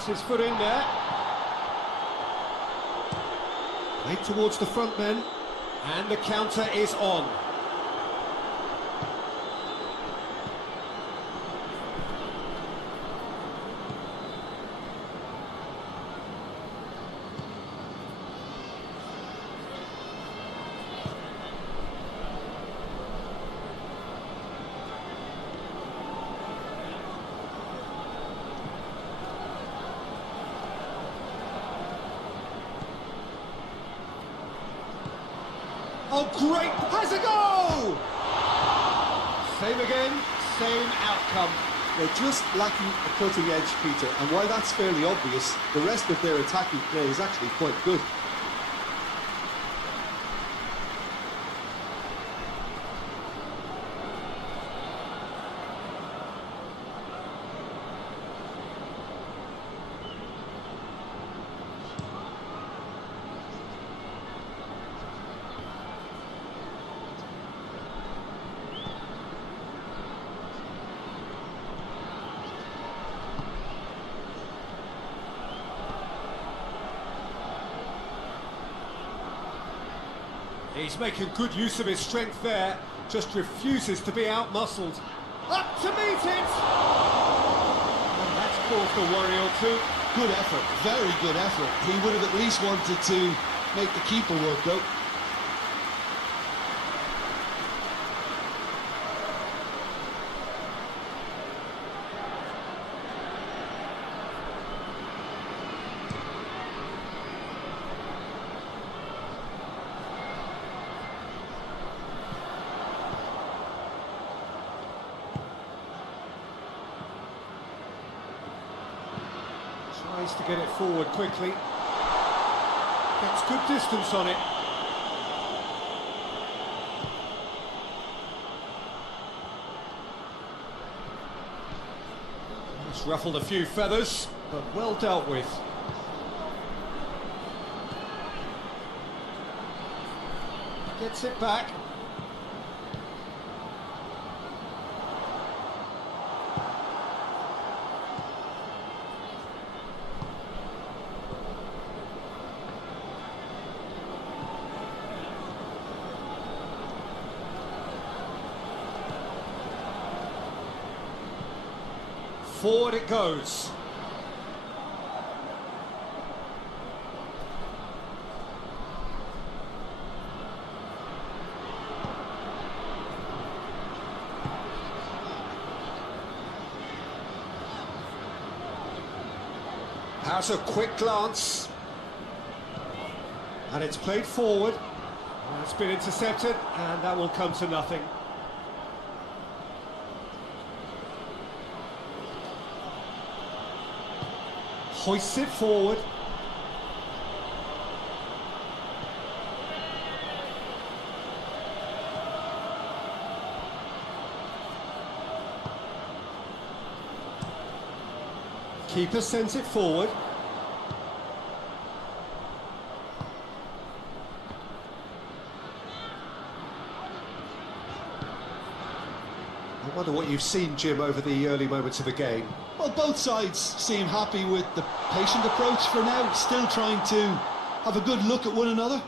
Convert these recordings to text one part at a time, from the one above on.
Gets his foot in there. Right towards the front men. And the counter is on. Oh, great! Has a goal! Same again, same outcome. They're just lacking a cutting edge, Peter, and while that's fairly obvious, the rest of their attacking play is actually quite good. He's making good use of his strength there, just refuses to be out-muscled. Up to meet it! And that's caused a worry or two. Good effort, very good effort. He would have at least wanted to make the keeper work though. Tries to get it forward quickly. Gets good distance on it. It's ruffled a few feathers, but well dealt with. Gets it back. Forward it goes. Has a quick glance. And it's played forward. And it's been intercepted, and that will come to nothing. Hoists it forward. Keeper sends it forward. I wonder what you've seen, Jim, over the early moments of the game. Well, both sides seem happy with the patient approach for now, still trying to have a good look at one another.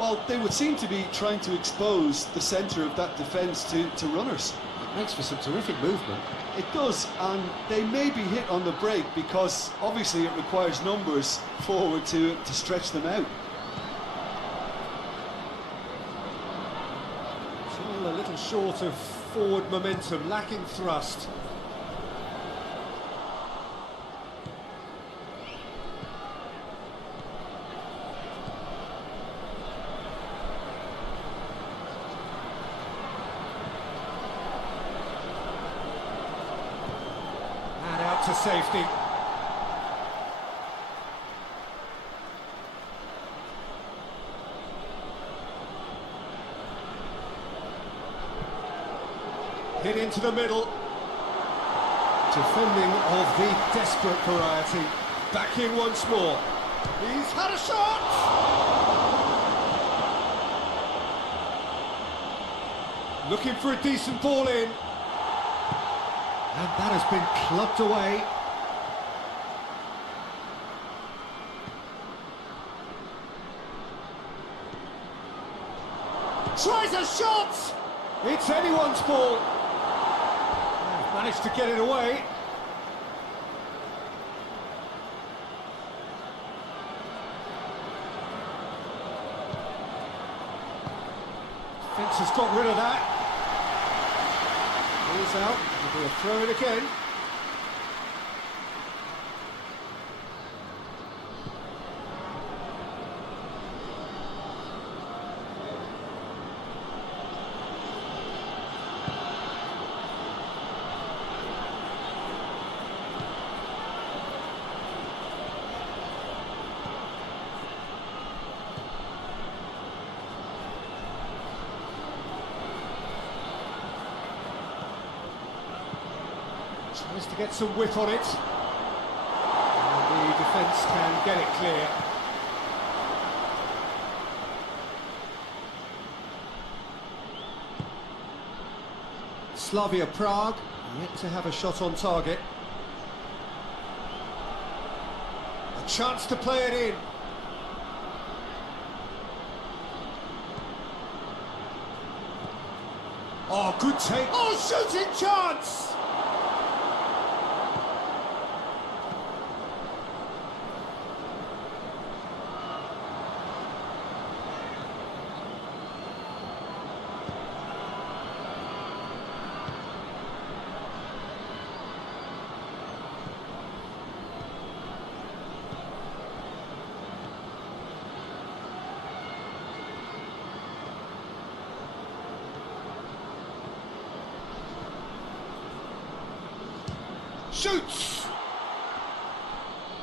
Well, they would seem to be trying to expose the centre of that defence to runners. It makes for some terrific movement. It does, and they may be hit on the break because obviously it requires numbers forward to stretch them out. Still a little short of forward momentum, lacking thrust. And out to safety. Hit into the middle. Defending of the desperate variety. Back in once more. He's had a shot! Looking for a decent ball in. And that has been clubbed away. Tries a shot! It's anyone's ball. They've managed to get it away. Fence has got rid of that. Ball's out. It'll be a throw in again. Tries to get some width on it. And the defence can get it clear. Slavia Prague, yet to have a shot on target. A chance to play it in. Oh, good take. Oh, shooting chance! Shoots!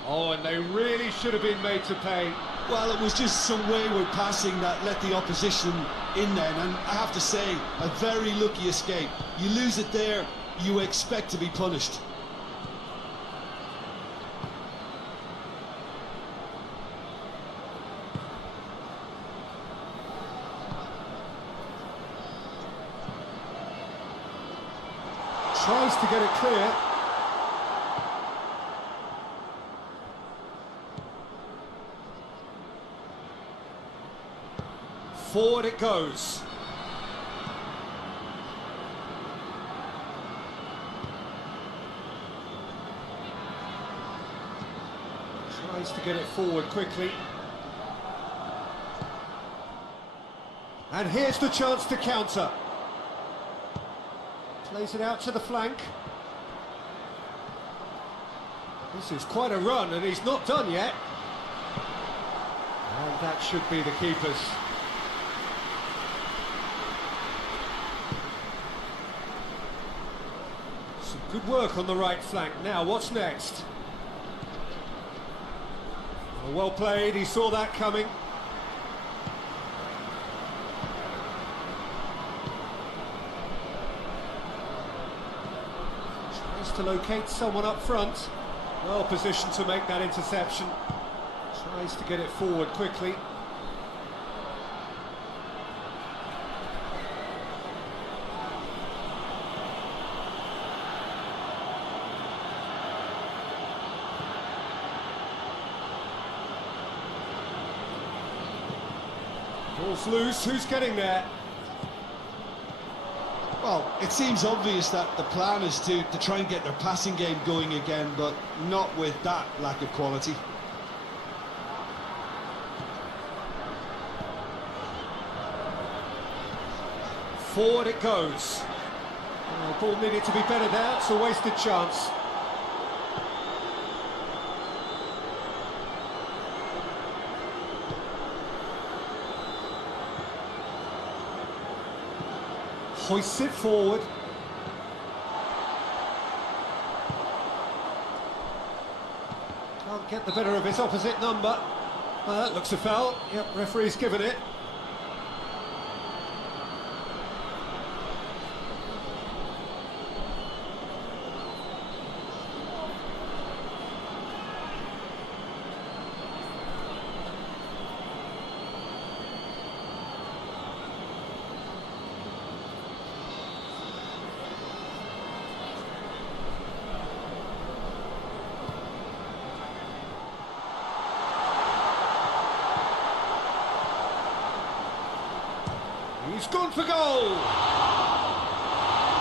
Oh, and they really should have been made to pay. Well, it was just some wayward passing that let the opposition in then, and I have to say, a very lucky escape. You lose it there, you expect to be punished. Tries to get it clear. Forward it goes. Tries to get it forward quickly. And here's the chance to counter. Plays it out to the flank. This is quite a run, and he's not done yet. And that should be the keeper's. Some good work on the right flank. Now, what's next? Well played, he saw that coming. To locate someone up front. Well positioned to make that interception. Tries to get it forward quickly. Ball's loose, who's getting there? Well, it seems obvious that the plan is to try and get their passing game going again, but not with that lack of quality. Forward it goes. Oh, ball needed to be better there, it's a wasted chance. Hoists it forward. Can't get the better of his opposite number. That looks a foul. Yep, referee's given it. He's gone for goal!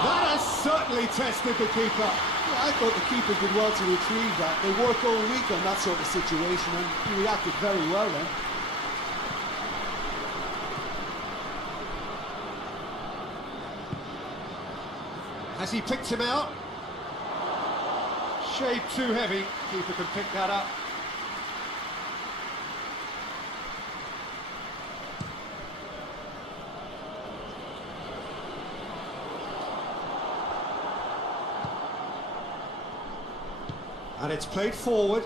That has certainly tested the keeper. Yeah, I thought the keeper did well to retrieve that. They work all week on that sort of situation, and he reacted very well then. Has he picked him out? Shade too heavy. Keeper can pick that up. And it's played forward.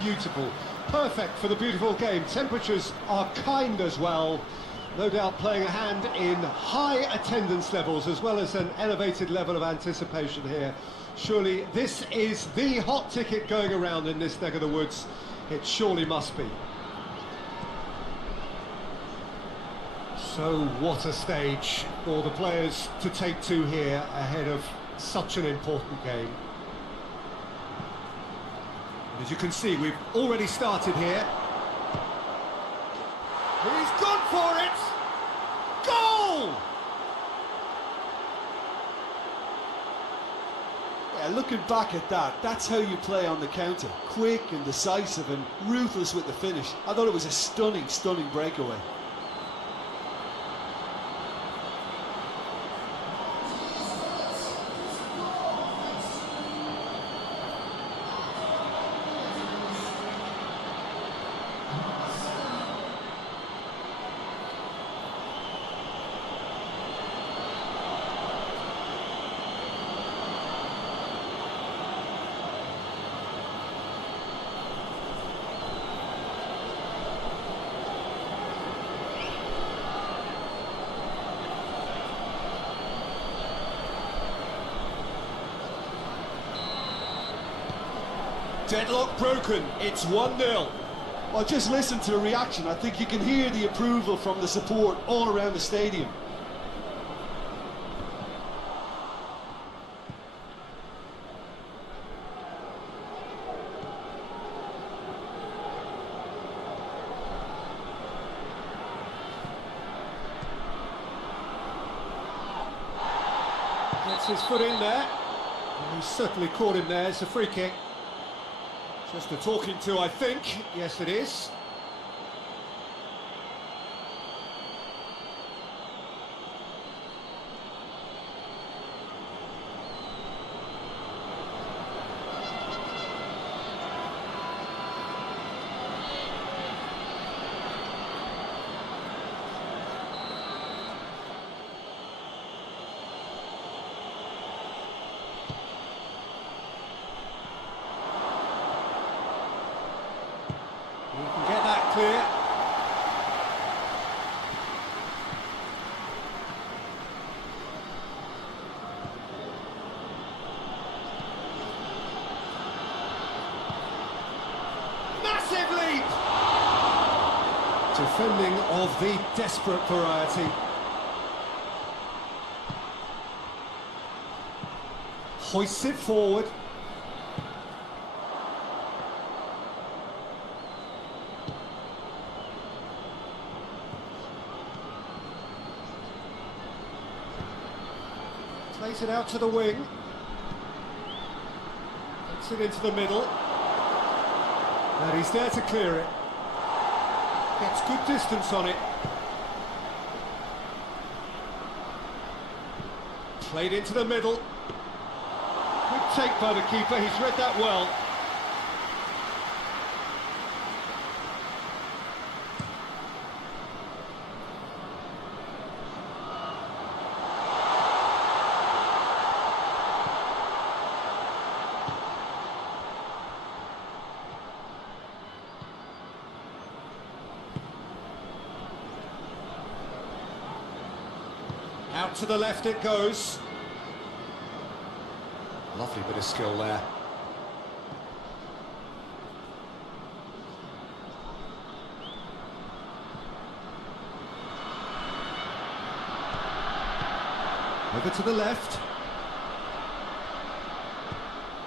Beautiful. Perfect for the beautiful game. Temperatures are kind as well. No doubt playing a hand in high attendance levels as well as an elevated level of anticipation here. Surely this is the hot ticket going around in this neck of the woods. It surely must be. So what a stage for the players to take to here ahead of such an important game. And as you can see, we've already started here. He's gone for it! Goal! Yeah, looking back at that, that's how you play on the counter. Quick and decisive and ruthless with the finish. I thought it was a stunning, stunning breakaway. Deadlock broken, it's 1-0. Well, just listen to the reaction. I think you can hear the approval from the support all around the stadium. Gets his foot in there. He's certainly caught him there, it's a free kick. Just a talking to, I think. Yes, it is. You can get that clear. Massive leap! Defending of the desperate variety. Hoists it forward. Plays it out to the wing. Gets it into the middle. And he's there to clear it. Gets good distance on it. Played into the middle. Good take by the keeper, he's read that well. Out to the left it goes. Lovely bit of skill there. Over to the left.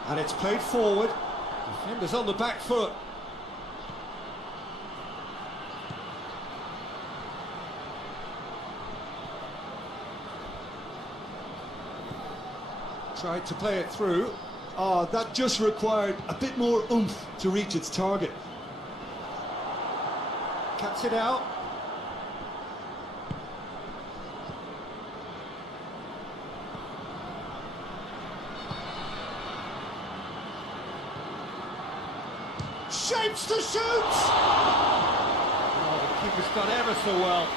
And it's played forward. Defenders on the back foot. Tried to play it through. Oh, that just required a bit more oomph to reach its target. Cuts it out. Shapes to shoot! Oh, the keeper's done ever so well.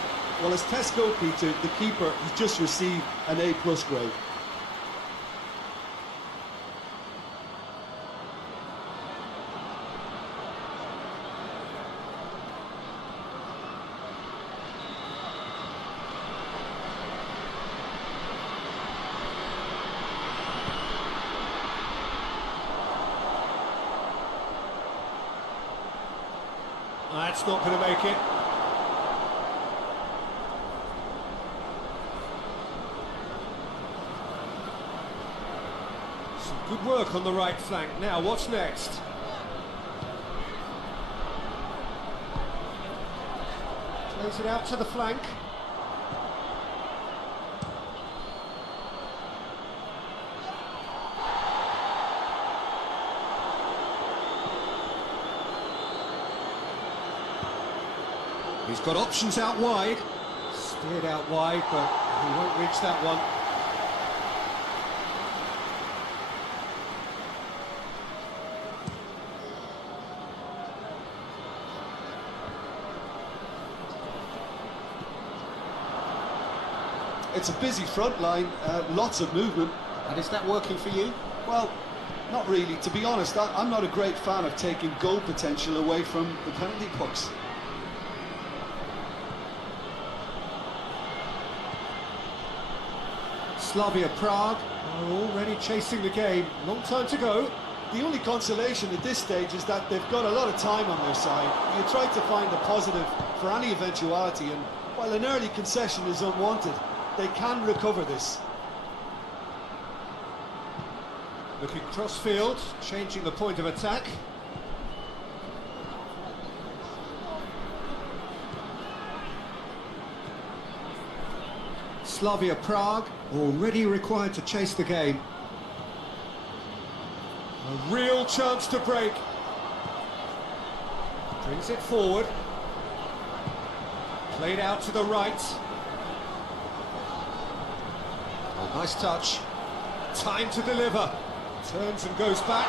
Well, as Tesco, Peter, the keeper has just received an A+ grade. That's not going to make it. Some good work on the right flank. Now, what's next? Plays it out to the flank. He's got options out wide. Steered out wide, but he won't reach that one. It's a busy front line, lots of movement. And is that working for you? Well, not really. To be honest, I'm not a great fan of taking goal potential away from the penalty box. Slavia Prague are already chasing the game. Long time to go. The only consolation at this stage is that they've got a lot of time on their side. You try to find a positive for any eventuality, and while an early concession is unwanted, they can recover this. Looking cross-field, changing the point of attack. Slavia Prague already required to chase the game. A real chance to break. Brings it forward. Played out to the right. Oh, nice touch. Time to deliver. Turns and goes back.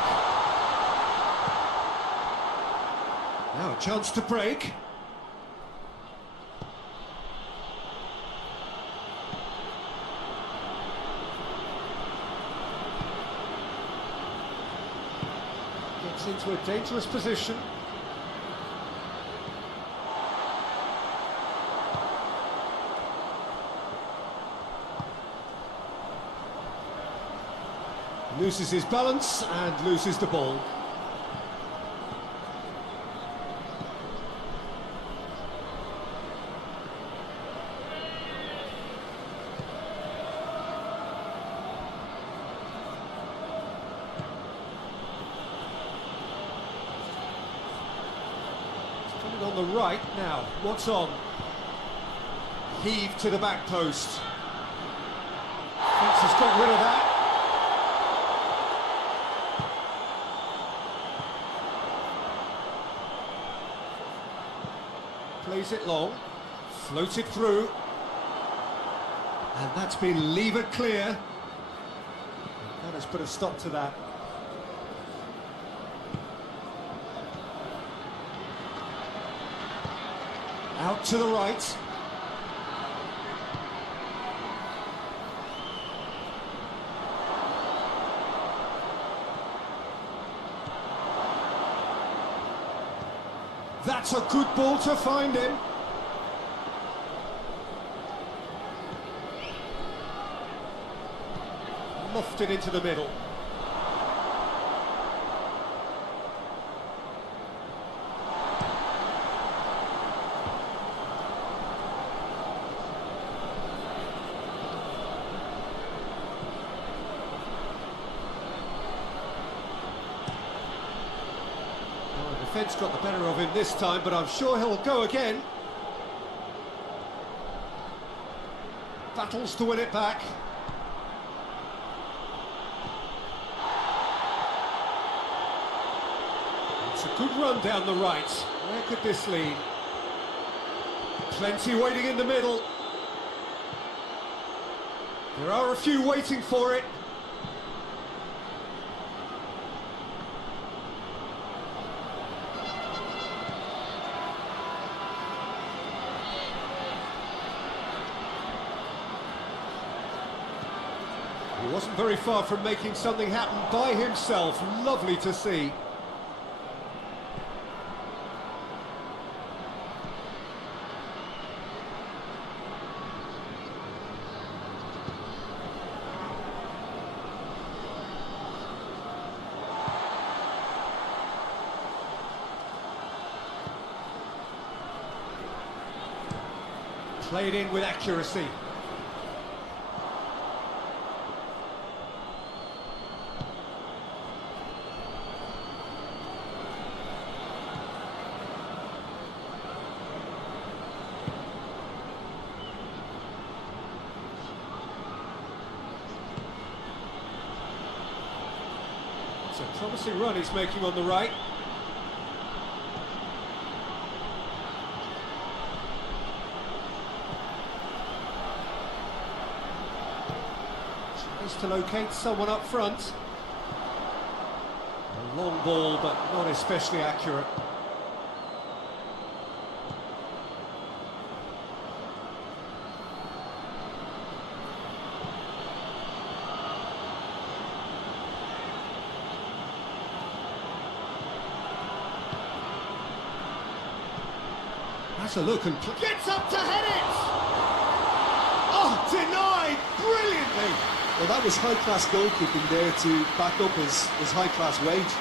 Now a chance to break. Gets into a dangerous position. Loses his balance and loses the ball. It's coming on the right now. What's on? Heave to the back post. Thinks he's got rid of that. Plays it long, floated through, and that's been levered clear. That has put a stop to that. Out to the right. That's a good ball to find him. Lofted into the middle. Defence got the better of him this time, but I'm sure he'll go again. Battles to win it back. It's a good run down the right. Where could this lead? Plenty waiting in the middle. There are a few waiting for it. He wasn't very far from making something happen by himself. Lovely to see. Played in with accuracy. It's a promising run he's making on the right. Tries to locate someone up front. A long ball, but not especially accurate. Has a look and gets up to head it! Oh, denied brilliantly! Well, that was high-class goalkeeping there to back up his high-class wage.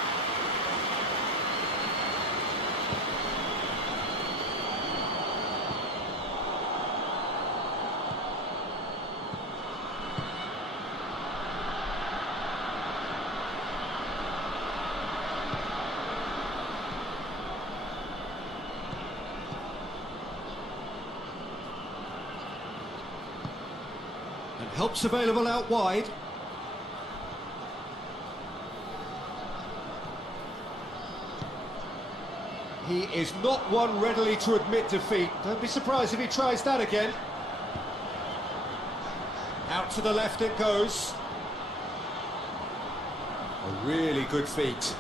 Help's available out wide. He is not one readily to admit defeat. Don't be surprised if he tries that again. Out to the left it goes. A really good feat.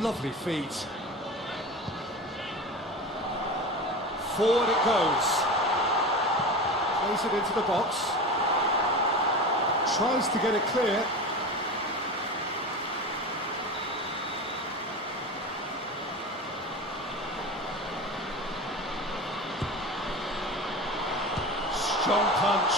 Lovely feet. Forward it goes. Plays it into the box. Tries to get it clear. Strong punch.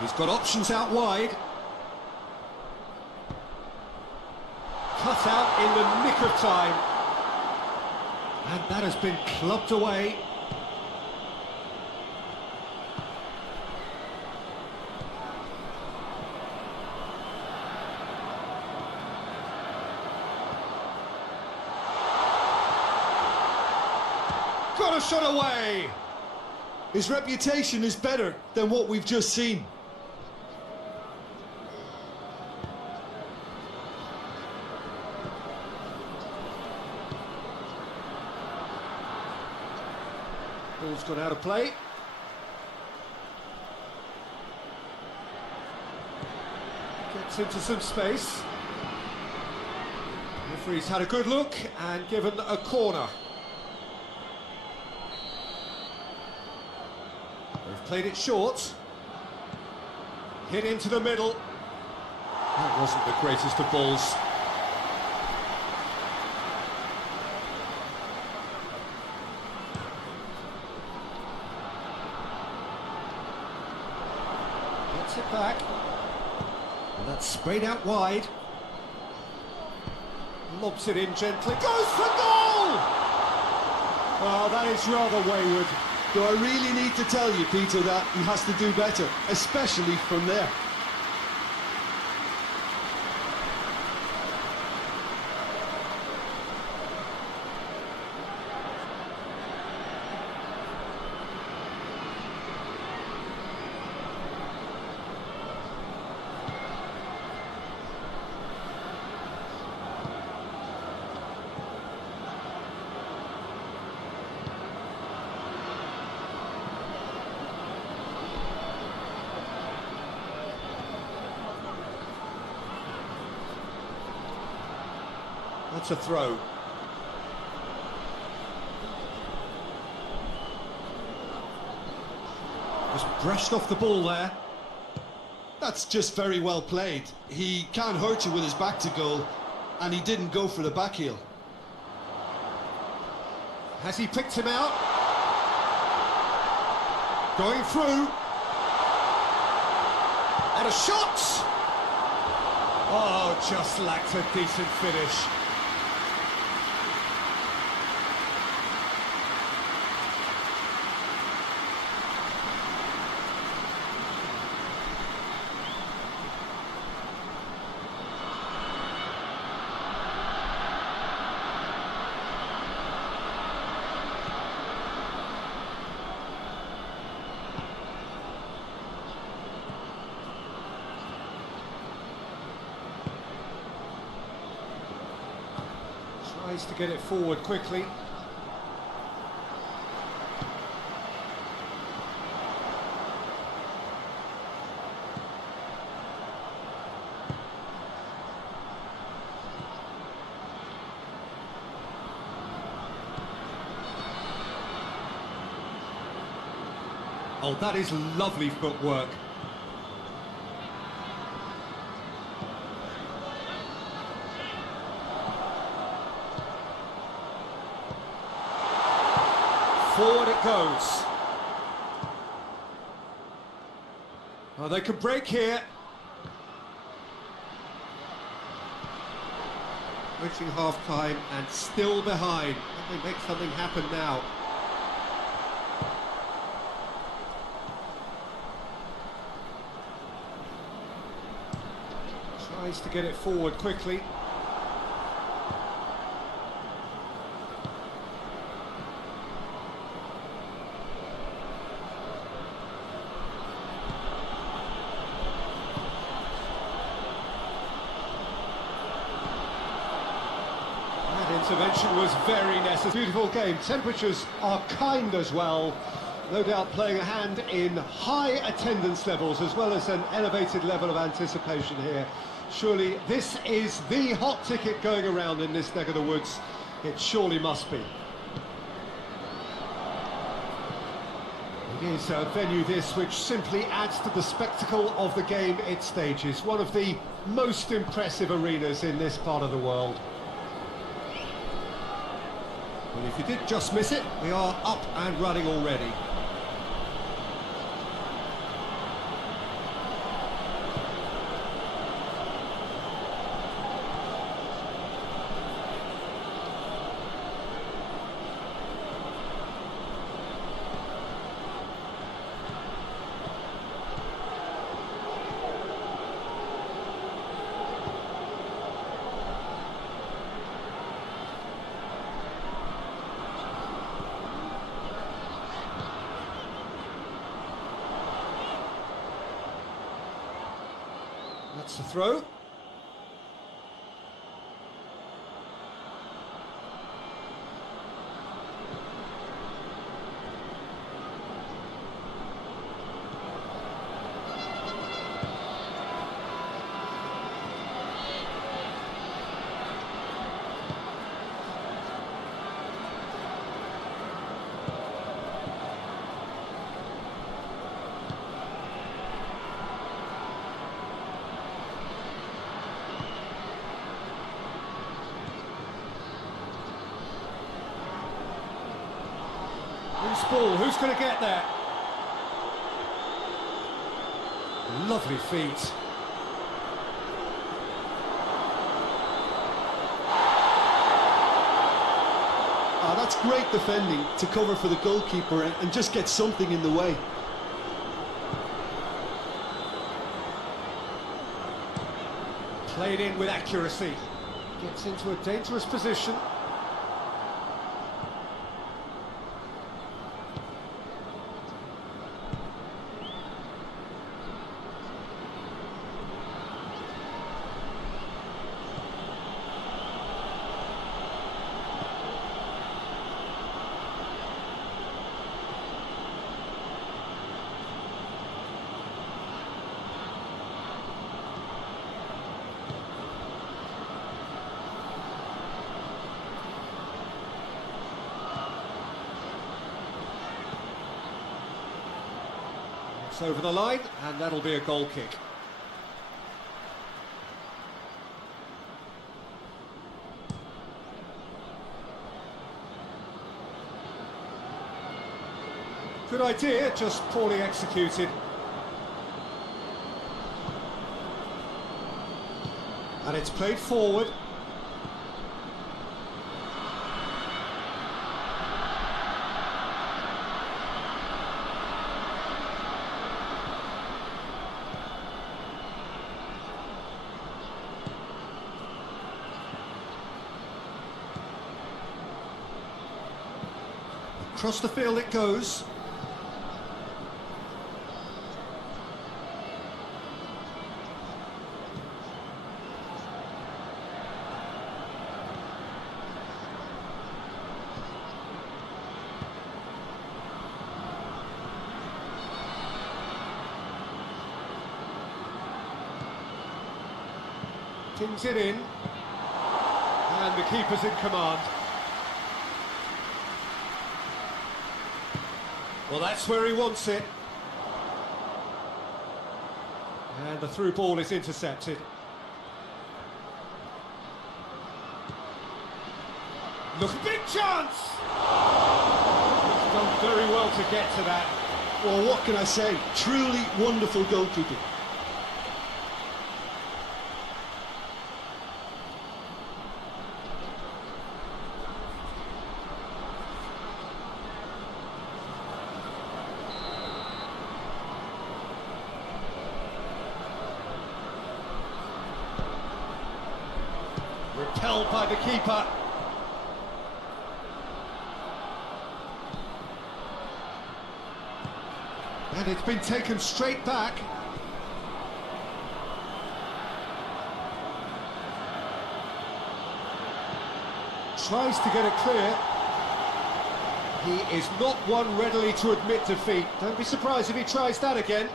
He's got options out wide. Cut out in the nick of time. And that has been clubbed away. Got a shot away. His reputation is better than what we've just seen. Ball's gone out of play. Gets into some space. Referee's had a good look and given a corner. They've played it short. Hit into the middle. That wasn't the greatest of balls. Gets it back. And that's sprayed out wide. Lobs it in gently. Goes for goal! Oh, that is rather wayward. Do I really need to tell you, Peter, that he has to do better, especially from there? That's a throw. Just brushed off the ball there. That's just very well played. He can't hurt you with his back to goal, and he didn't go for the back heel. Has he picked him out? Going through. And a shot! Oh, just lacked a decent finish. Tries to get it forward quickly. Oh, that is lovely footwork. Forward it goes. Oh, they could break here. Reaching half-time and still behind. Can they make something happen now? Tries to get it forward quickly. Intervention was very necessary. Beautiful game. Temperatures are kind as well. No doubt playing a hand in high attendance levels as well as an elevated level of anticipation here. Surely this is the hot ticket going around in this neck of the woods. It surely must be. It is a venue this which simply adds to the spectacle of the game it stages. One of the most impressive arenas in this part of the world. And if you did just miss it, we are up and running already. That's the throw. Loose ball, who's going to get there? Lovely feet. That's great defending to cover for the goalkeeper and just get something in the way. Played in with accuracy. Gets into a dangerous position. It's over the line, and that'll be a goal kick. Good idea, just poorly executed. And it's played forward. Across the field it goes. Pings it in. And the keeper's in command. Well, that's where he wants it. And the through ball is intercepted. Look, big chance! He's done very well to get to that. Well, what can I say? Truly wonderful goalkeeping. Repelled by the keeper. And it's been taken straight back. Tries to get it clear. He is not one readily to admit defeat. Don't be surprised if he tries that again.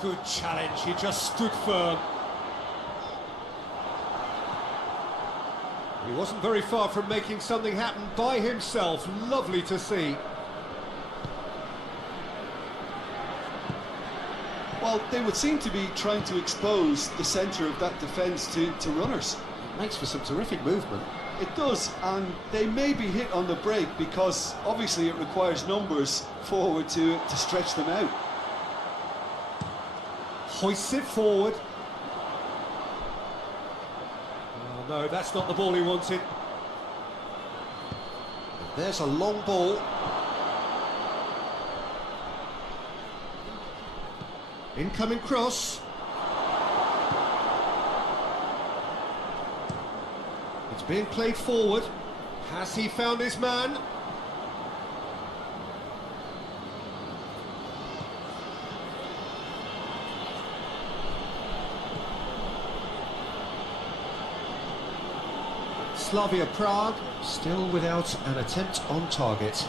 Good challenge, he just stood firm. He wasn't very far from making something happen by himself. Lovely to see. Well, they would seem to be trying to expose the centre of that defence to runners. It makes for some terrific movement. It does, and they may be hit on the break because obviously it requires numbers forward to stretch them out. Hoists it forward. No, that's not the ball he wanted. There's a long ball. Incoming cross. It's being played forward. Has he found his man? Slavia Prague, still without an attempt on target.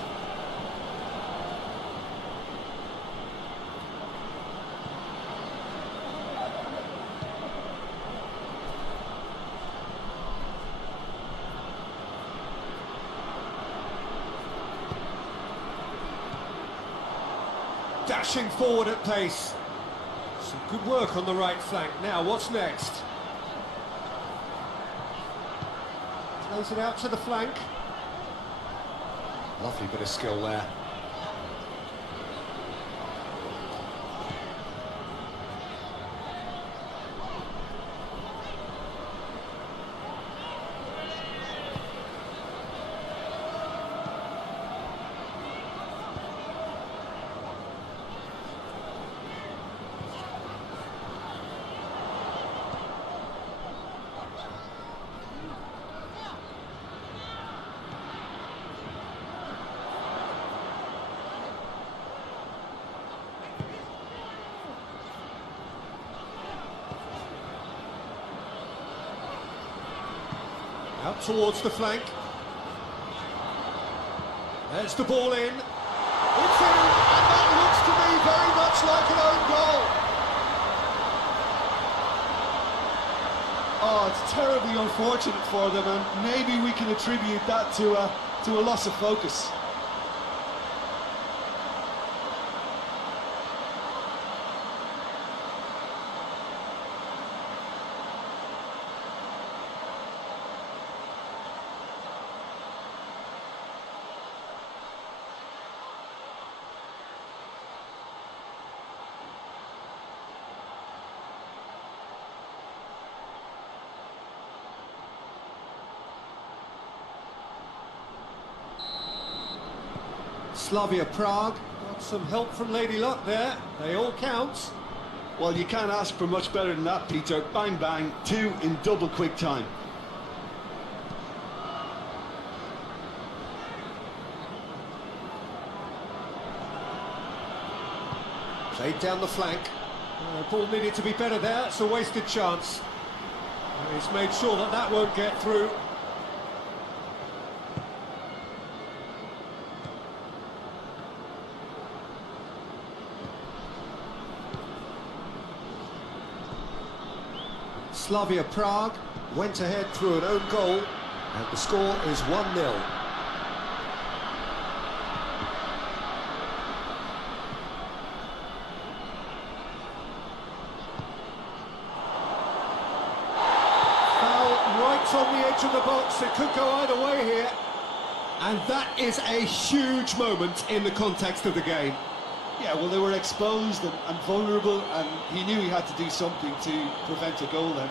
Dashing forward at pace. Some good work on the right flank. Now, what's next? Plays it out to the flank. Lovely bit of skill there. Out towards the flank. There's the ball in. It's in, and that looks to me very much like an own goal. Oh, it's terribly unfortunate for them, and maybe we can attribute that to a loss of focus. Slavia Prague got some help from Lady Luck there. They all count. Well, you can't ask for much better than that, Peter. Bang, bang, 2 in double quick time. Played down the flank. Ball needed to be better there. It's a wasted chance. He's made sure that that won't get through. Slavia Prague went ahead through an own goal, and the score is 1-0. On the edge of the box, it could go either way here, and that is a huge moment in the context of the game. Yeah, well, they were exposed and vulnerable, and he knew he had to do something to prevent a goal then.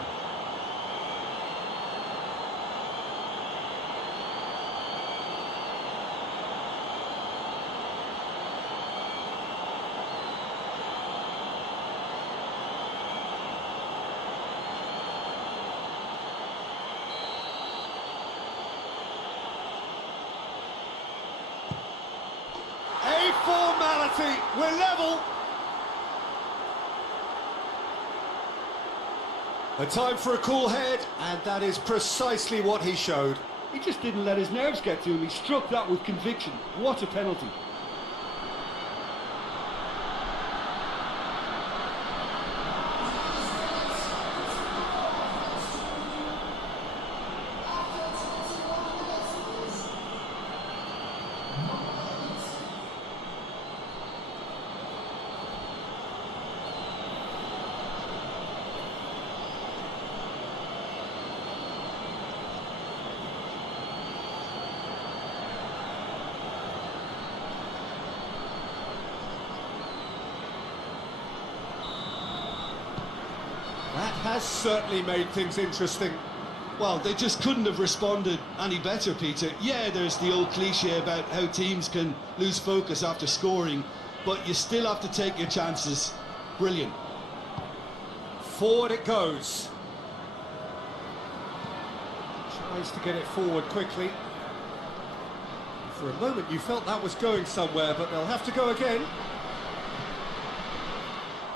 Formality, we're level. A time for a cool head, and that is precisely what he showed. He just didn't let his nerves get to him. He struck that with conviction. What a penalty. That has certainly made things interesting. Well, they just couldn't have responded any better, Peter. Yeah, there's the old cliche about how teams can lose focus after scoring, but you still have to take your chances. Brilliant. Forward it goes. Tries to get it forward quickly. For a moment you felt that was going somewhere, but they'll have to go again.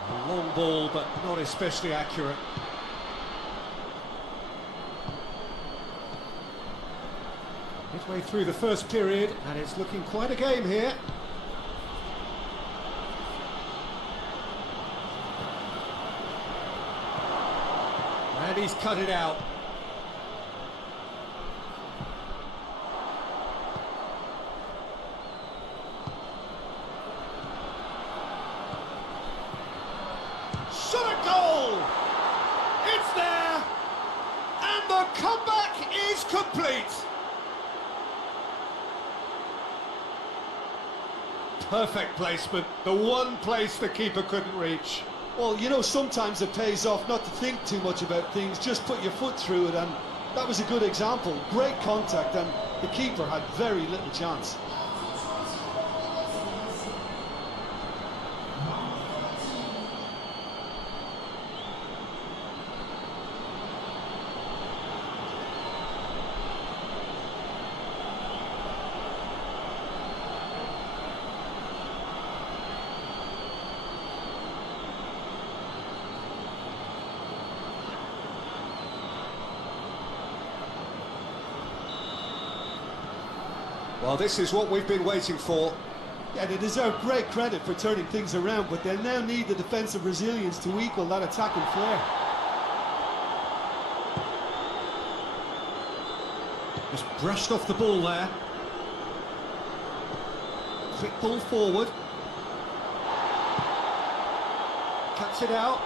A long ball, but not especially accurate. Midway through the first period, and it's looking quite a game here. And he's cut it out. Shot a goal! It's there! And the comeback is complete! Perfect placement, the one place the keeper couldn't reach. Well, you know, sometimes it pays off not to think too much about things, just put your foot through it, and that was a good example. Great contact, and the keeper had very little chance. Well, this is what we've been waiting for. Yeah, they deserve great credit for turning things around, but they'll now need the defensive resilience to equal that attacking flair. Just brushed off the ball there. Quick ball forward. Cuts it out.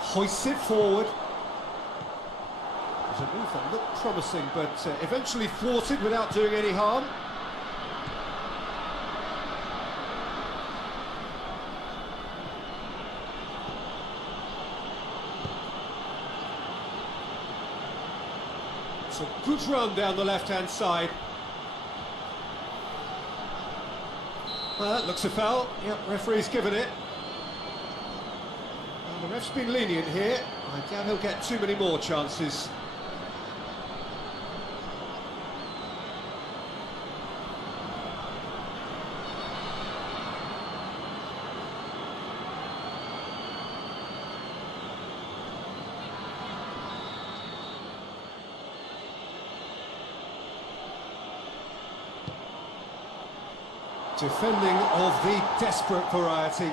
Hoists it forward. It was a move that looked promising, but eventually thwarted without doing any harm. It's a good run down the left-hand side. Well, that looks a foul. Yep, referee's given it. Well, the ref's been lenient here. I doubt he'll get too many more chances. Defending of the desperate variety.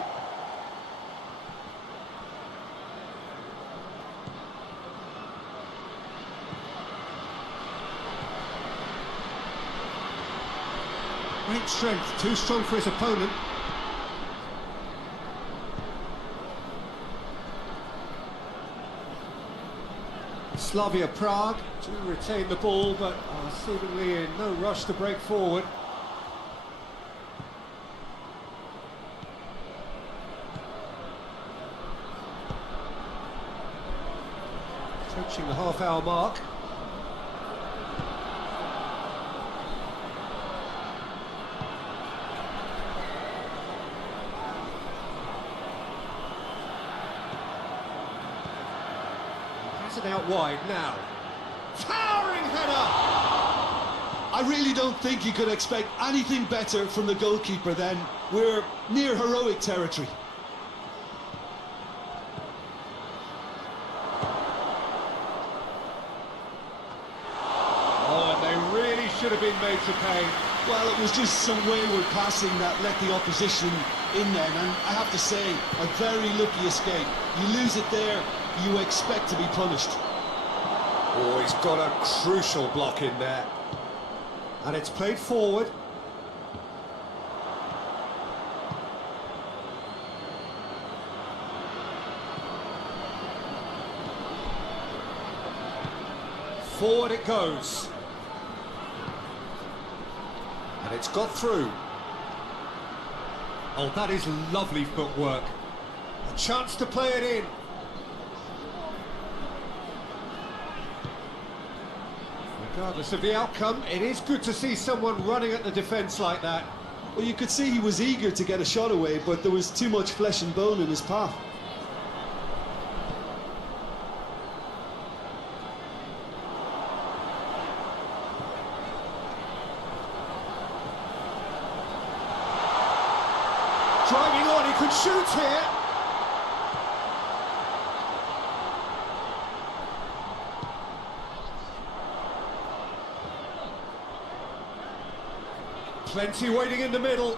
Great strength, too strong for his opponent. Slavia Prague do retain the ball, but are seemingly in no rush to break forward. Approaching the half-hour mark. Has it out wide now. Towering header! I really don't think you could expect anything better from the goalkeeper then. We're near heroic territory. Should have been made to pay. Well, it was just some wayward passing that let the opposition in then, and I have to say, a very lucky escape. You lose it there, you expect to be punished. Oh, he's got a crucial block in there. And it's played forward. Forward it goes. And it's got through. Oh, that is lovely footwork. A chance to play it in. Regardless of the outcome, it is good to see someone running at the defence like that. Well, you could see he was eager to get a shot away, but there was too much flesh and bone in his path. Driving on, he could shoot here. Plenty waiting in the middle.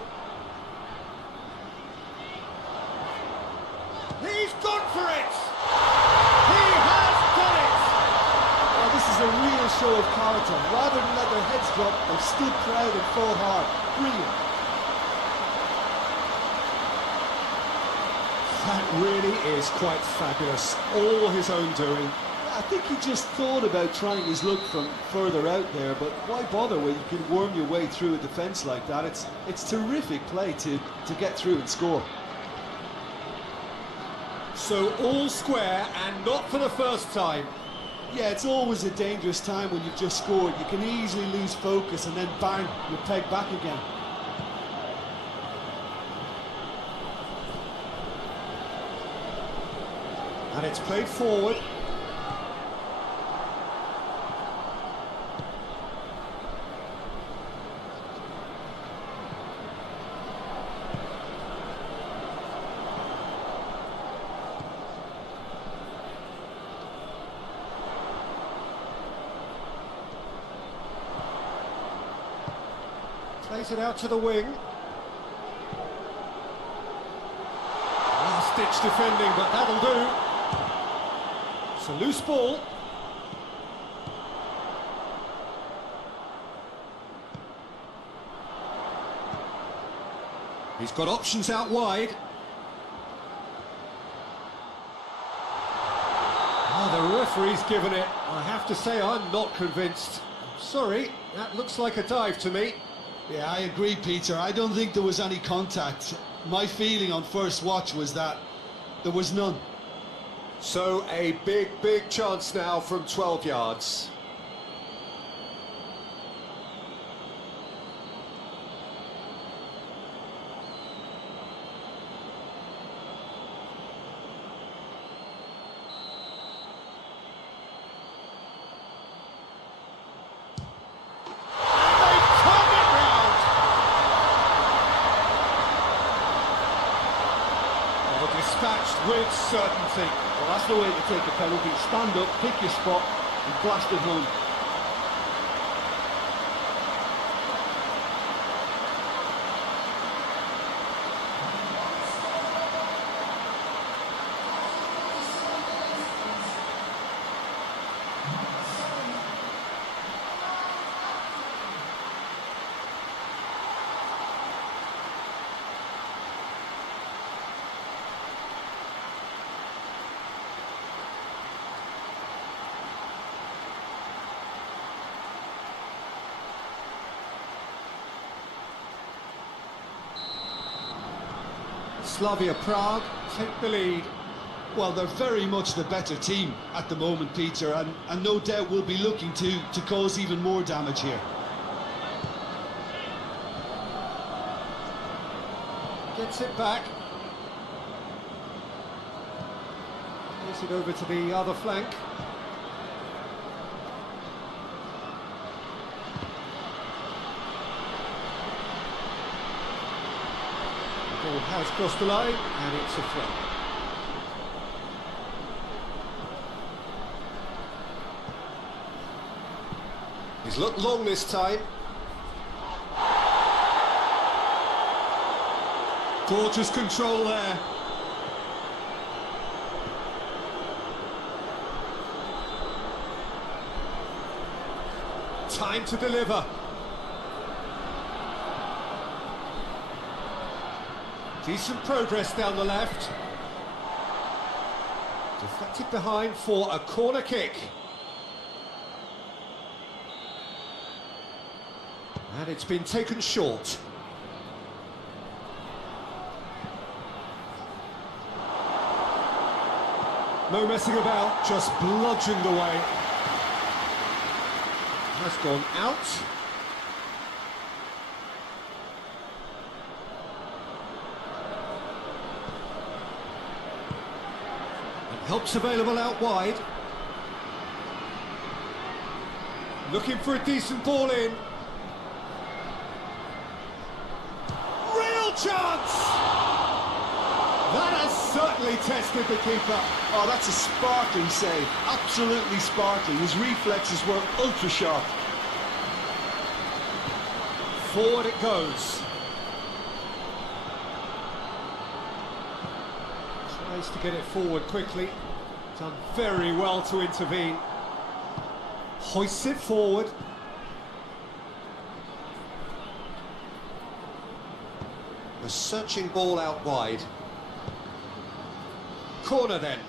He's gone for it! He has done it! Well, this is a real show of character. Rather than let their heads drop, they've stood proud and fought hard. Brilliant. That really is quite fabulous. All his own doing. I think he just thought about trying his luck from further out there, but why bother when you can worm your way through a defence like that? It's terrific play to get through and score. So all square, and not for the first time. Yeah, it's always a dangerous time when you've just scored. You can easily lose focus and then bang, you're pegged back again. And it's played forward. Plays it out to the wing. Last-ditch defending, but that'll do. It's a loose ball. He's got options out wide. Oh, the referee's given it. I have to say I'm not convinced. Sorry, that looks like a dive to me. Yeah, I agree, Peter. I don't think there was any contact. My feeling on first watch was that there was none. So a big chance now from 12 yards. Dispatched with certainty. Well, that's the way to take a penalty. Stand up, pick your spot, and blast it home. Slavia Prague take the lead. Well, they're very much the better team at the moment, Peter, and no doubt will be looking to cause even more damage here. Gets it back. Plays it over to the other flank. Ball has crossed the line, and it's a throw. He's looked long this time. Gorgeous control there. Time to deliver. Decent progress down the left. Deflected behind for a corner kick. And it's been taken short. No messing about, just bludgeoned away. Has gone out. Help's available out wide. Looking for a decent ball in. Real chance! That has certainly tested the keeper. Oh, that's a sparkling save. Absolutely sparkling. His reflexes were ultra sharp. Forward it goes. Tries to get it forward quickly. Done very well to intervene. Hoists it forward. A searching ball out wide. Corner then.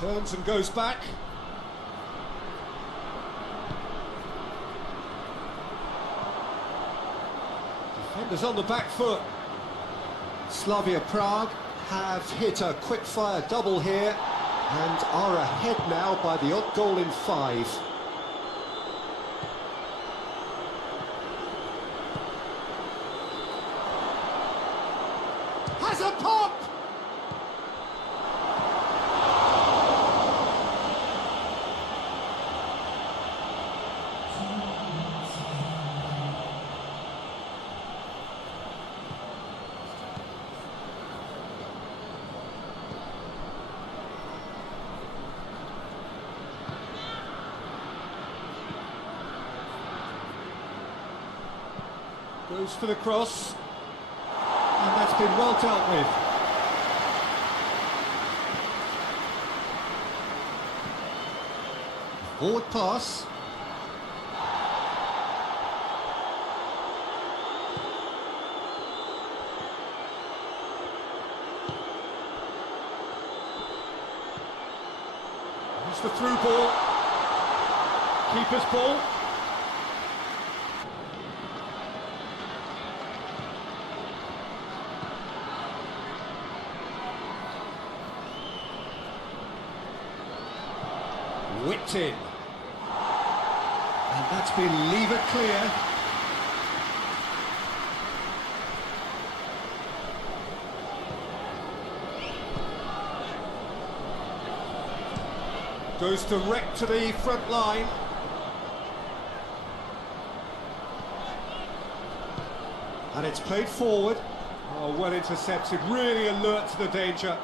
Turns and goes back. Defenders on the back foot. Slavia Prague have hit a quick-fire double here and are ahead now by the odd goal in 5. Has a pop! Goes for the cross. And that's been well dealt with. Forward pass. Here's the through ball. Keeper's ball. Whipped in. And that's been levered clear. Goes direct to the front line. And it's played forward. Oh, well intercepted, really alert to the danger.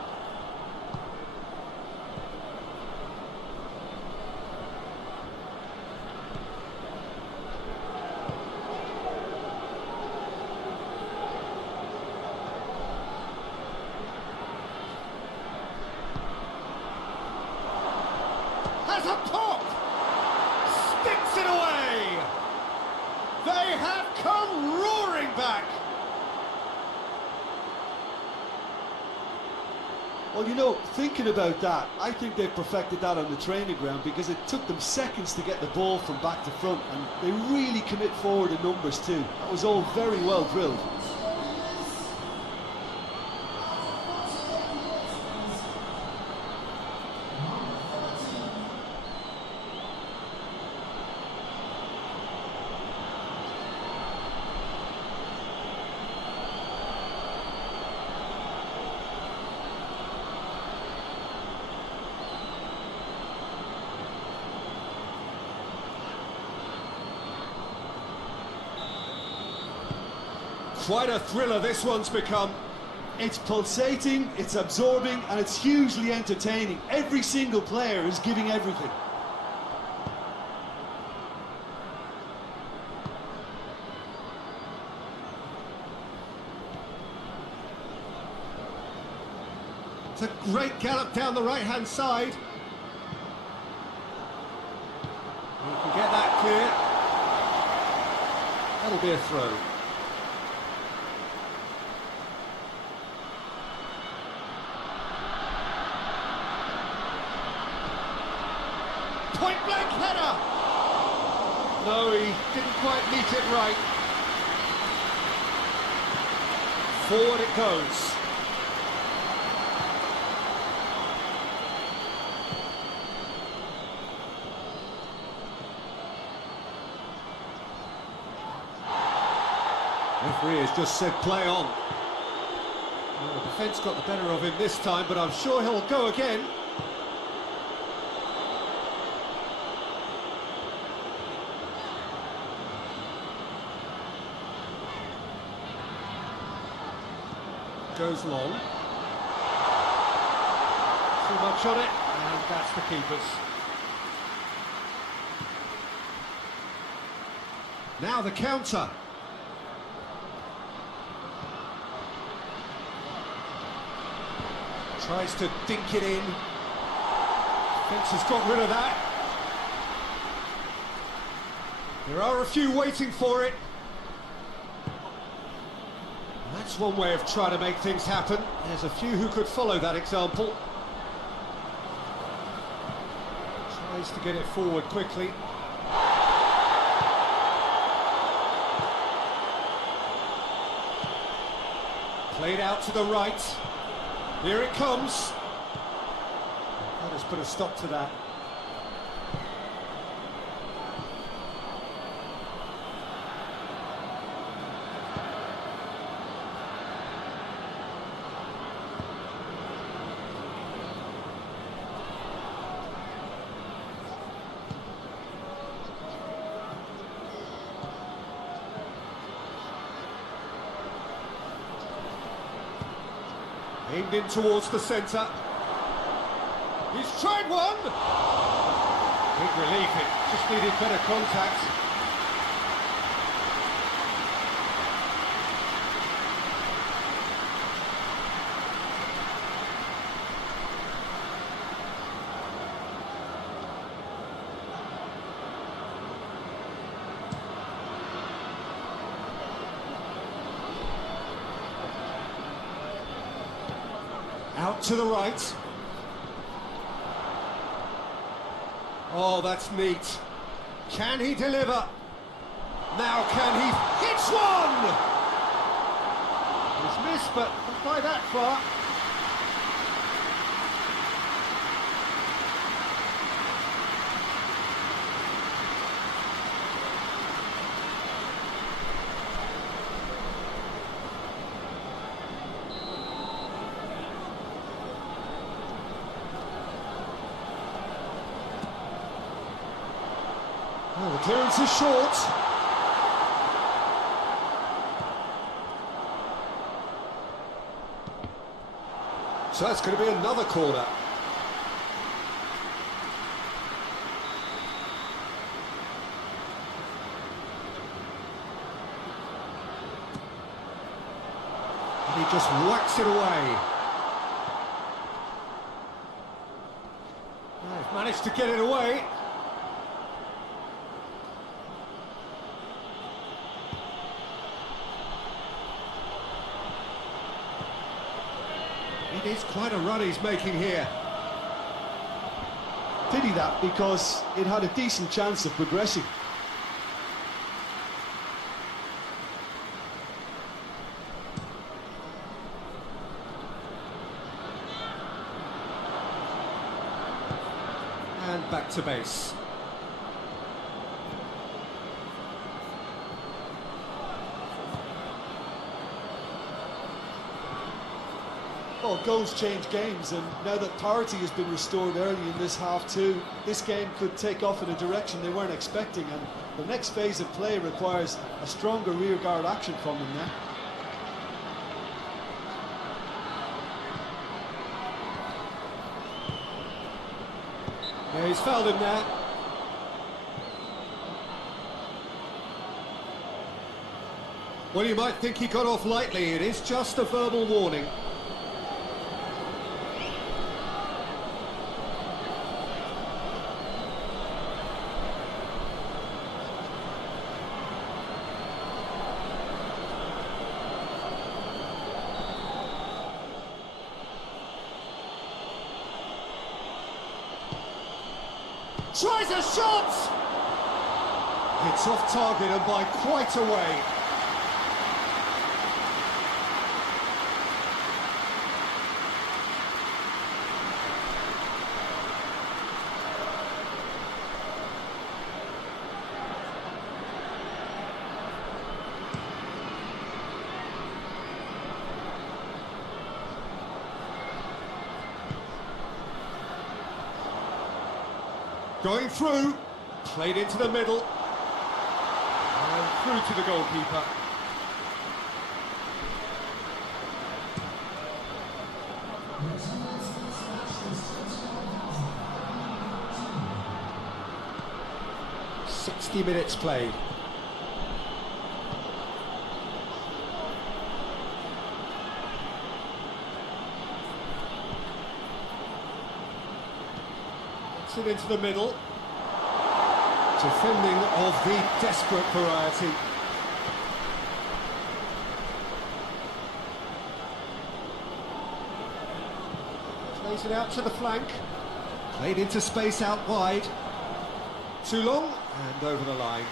Has a pop! Sticks it away! They have come roaring back! Well, you know, thinking about that, I think they've perfected that on the training ground because it took them seconds to get the ball from back to front, and they really commit forward in numbers too. That was all very well drilled. Quite a thriller this one's become. It's pulsating, it's absorbing, and it's hugely entertaining. Every single player is giving everything. It's a great gallop down the right-hand side. You can get that clear. That'll be a throw. Point blank header! No, he didn't quite meet it right. Forward it goes. Referee has just said play on. Well, the defence got the better of him this time, but I'm sure he'll go again. Goes long. Too much on it, and that's the keeper's. Now the counter. Tries to dink it in. Defence has got rid of that. There are a few waiting for it. That's one way of trying to make things happen. There's a few who could follow that example. Tries to get it forward quickly. Played out to the right. Here it comes. That has put a stop to that. Aimed in towards the centre. He's tried one! Big relief, it just needed better contact. Out to the right. Oh, that's neat. Can he deliver? Now can he? Hits one! It's missed, but not by that far. Oh, the clearance is short. So that's going to be another corner. And he just whacks it away. They've managed to get it away. It is quite a run he's making here. Pity that, because it had a decent chance of progressing. And back to base. Well, goals change games, and now that parity has been restored early in this half too, this game could take off in a direction they weren't expecting, and the next phase of play requires a stronger rearguard action from them now. Yeah, he's fouled him there. Well, you might think he got off lightly. It is just a verbal warning. Tries a shot! It's off target and by quite a way. Going through, played into the middle, and through to the goalkeeper. "60 minutes played." It into the middle. Defending of the desperate variety. Plays it out to the flank. Played into space out wide. Too long and over the line.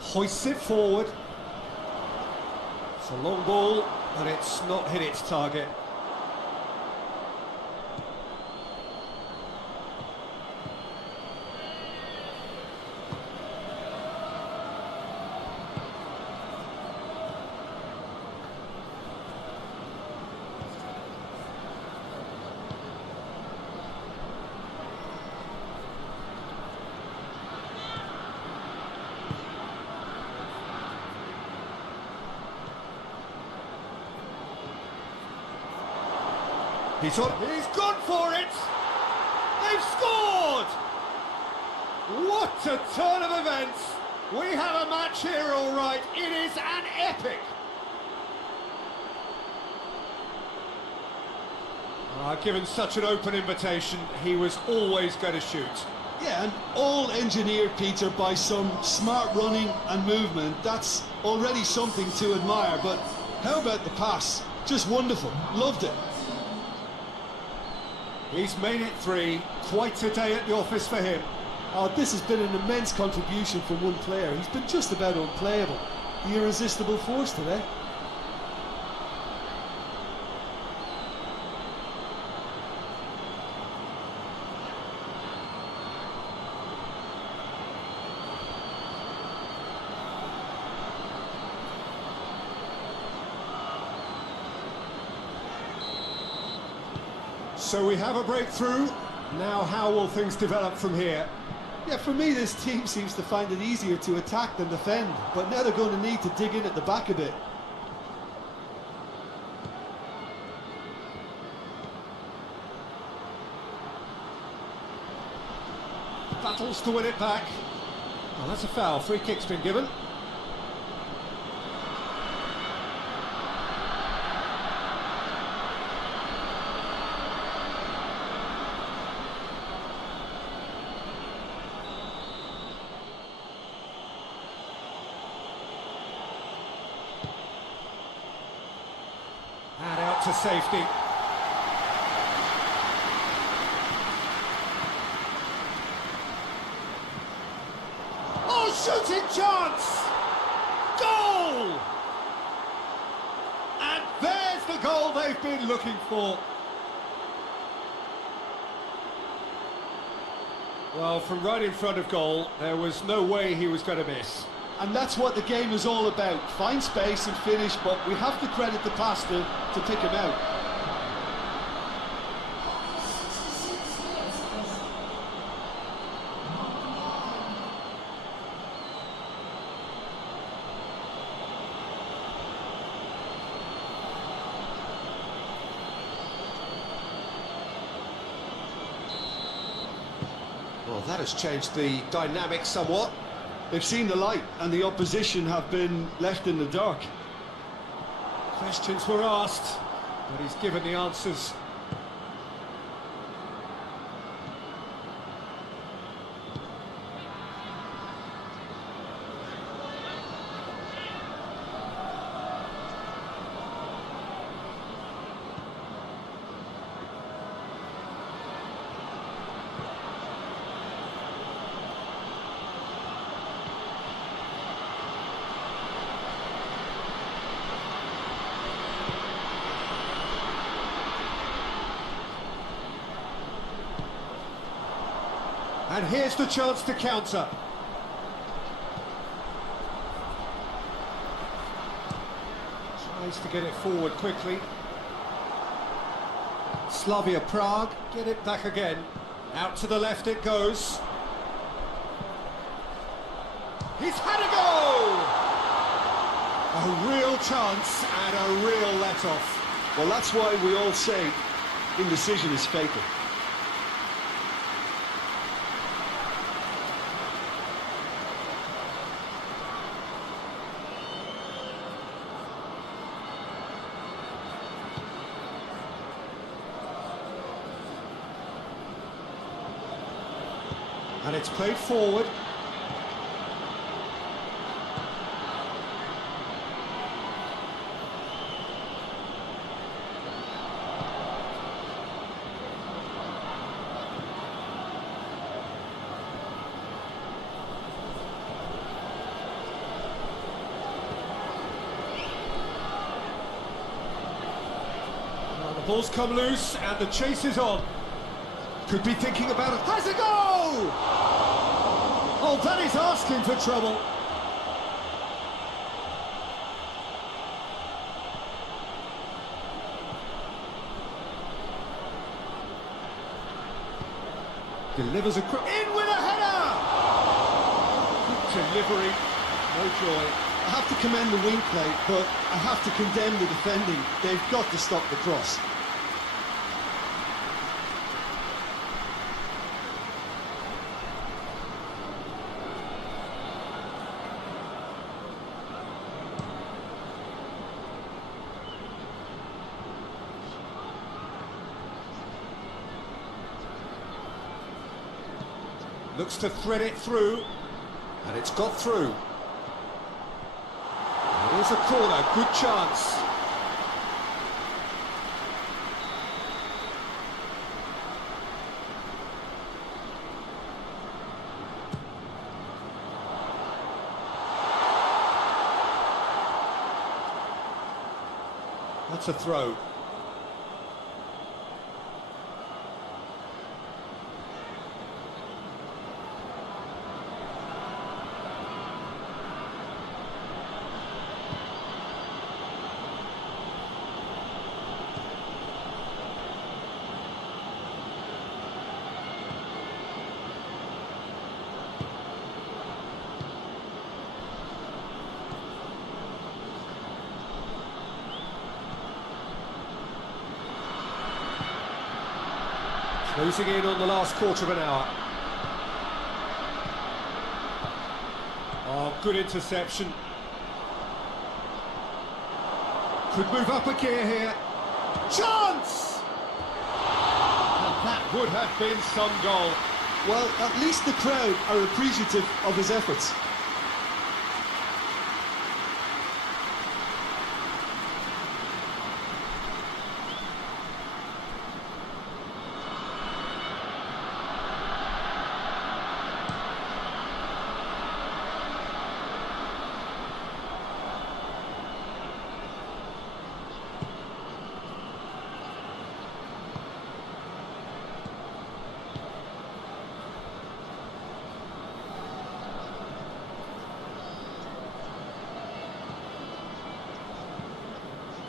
Hoists it forward. It's a long ball, and it's not hit its target. He's gone for it! They've scored! What a turn of events! We have a match here, all right. It is an epic. Given such an open invitation, he was always going to shoot. Yeah, and all engineered, Peter, by some smart running and movement. That's already something to admire, but how about the pass? Just wonderful. Loved it. He's made it 3. Quite a day at the office for him. Oh, this has been an immense contribution from one player. He's been just about unplayable. The irresistible force today. So we have a breakthrough. Now how will things develop from here? Yeah, for me, this team seems to find it easier to attack than defend, but now they're going to need to dig in at the back a bit. Battles to win it back. Oh, that's a foul. Free kick's been given. And out to safety. Oh, shooting chance! Goal! And there's the goal they've been looking for. Well, from right in front of goal, there was no way he was going to miss. And that's what the game is all about. Find space and finish, but we have to credit the passer to pick him out. Well, that has changed the dynamic somewhat. They've seen the light, and the opposition have been left in the dark. Questions were asked, but he's given the answers. And here's the chance to counter. Tries to get it forward quickly. Slavia Prague get it back again. Out to the left it goes. He's had a goal! A real chance and a real let-off. Well, that's why we all say indecision is fatal. And it's played forward. Well, the ball's come loose and the chase is on. Could be thinking about it. Has a goal! Oh, that is asking for trouble. Delivers a in with a header! Good delivery, no joy. I have to commend the wing play, but I have to condemn the defending. They've got to stop the cross. Looks to thread it through, and it's got through. Here's a corner, good chance. That's a throw. Closing in on the last quarter of an hour. Oh, good interception. Could move up a gear here. Chance! And that would have been some goal. Well, at least the crowd are appreciative of his efforts.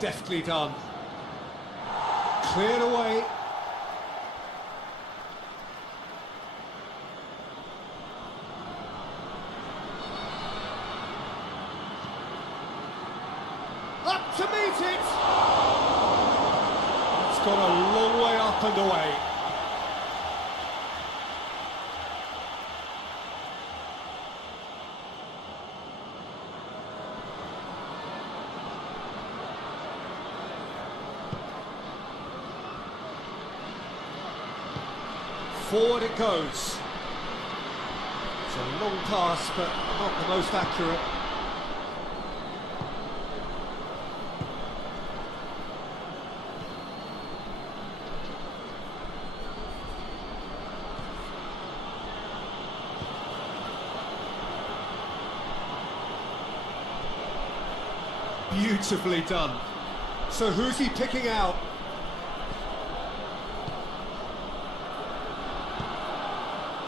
Deftly done. Cleared away. Up to meet it! It's got a long way up and away. Forward it goes. It's a long pass, but not the most accurate. Beautifully done. So who's he picking out?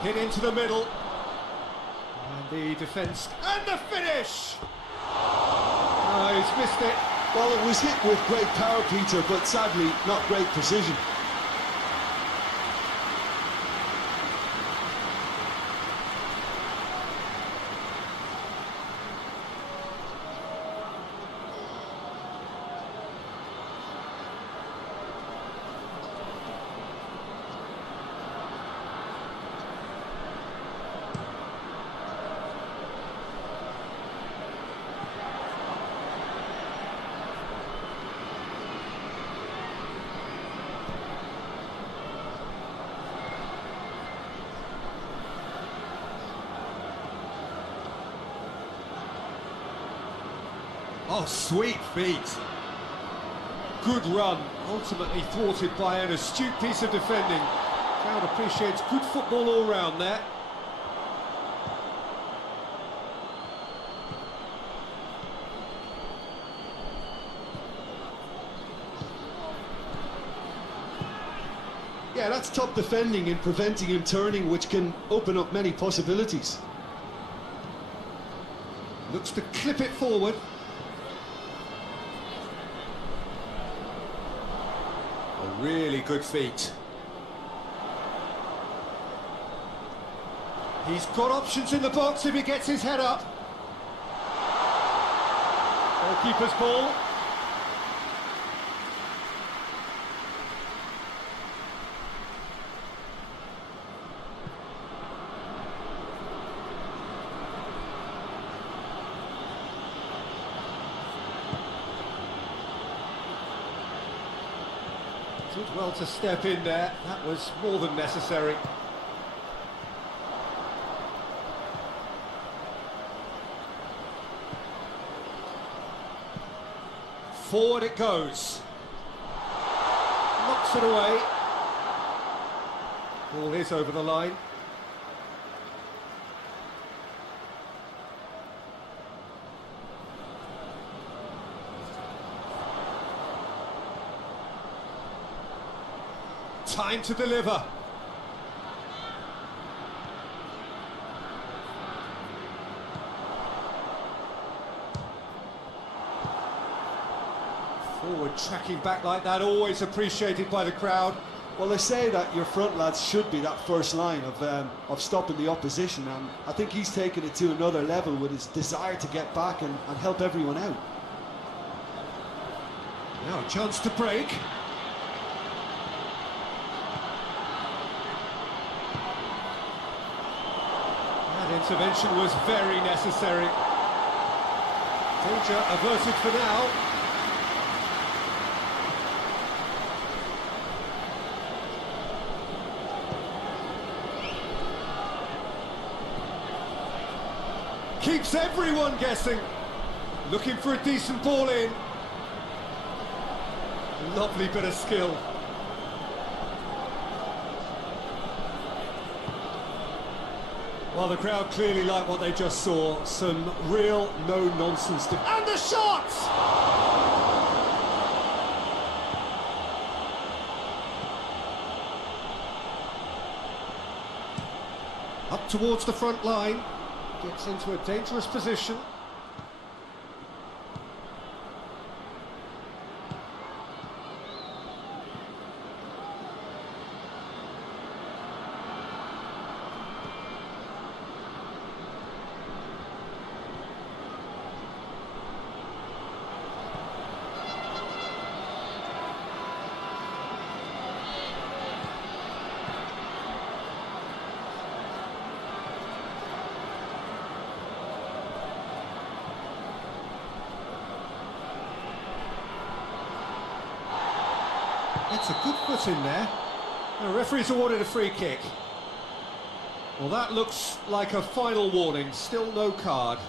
Hit into the middle, and the defence, and the finish! Oh, he's missed it. Well, it was hit with great power, Peter, but sadly, not great precision. Oh, sweet feet. Good run, ultimately thwarted by an astute piece of defending. Crowd appreciates good football all round there. Yeah, that's top defending and preventing him turning, which can open up many possibilities. Looks to clip it forward. A really good feat. He's got options in the box if he gets his head up. Goalkeeper's ball. Did well to step in there. That was more than necessary. Forward it goes. Knocks it away. Ball is over the line. Time to deliver. Forward tracking back like that, always appreciated by the crowd. Well, they say that your front lads should be that first line of stopping the opposition, and I think he's taken it to another level with his desire to get back and help everyone out. Now a chance to break. That intervention was very necessary. Danger averted for now. Keeps everyone guessing. Looking for a decent ball in. Lovely bit of skill. Well, the crowd clearly like what they just saw. Some real no-nonsense. And the shot! Up towards the front line. Gets into a dangerous position. It's a good foot in there. The referee's awarded a free kick. Well, that looks like a final warning. Still no card.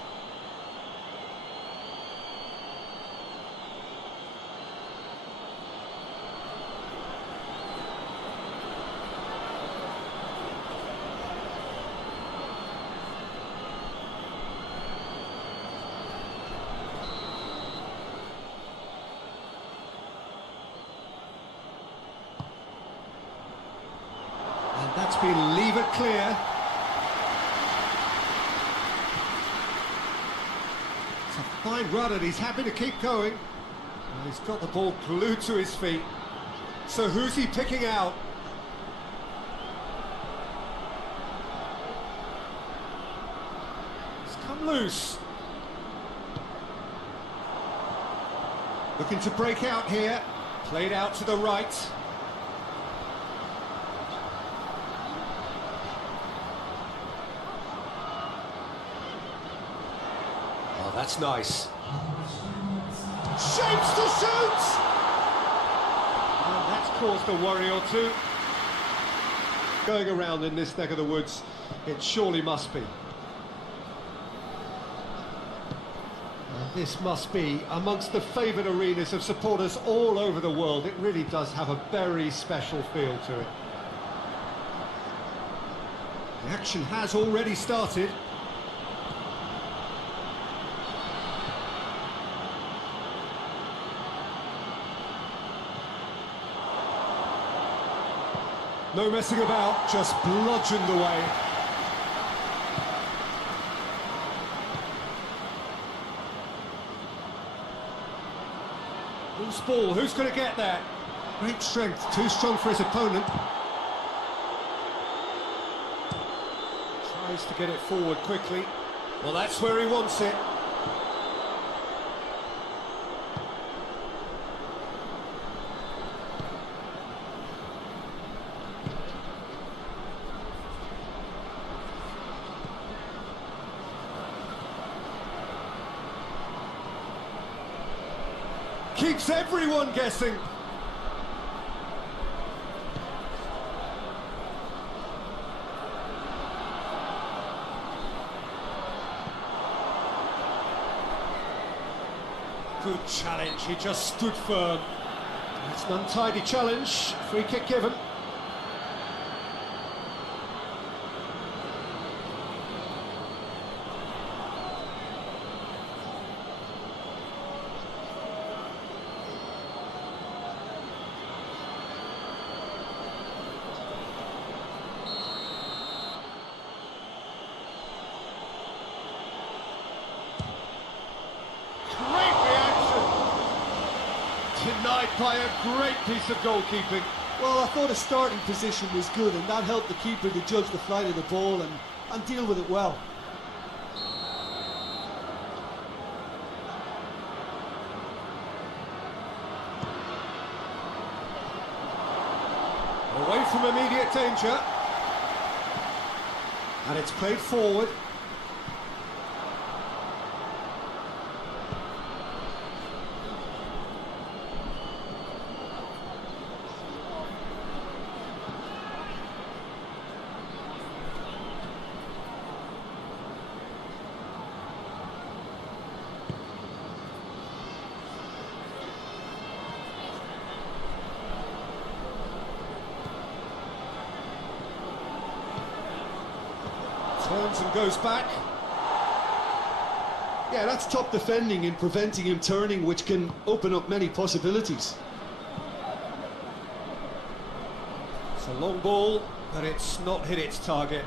That's been levered clear. It's a fine run and he's happy to keep going. And he's got the ball glued to his feet. So who's he picking out? It's come loose. Looking to break out here. Played out to the right. That's nice. Shapes to shoot! And that's caused a worry or two. Going around in this neck of the woods, it surely must be. And this must be amongst the favoured arenas of supporters all over the world. It really does have a very special feel to it. The action has already started. No messing about, just bludgeoned away. Loose ball, who's going to get that? Great strength, too strong for his opponent. Tries to get it forward quickly. Well, that's where he wants it. Keeps everyone guessing. Good challenge, he just stood firm. It's an untidy challenge, free kick given. Denied by a great piece of goalkeeping. Well, I thought his starting position was good, and that helped the keeper to judge the flight of the ball and deal with it well. Away from immediate danger. And it's played forward. Turns and goes back. Yeah, that's top defending in preventing him turning, which can open up many possibilities. It's a long ball, but it's not hit its target.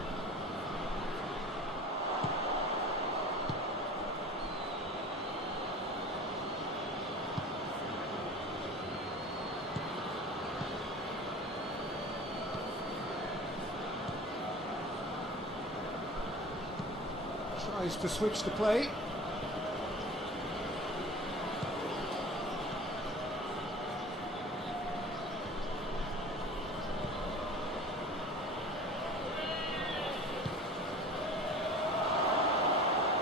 Tries to switch the play.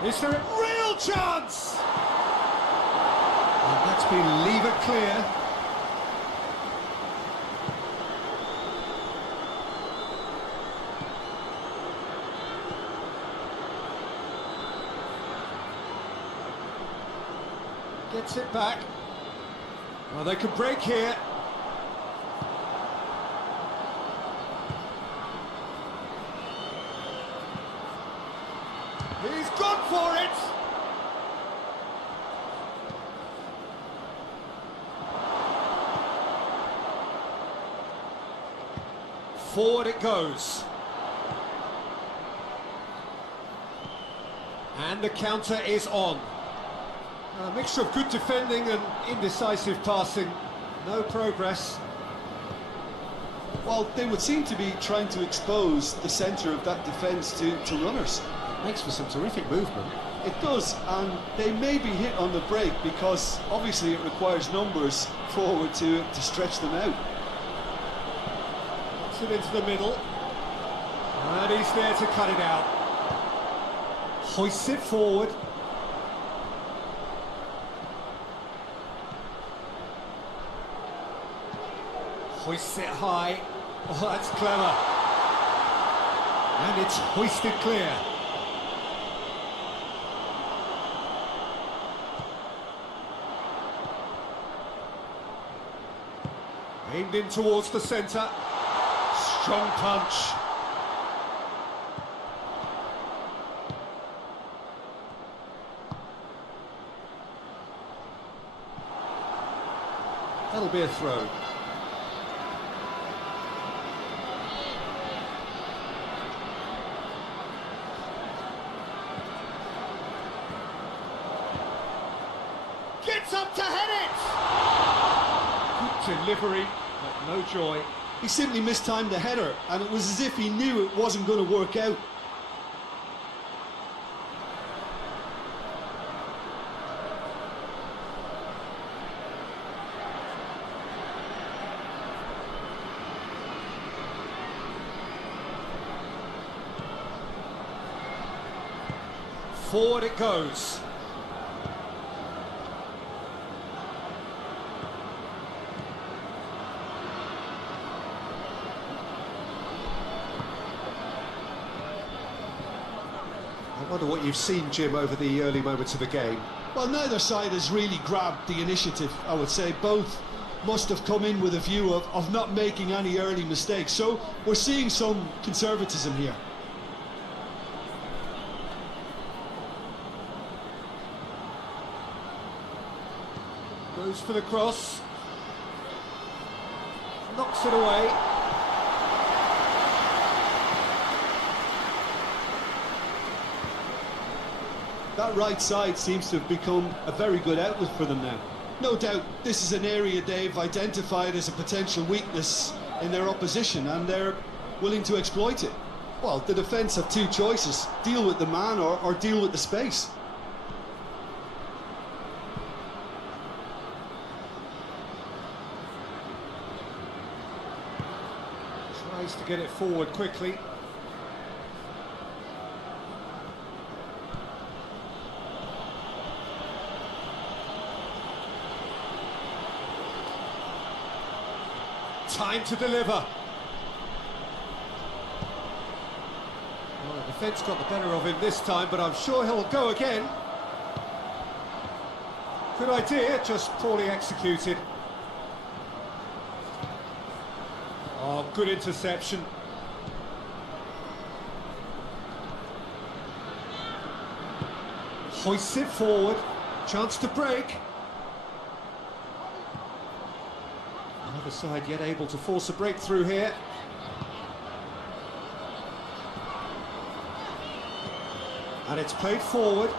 Is there a real chance? And that's been lever clear. Gets it back. Well, they could break here. He's gone for it. Forward it goes. And the counter is on. A mixture of good defending and indecisive passing. No progress. Well, they would seem to be trying to expose the centre of that defence to runners. Makes for some terrific movement. It does, and they may be hit on the break because obviously it requires numbers forward to stretch them out. Puts it into the middle. And he's there to cut it out. Hoists it forward. Hoists it high. Oh, that's clever. And it's hoisted clear. Aimed in towards the centre. Strong punch. That'll be a throw. Gets up to head it! Good delivery, but no joy. He simply mistimed the header, and it was as if he knew it wasn't going to work out. Forward it goes. I wonder what you've seen, Jim, over the early moments of the game. Well, neither side has really grabbed the initiative, I would say. Both must have come in with a view of not making any early mistakes. So we're seeing some conservatism here. Goes for the cross. Knocks it away. That right side seems to have become a very good outlet for them now. No doubt this is an area they've identified as a potential weakness in their opposition, and they're willing to exploit it. Well, the defence have two choices: deal with the man or deal with the space. Tries to get it forward quickly. Time to deliver. Well, the defence got the better of him this time, but I'm sure he'll go again. Good idea, just poorly executed. Oh, good interception. Hoists it forward. Chance to break. Neither side yet able to force a breakthrough here. And it's played forward.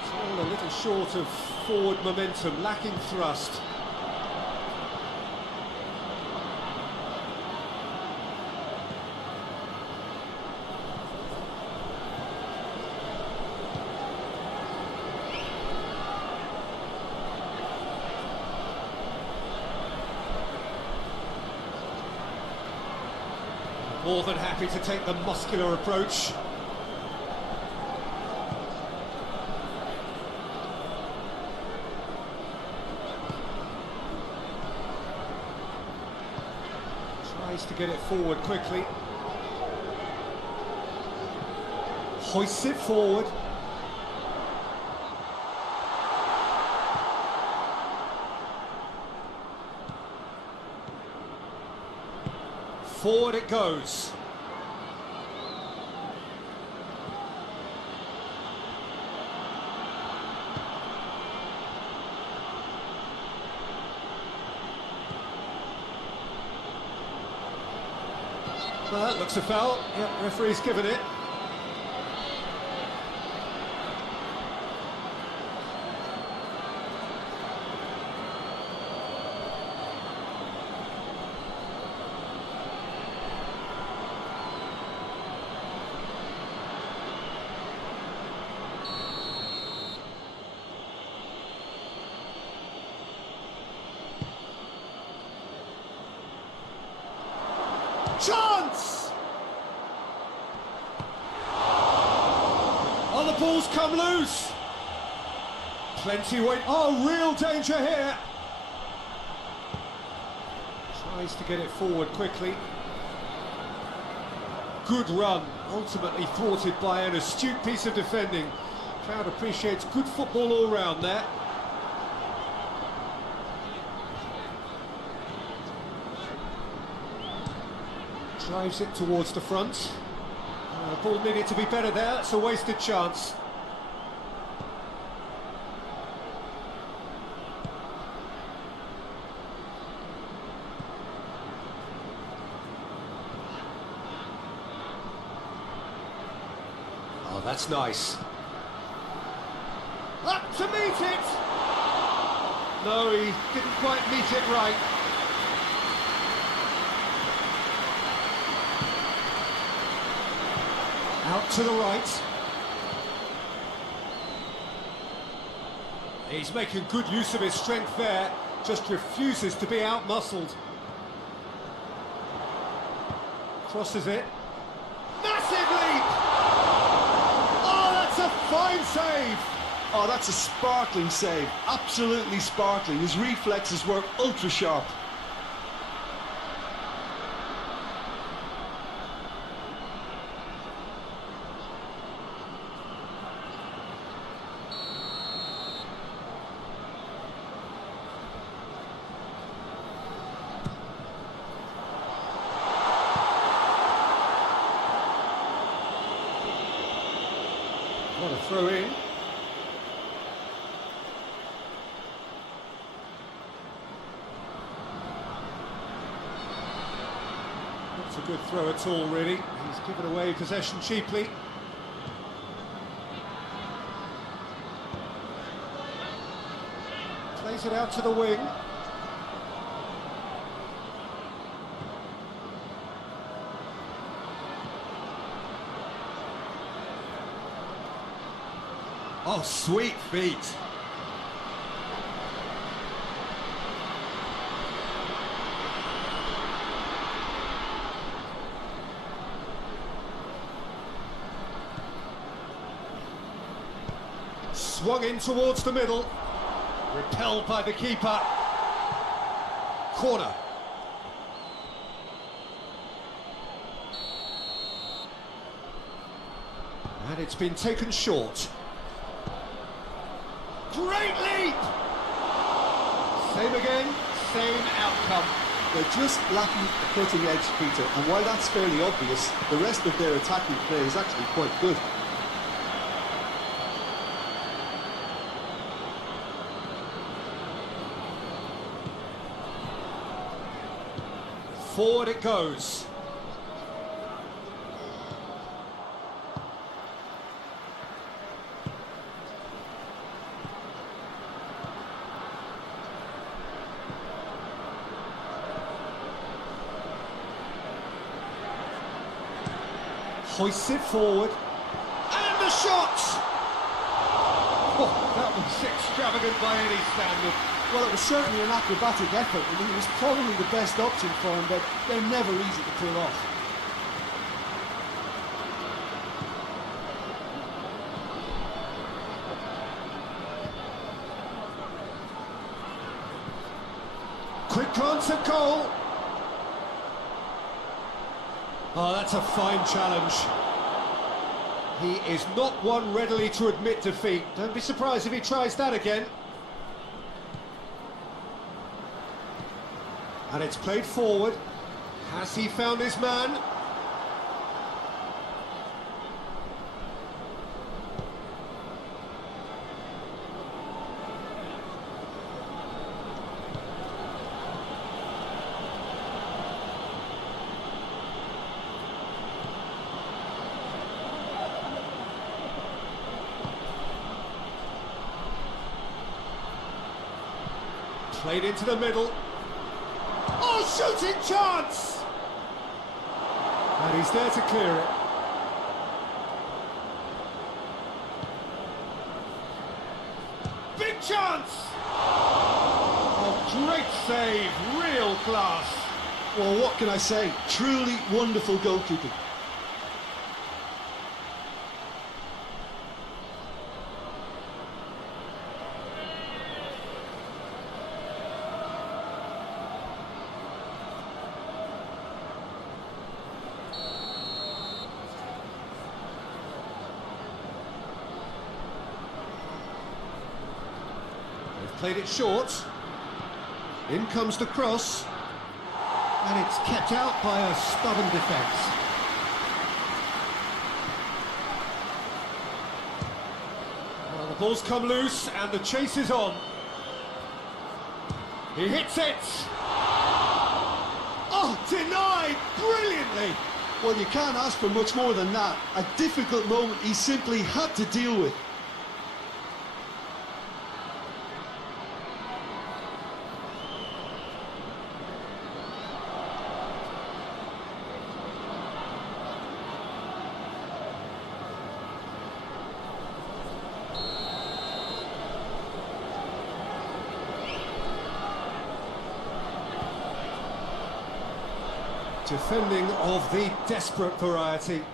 It's all a little short of forward momentum, lacking thrust. More than happy to take the muscular approach. Tries to get it forward quickly. Hoists it forward. Forward it goes. Well, that looks a foul. Yep, referee's given it. Chance! Oh, the ball's come loose. Plenty weight. Oh, real danger here. Tries to get it forward quickly. Good run, ultimately thwarted by an astute piece of defending. Crowd appreciates good football all round there. Drives it towards the front. The ball needed to be better there. It's a wasted chance. Oh, that's nice. Up to meet it! No, he didn't quite meet it right. Out to the right. He's making good use of his strength there, just refuses to be out-muscled. Crosses it. Massive leap! Oh, that's a fine save! Oh, that's a sparkling save. Absolutely sparkling. His reflexes were ultra sharp. What a throw in. Not a good throw at all, really. He's given away possession cheaply. Plays it out to the wing. Oh, sweet feet. Swung in towards the middle. Repelled by the keeper. Corner. And it's been taken short. Great leap! Same again, same outcome. They're just lacking a cutting edge, Peter, and while that's fairly obvious, the rest of their attacking play is actually quite good. Forward it goes. Hoists it forward. And the shot! Oh, that was extravagant by any standard. Well, it was certainly an acrobatic effort, and it was probably the best option for him, but they're never easy to pull off. Quick glance at goal. Oh, that's a fine challenge. He is not one readily to admit defeat. Don't be surprised if he tries that again. And it's played forward. Has he found his man? Played into the middle. Oh, shooting chance! And he's there to clear it. Big chance! Oh, great save, real class. Well, what can I say? Truly wonderful goalkeeping. Played it short. In comes the cross. And it's kept out by a stubborn defence. Well, the ball's come loose and the chase is on. He hits it! Oh, denied brilliantly! Well, you can't ask for much more than that. A difficult moment he simply had to deal with. Defending of the desperate variety.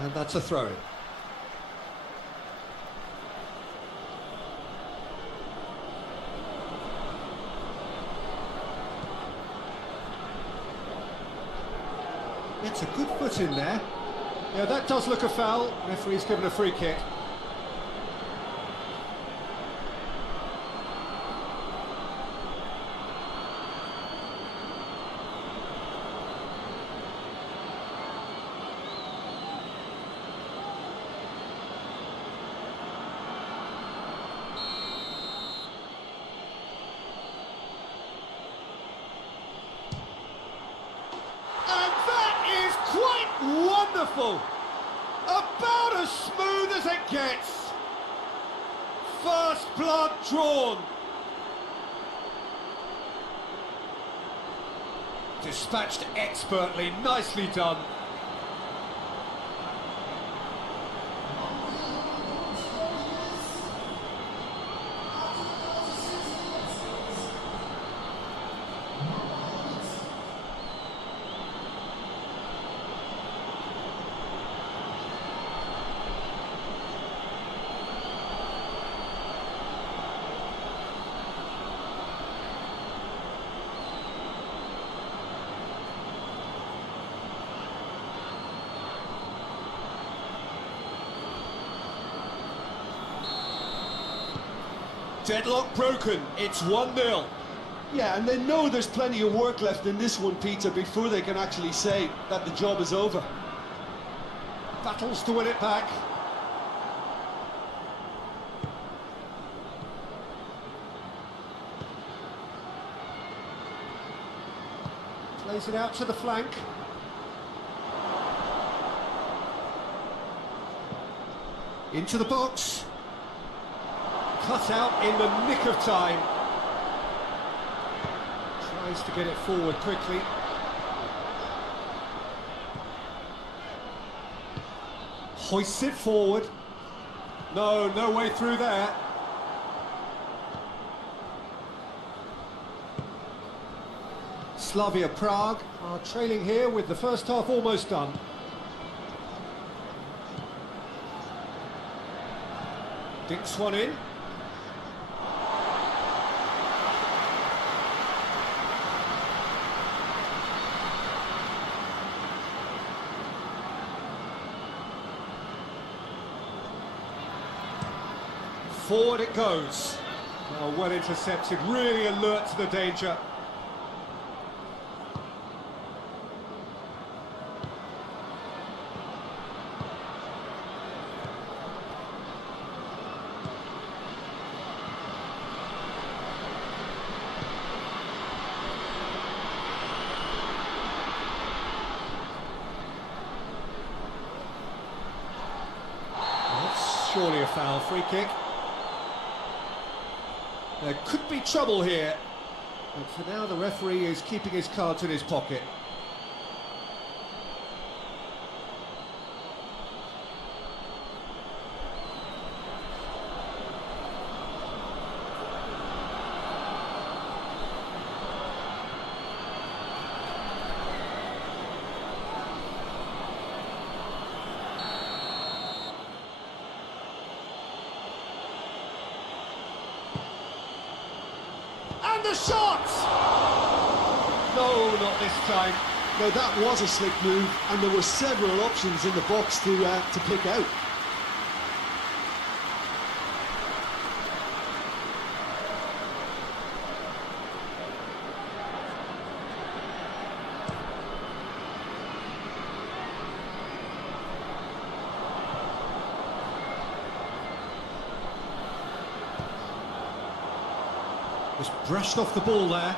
And that's a throw-in. Gets a good foot in there. Yeah, that does look a foul. Referee's given a free kick. Wonderful! About as smooth as it gets. First blood drawn. Dispatched expertly, nicely done. Deadlock broken, it's 1-0. Yeah, and they know there's plenty of work left in this one, Peter, before they can actually say that the job is over. Battles to win it back. Plays it out to the flank. Into the box. Cut out in the nick of time. Tries to get it forward quickly. Hoists it forward. No way through there. Slavia Prague are trailing here with the first half almost done. Dinks one in. Forward it goes. Well intercepted, really alert to the danger. That's surely a foul, free kick. There could be trouble here, but for now the referee is keeping his cards in his pocket. And the shot! No, not this time. No, that was a slick move, and there were several options in the box to pick out. Just brushed off the ball there.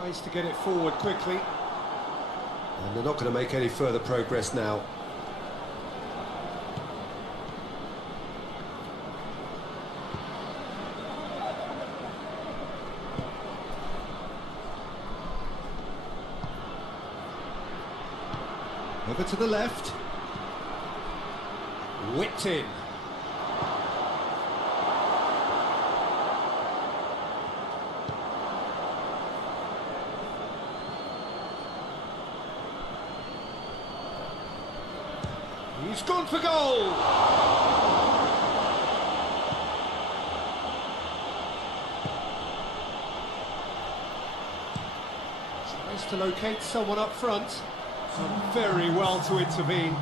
Tries to get it forward quickly. And they're not going to make any further progress now. Over to the left. Whipped in. He's gone for goal! Tries to locate someone up front. Done very well to intervene.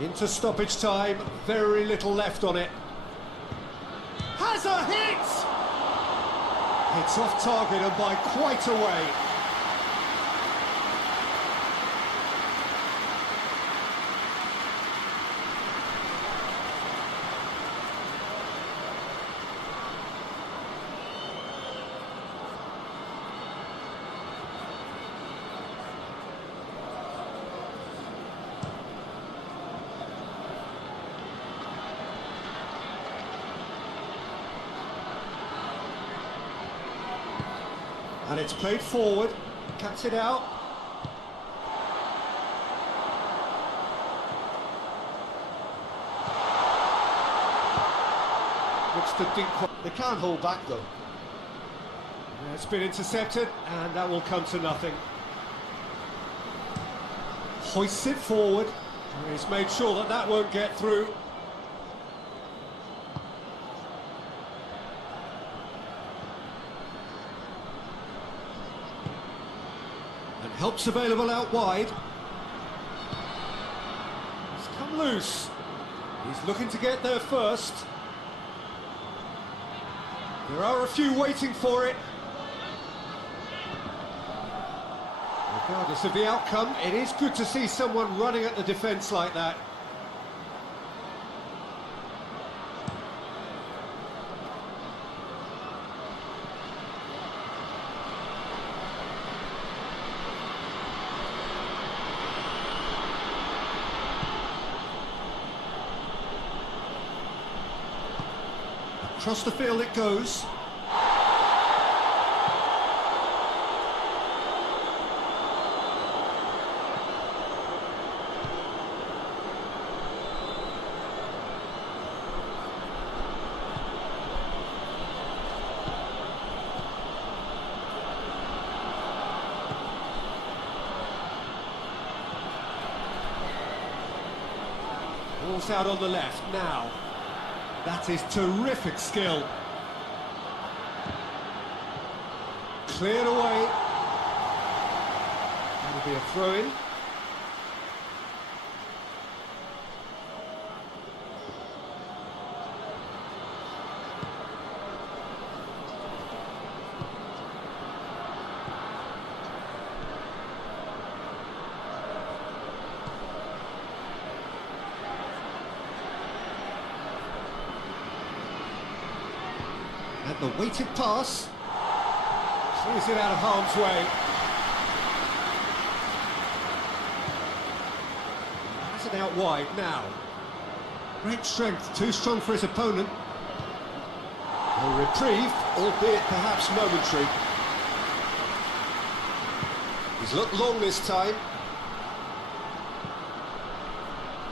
Into stoppage time, very little left on it. Has a hit! It's off target and by quite a way. And it's played forward, cuts it out. Looks to dink. They can't hold back though. It's been intercepted, and that will come to nothing. Hoists it forward. He's made sure that that won't get through. And help's available out wide. It's come loose. He's looking to get there first. There are a few waiting for it. Regardless of the outcome, it is good to see someone running at the defence like that. Across the field it goes. Ball's out on the left now. That is terrific skill. Cleared away. That'll be a throw-in. And the weighted pass. Clears it out of harm's way. Has it out wide now. Great strength, too strong for his opponent. A reprieve, albeit perhaps momentary. He's looked long this time.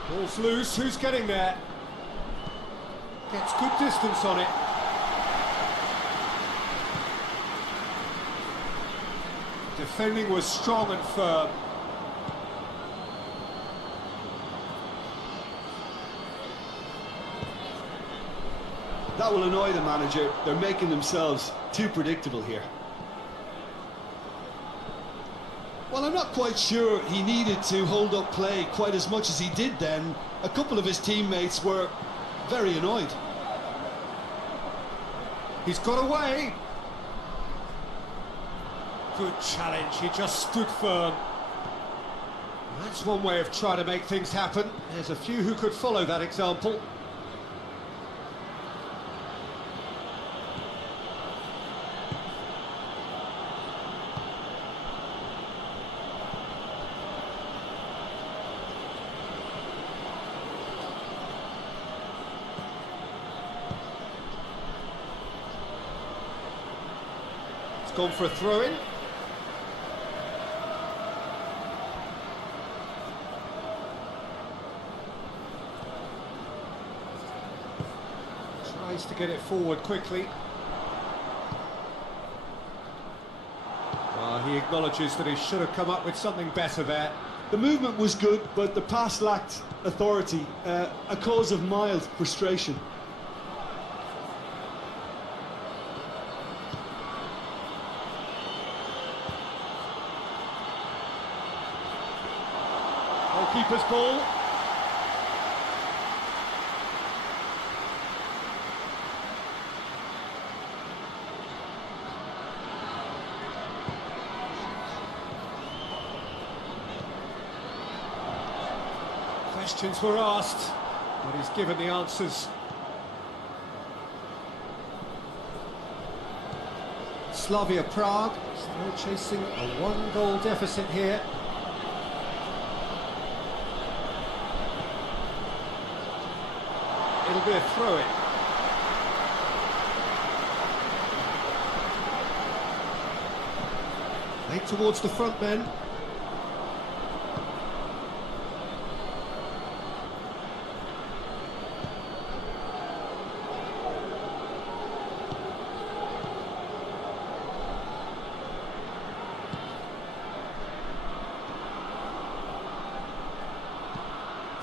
Ball's loose, who's getting there? Gets good distance on it. Defending was strong and firm. That will annoy the manager. They're making themselves too predictable here. Well, I'm not quite sure he needed to hold up play quite as much as he did then. A couple of his teammates were very annoyed. He's got away. Good challenge, he just stood firm. That's one way of trying to make things happen. There's a few who could follow that example. gone for a throw-in. Tries to get it forward quickly. He acknowledges that he should have come up with something better there. The movement was good, but the pass lacked authority, a cause of mild frustration. Goalkeeper's ball. Questions were asked, but he's given the answers. Slavia Prague still chasing a one-goal deficit here. It'll be a throw-in. Eight towards the front men.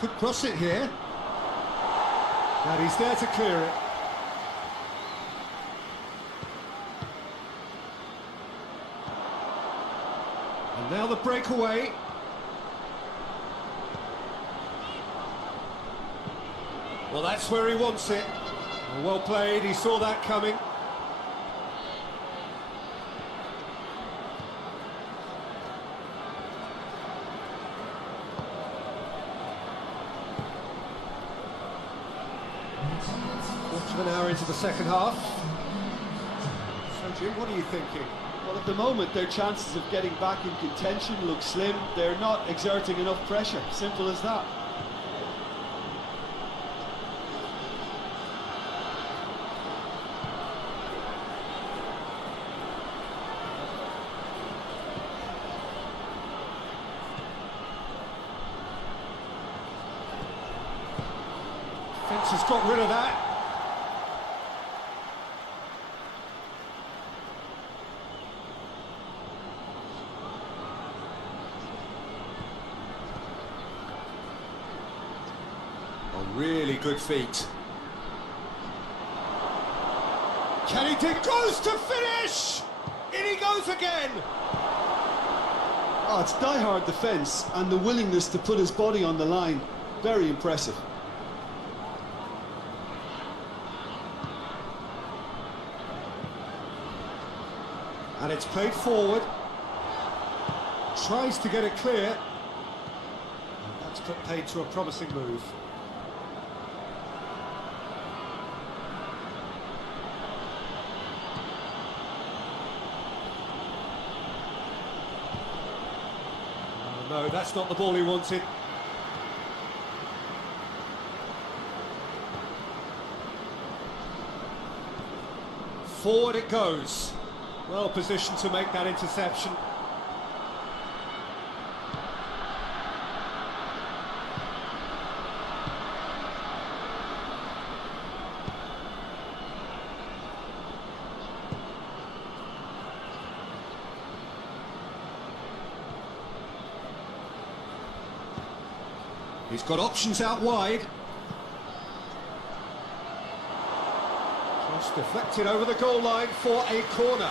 Could cross it here. And he's there to clear it. And now the breakaway. Well, that's where he wants it. Well played, he saw that coming. Quarter of an hour into the second half. So, Jim, what are you thinking? Well, at the moment, their chances of getting back in contention look slim. They're not exerting enough pressure. Simple as that. Fence has got rid of that. Really good feet. Can he dig? Goes to finish! In he goes again! Oh, it's die-hard defence and the willingness to put his body on the line. Very impressive. And it's played forward. Tries to get it clear. And that's put paid to a promising move. No, that's not the ball he wanted. Forward it goes. Well positioned to make that interception. He's got options out wide. Cross deflected over the goal line for a corner.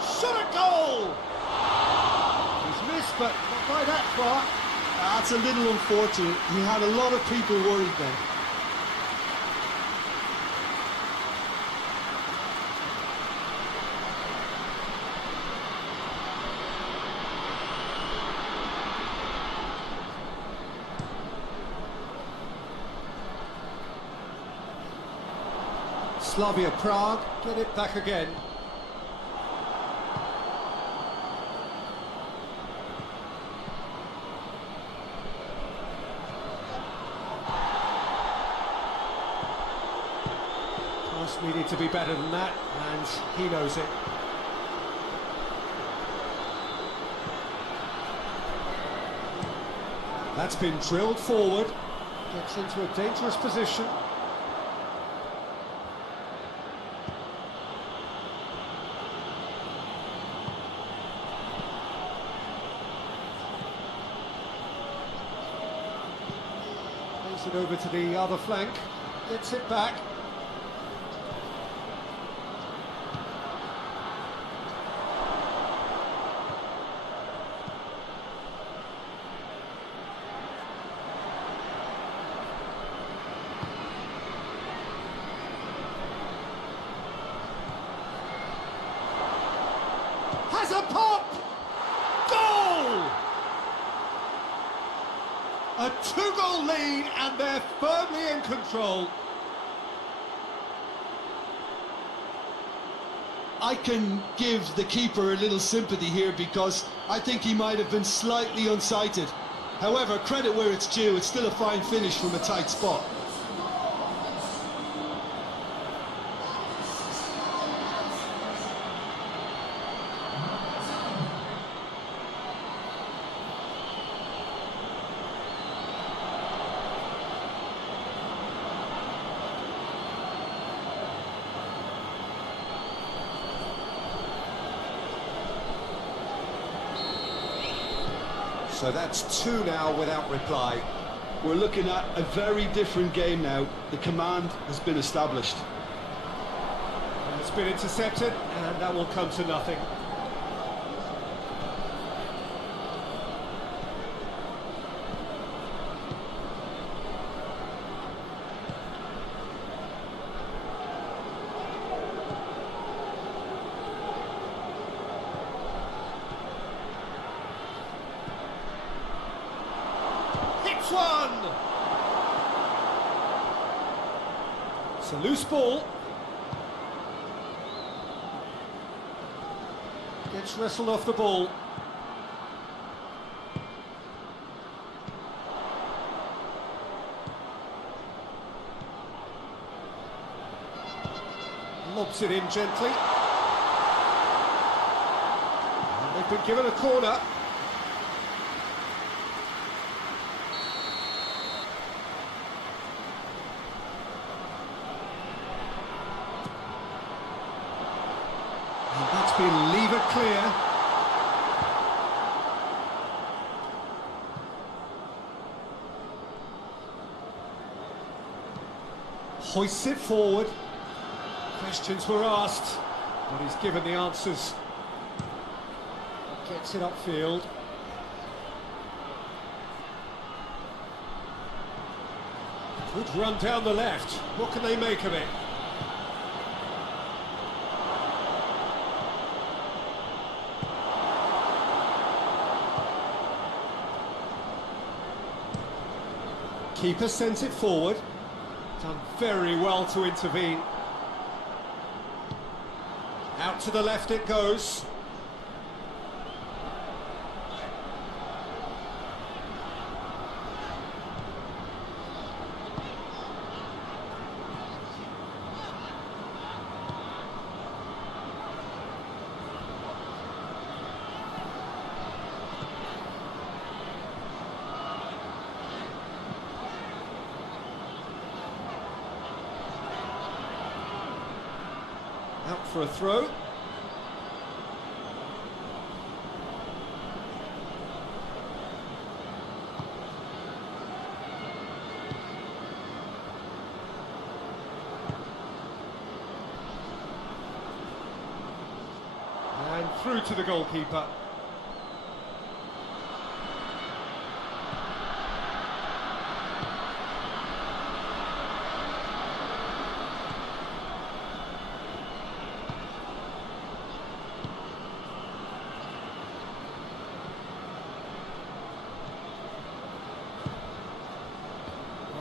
Shot a goal! But not by that far. That's a little unfortunate. He had a lot of people worried then. Slavia Prague get it back again. Pass needed to be better than that, and he knows it. That's been drilled forward, gets into a dangerous position. Plays it over to the other flank, gets it back. Has a pop! Goal! A two-goal lead and they're firmly in control. I can give the keeper a little sympathy here because I think he might have been slightly unsighted. However, credit where it's due, it's still a fine finish from a tight spot. So that's two now without reply. We're looking at a very different game now. The command has been established. And it's been intercepted, and that will come to nothing. Hits one! It's a loose ball. Gets wrestled off the ball. Lobs it in gently. And they've been given a corner. And that's been lever clear. Hoists it forward. Questions were asked, but he's given the answers. Gets it upfield. Good run down the left. What can they make of it? Keeper sends it forward. Done very well to intervene. Out to the left it goes. Out for a throw. And through to the goalkeeper.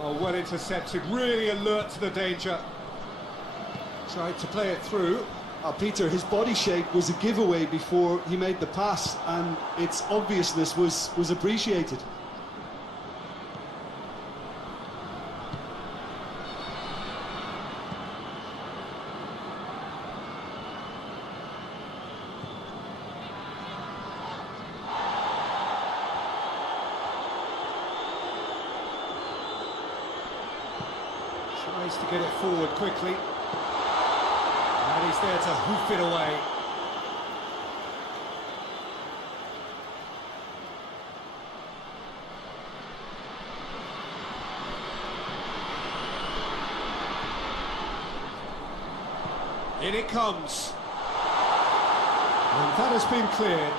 Oh, well intercepted, really alert to the danger. Tried to play it through. Peter, his body shape was a giveaway before he made the pass, and its obviousness was appreciated. Tries to get it forward quickly. And he's there to hoof it away. In it comes. And that has been cleared.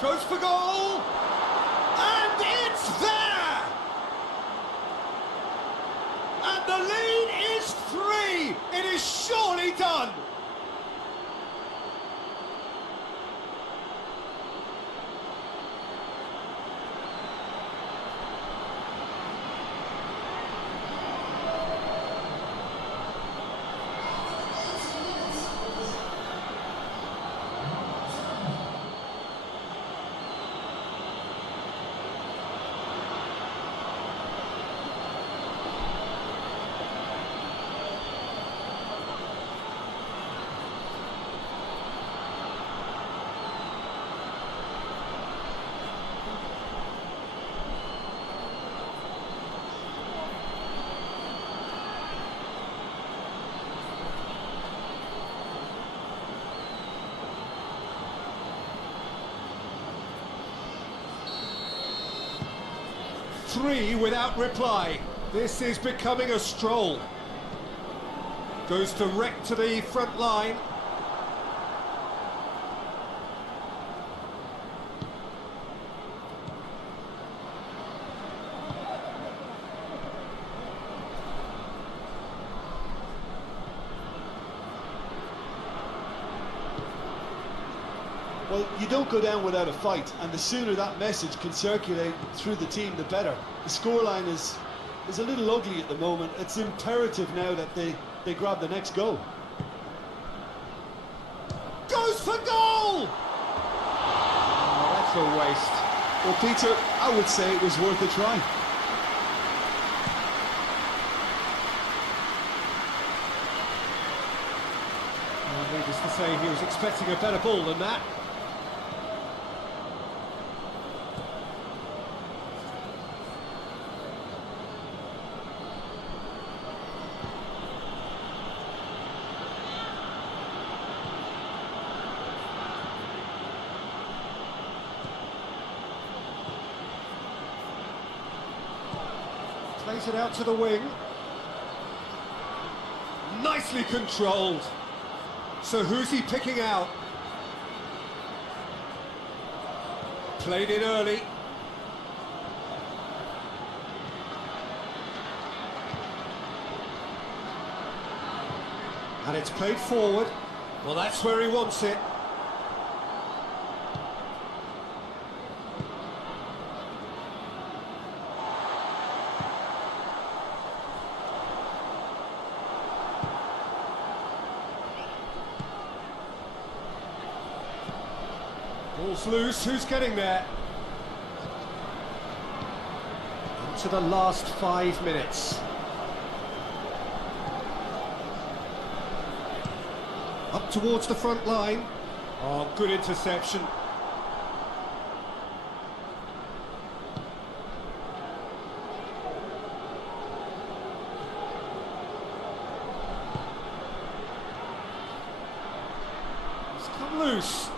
Goes for goal, and it's there! And the lead is 3! It is surely done! Three without reply. This is becoming a stroll. Goes direct to the front line. Well, you don't go down without a fight, and the sooner that message can circulate through the team, the better. The scoreline is a little ugly at the moment. It's imperative now that they grab the next goal. Goes for goal! Oh, that's a waste. Well, Peter, I would say it was worth a try. Well, needless to say, he was expecting a better ball than that. Plays it out to the wing. Nicely controlled. So who's he picking out? Played in early. And it's played forward. Well, that's where he wants it. Ball's loose, who's getting there? Into the last 5 minutes. Up towards the front line. Oh, good interception. It's come loose.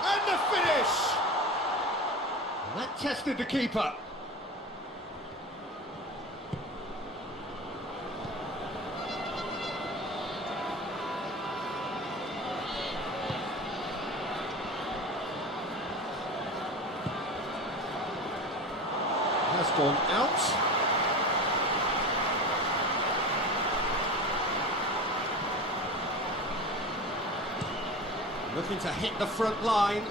And the finish! And that tested the keeper. has gone out. Looking to hit the front line.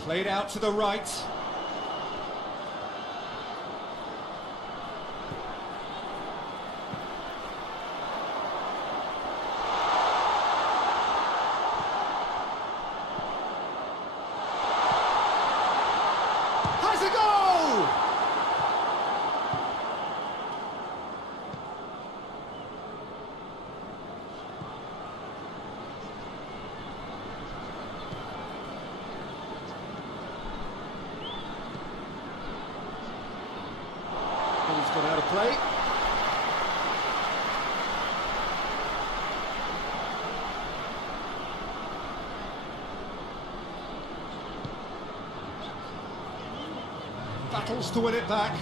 Played out to the right. Has a goal! Ball's gone out of play. Battles to win it back.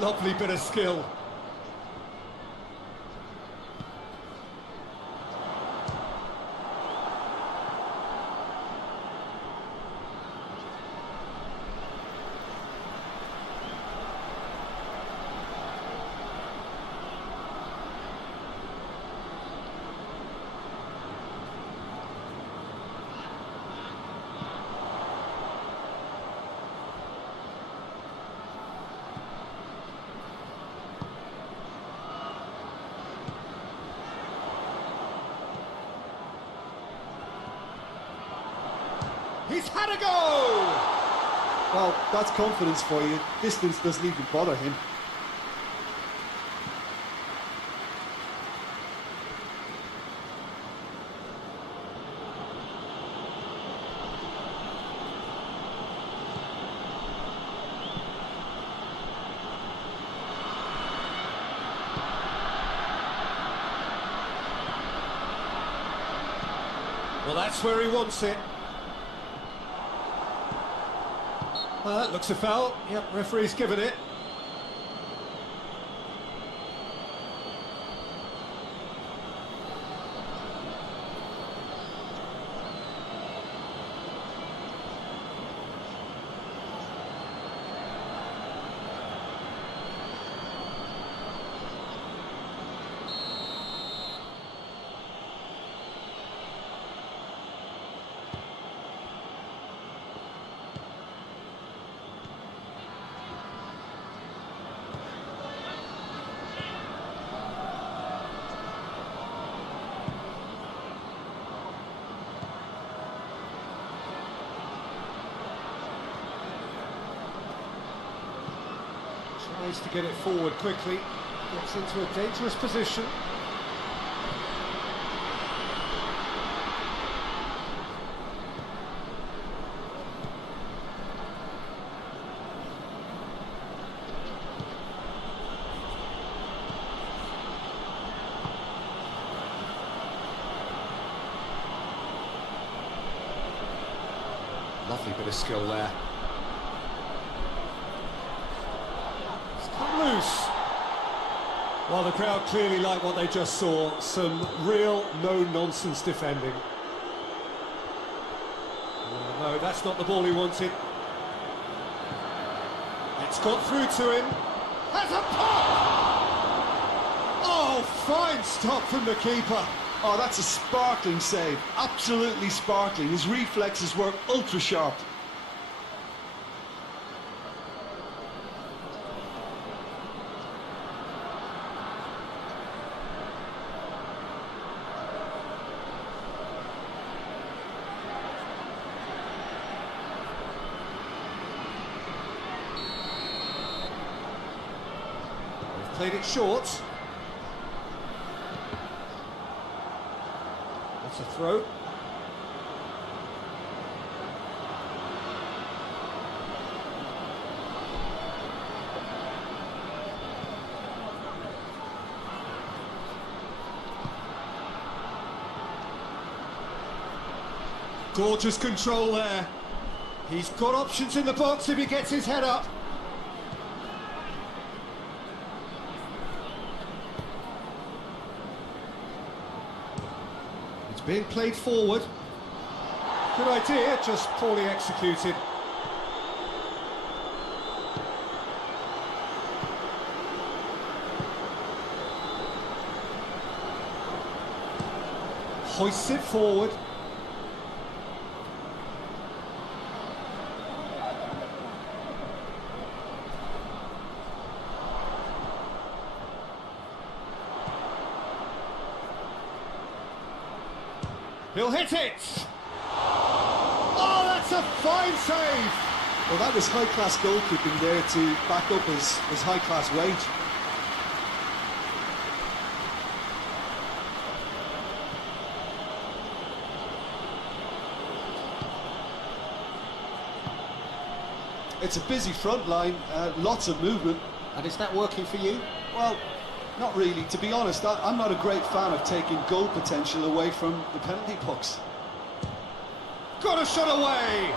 Lovely bit of skill. He's had a go! Well, that's confidence for you. Distance doesn't even bother him. Well, that's where he wants it. That looks a foul. Yep, referee's given it. Tries to get it forward quickly, gets into a dangerous position. Lovely bit of skill there. Loose. Well, the crowd clearly like what they just saw. Some real no-nonsense defending. No, that's not the ball he wanted. It's got through to him. Has a pop! Oh, fine stop from the keeper. Oh, that's a sparkling save. Absolutely sparkling. His reflexes were ultra sharp. Played it short. That's a throw. Gorgeous control there. He's got options in the box if he gets his head up. It's being played forward. Good idea, just poorly executed. Hoists it forward. He'll hit it! Oh, that's a fine save! Well, that was high-class goalkeeping there to back up his high-class wage. It's a busy front line, lots of movement. And is that working for you? Well, not really. To be honest, I'm not a great fan of taking goal potential away from the penalty box. Got a shot away!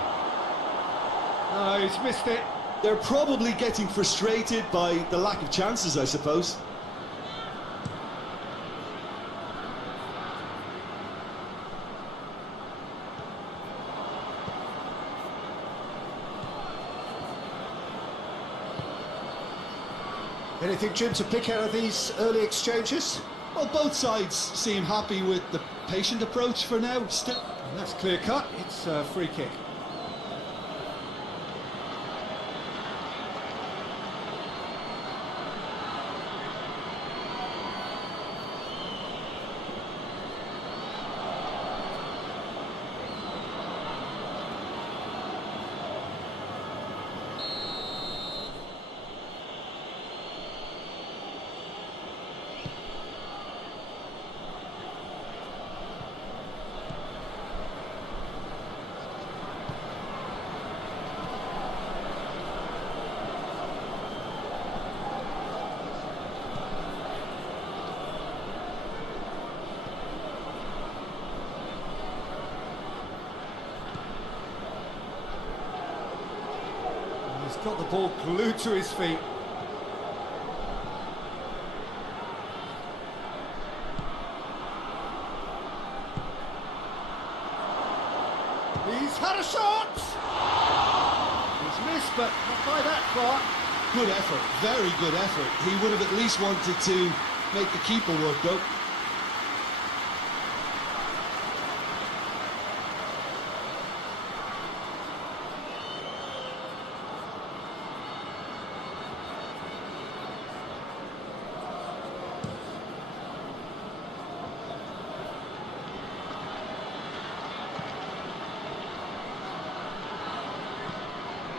No, he's missed it. They're probably getting frustrated by the lack of chances, I suppose. Anything, Jim, to pick out of these early exchanges? Well, both sides seem happy with the patient approach for now. And that's clear cut. It's a free kick. He's got the ball glued to his feet. He's had a shot! He's missed, but not by that far. Good effort, very good effort. He would have at least wanted to make the keeper work, though.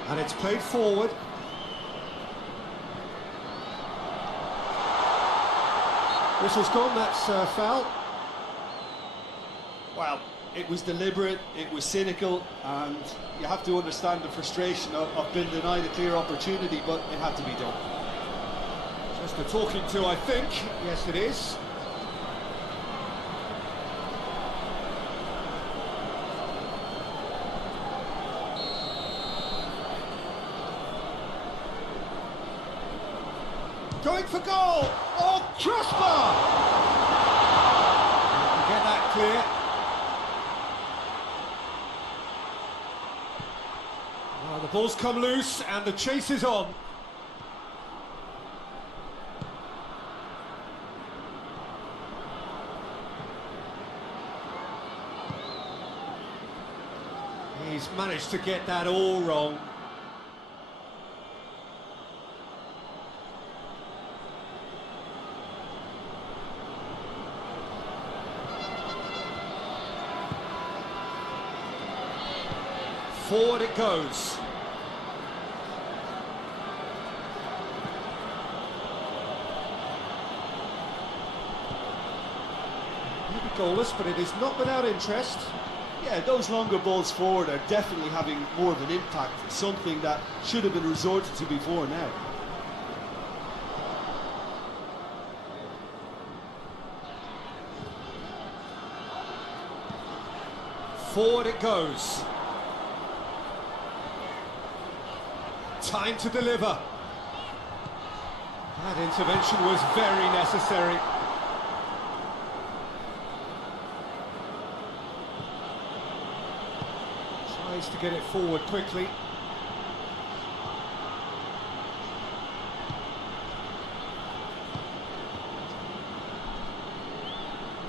And it's played forward. Whistle's gone, that's foul. Well, it was deliberate, it was cynical, and you have to understand the frustration of being denied a clear opportunity, but it had to be done. Just a talking to, I think. Yes, it is. Going for goal! Oh, crossbar! Get that clear. Well, the ball's come loose and the chase is on. He's managed to get that all wrong. Forward it goes. Goalless, but it is not without interest. Yeah, those longer balls forward are definitely having more of an impact, something that should have been resorted to before now. Forward it goes. Time to deliver. That intervention was very necessary. Tries to get it forward quickly.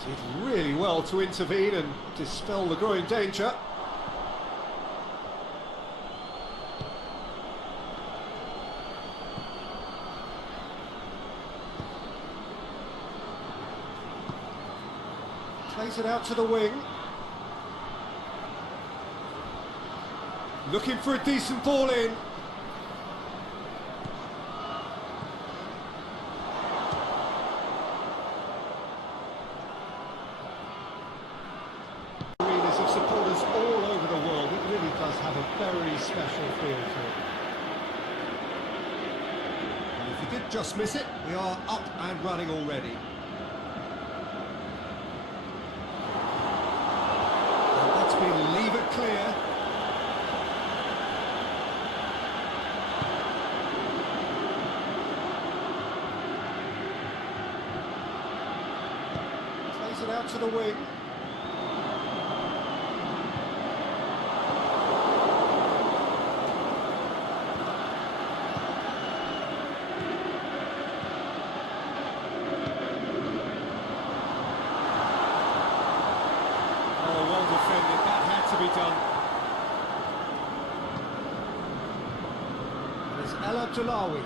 Did really well to intervene and dispel the growing danger. Plays it out to the wing. Looking for a decent ball in. Arenas of supporters all over the world. It really does have a very special feel to it. And if you did just miss it, we are up and running already. And that's been leave it clear. It out to the wing. Oh, well defended. That had to be done. And it's El Abdullawi.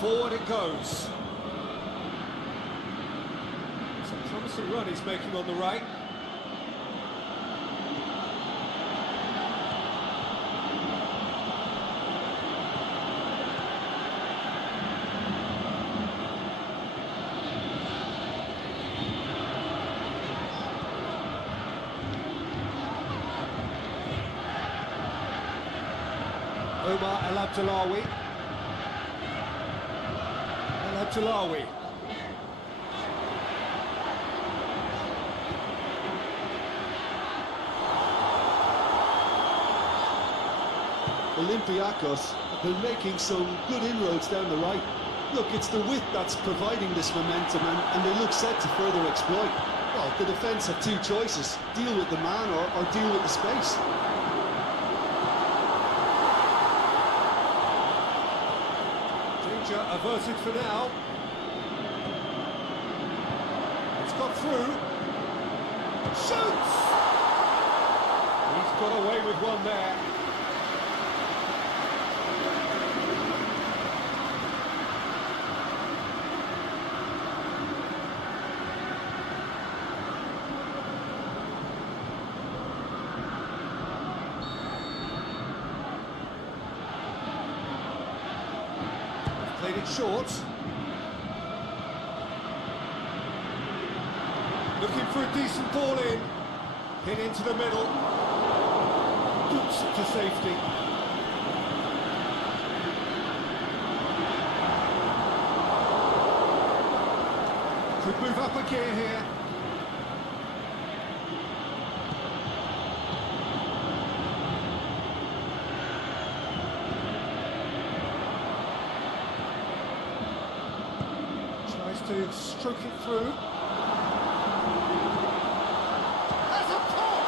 Forward it goes. It's a promising run he's making on the right. Omar El Abdullawi. Abdullawi. Olympiacos have been making some good inroads down the right. Look, it's the width that's providing this momentum, and they look set to further exploit. Well, the defence have two choices: deal with the man or deal with the space. Danger averted for now. It's got through. Shoots! He's got away with one there. Played it short. Looking for a decent ball in. Hit into the middle. Boots to safety. Could move up a gear here. To stroke it through. That's a pop!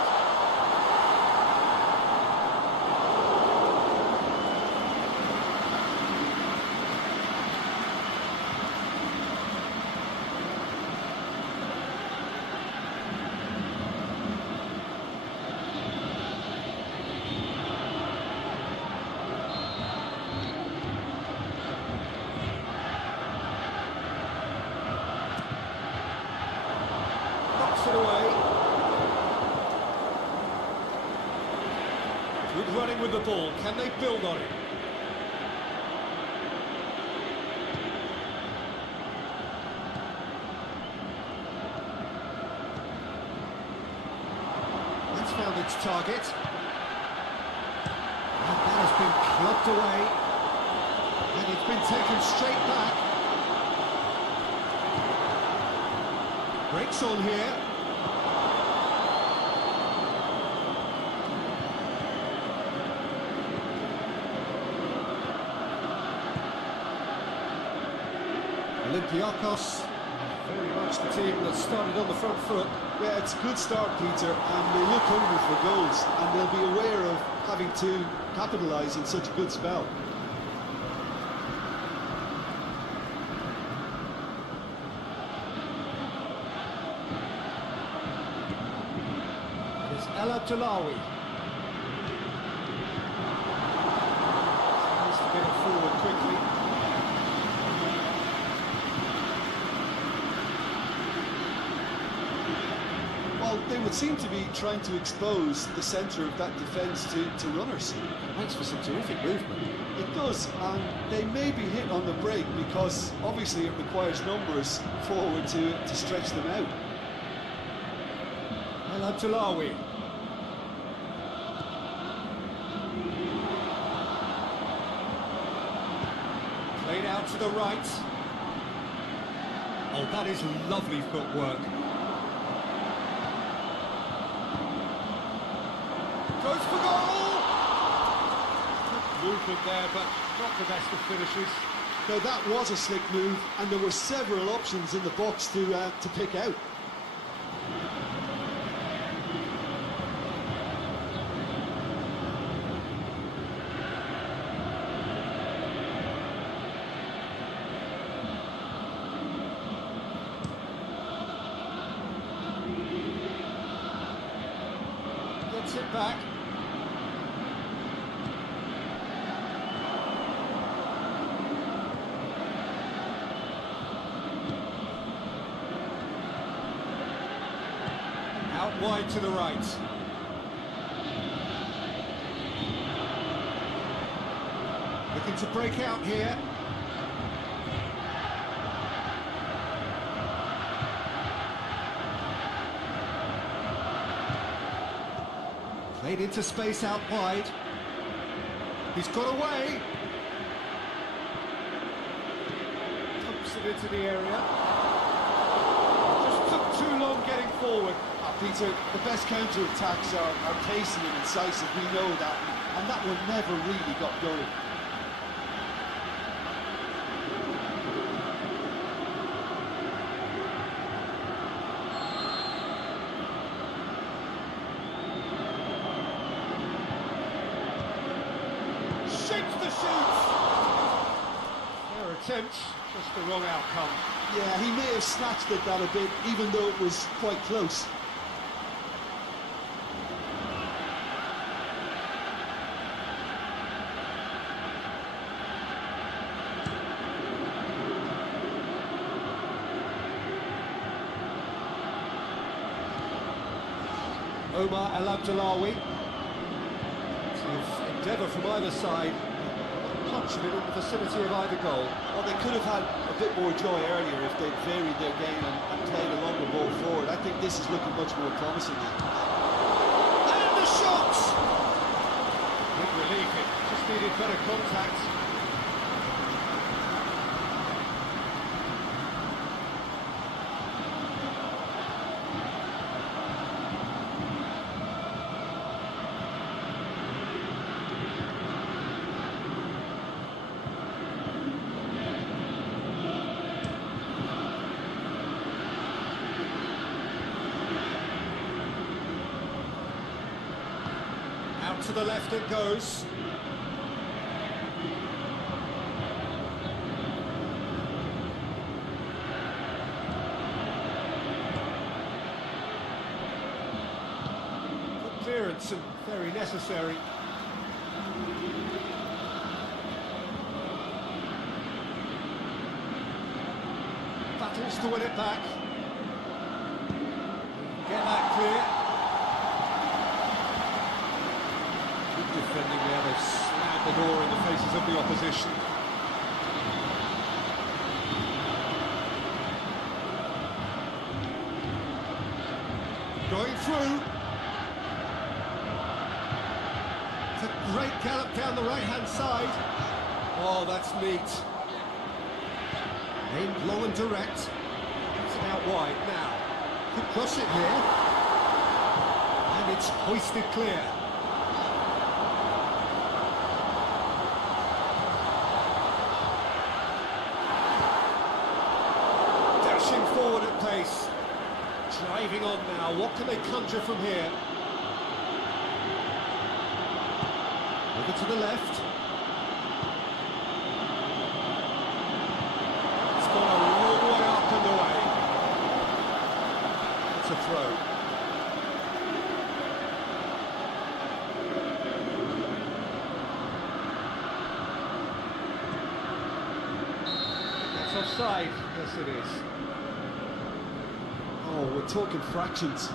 Good running with the ball. Can they build on it? That's found its target. And that has been clubbed away. And it's been taken straight back. Breaks on here. Olympiacos, very much the team that started on the front foot. Yeah, it's a good start, Peter, and they look hungry for goals, and they'll be aware of having to capitalise on such a good spell. It's El Abdullawi. Needs to get it forward quickly. Well, they would seem to be trying to expose the centre of that defence to runners. Makes for some terrific movement. It does, and they may be hit on the break because obviously it requires numbers forward to stretch them out. El Abdullawi. Played out to the right. Oh, that is lovely footwork. Goes for goal! Good movement there, but not the best of finishes. Now that was a slick move, and there were several options in the box to pick out. Gets it back. Out wide to the right. Looking to break out here. Played into space out wide. He's got away. Pumps it into the area. Just took too long getting forward. Peter, the best counter-attacks are pacey and incisive, we know that, and that one never really got going. Shapes the shoots! Their attempt, just the wrong outcome. Yeah, he may have snatched at that a bit, even though it was quite close. Omar El Abdullawi. Endeavour from either side. Punching it in the vicinity of either goal. Well, they could have had a bit more joy earlier if they'd varied their game and played a longer ball forward. I think this is looking much more promising now. And the shot! Good relief, it just needed better contact. Out to the left it goes. Good clearance and very necessary. Battles to win it back. Get that clear. defending there. They've slammed the door in the faces of the opposition. Going through. It's a great gallop down the right-hand side. Oh, that's neat. Aimed long and direct. It's out wide now. Could cross it here. And it's hoisted clear. Dashing forward at pace. Driving on now. What can they conjure from here? Over to the left. It's gone a long way up and away. It's a throw. That's offside. Yes, it is. Oh, we're talking fractions.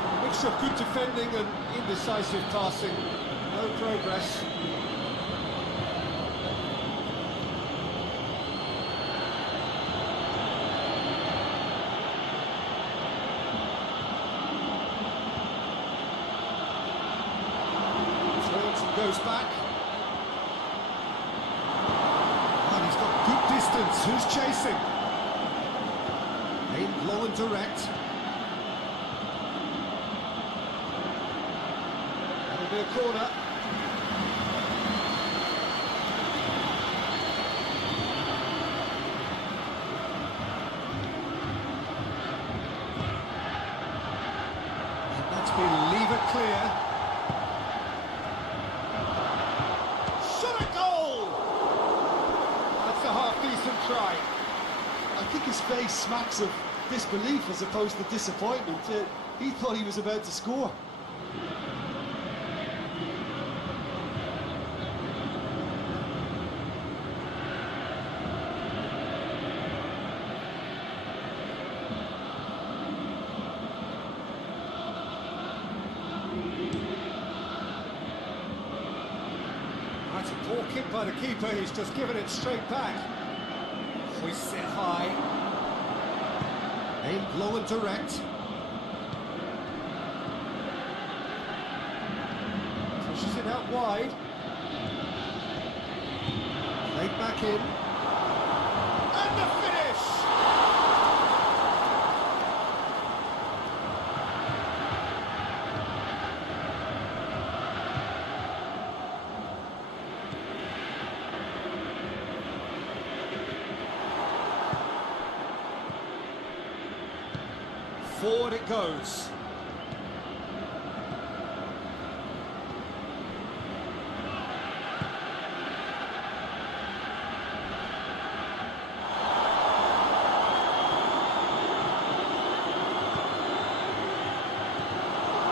A mixture of good defending and indecisive passing. No progress. Goes back. And he's got good distance. Who's chasing? Aimed long and direct. That'll be a corner. And that's been lever clear. Half-decent try. I think his face smacks of disbelief as opposed to disappointment. He thought he was about to score. That's a poor kick by the keeper, he's just given it straight back. Hoists it high. Aimed low and direct. Pushes it out wide. Played back in. And the finish! Forward it goes.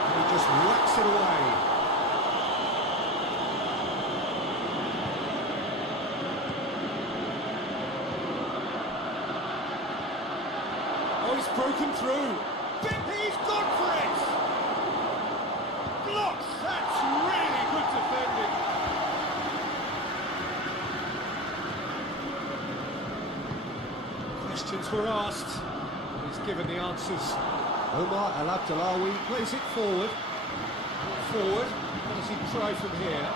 And he just whacks it away. Oh, he's broken through. He's gone for it! Blocks! That's really good defending. Questions were asked. He's given the answers. Omar Al Abdullawi plays it forward. Forward. What does he try from here?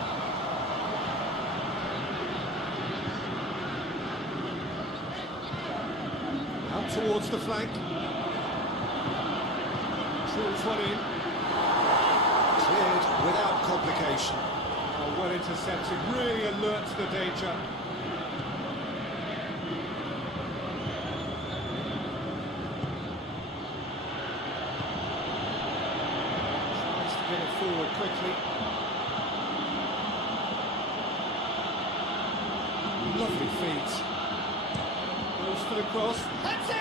Out towards the flank. Drills one in. Cleared without complication. Oh, well intercepted, really alert to the danger. Tries to get it forward quickly. Lovely feet. Goes for the cross. That's it!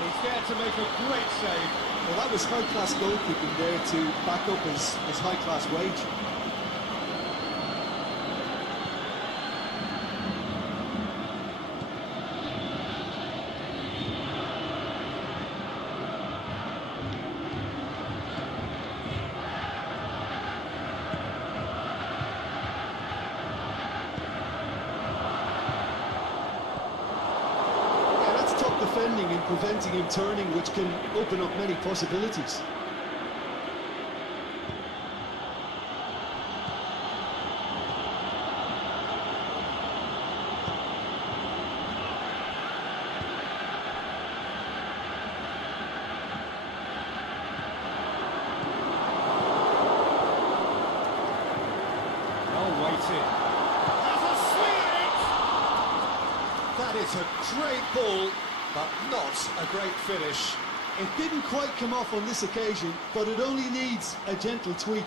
He's there to make a great save. Well, that was high-class goalkeeping there to back up his high-class wage. Defending and preventing him turning, which can open up many possibilities. Well weighted. Has a swing at it! That is a great ball, but not a great finish. It didn't quite come off on this occasion, but it only needs a gentle tweak.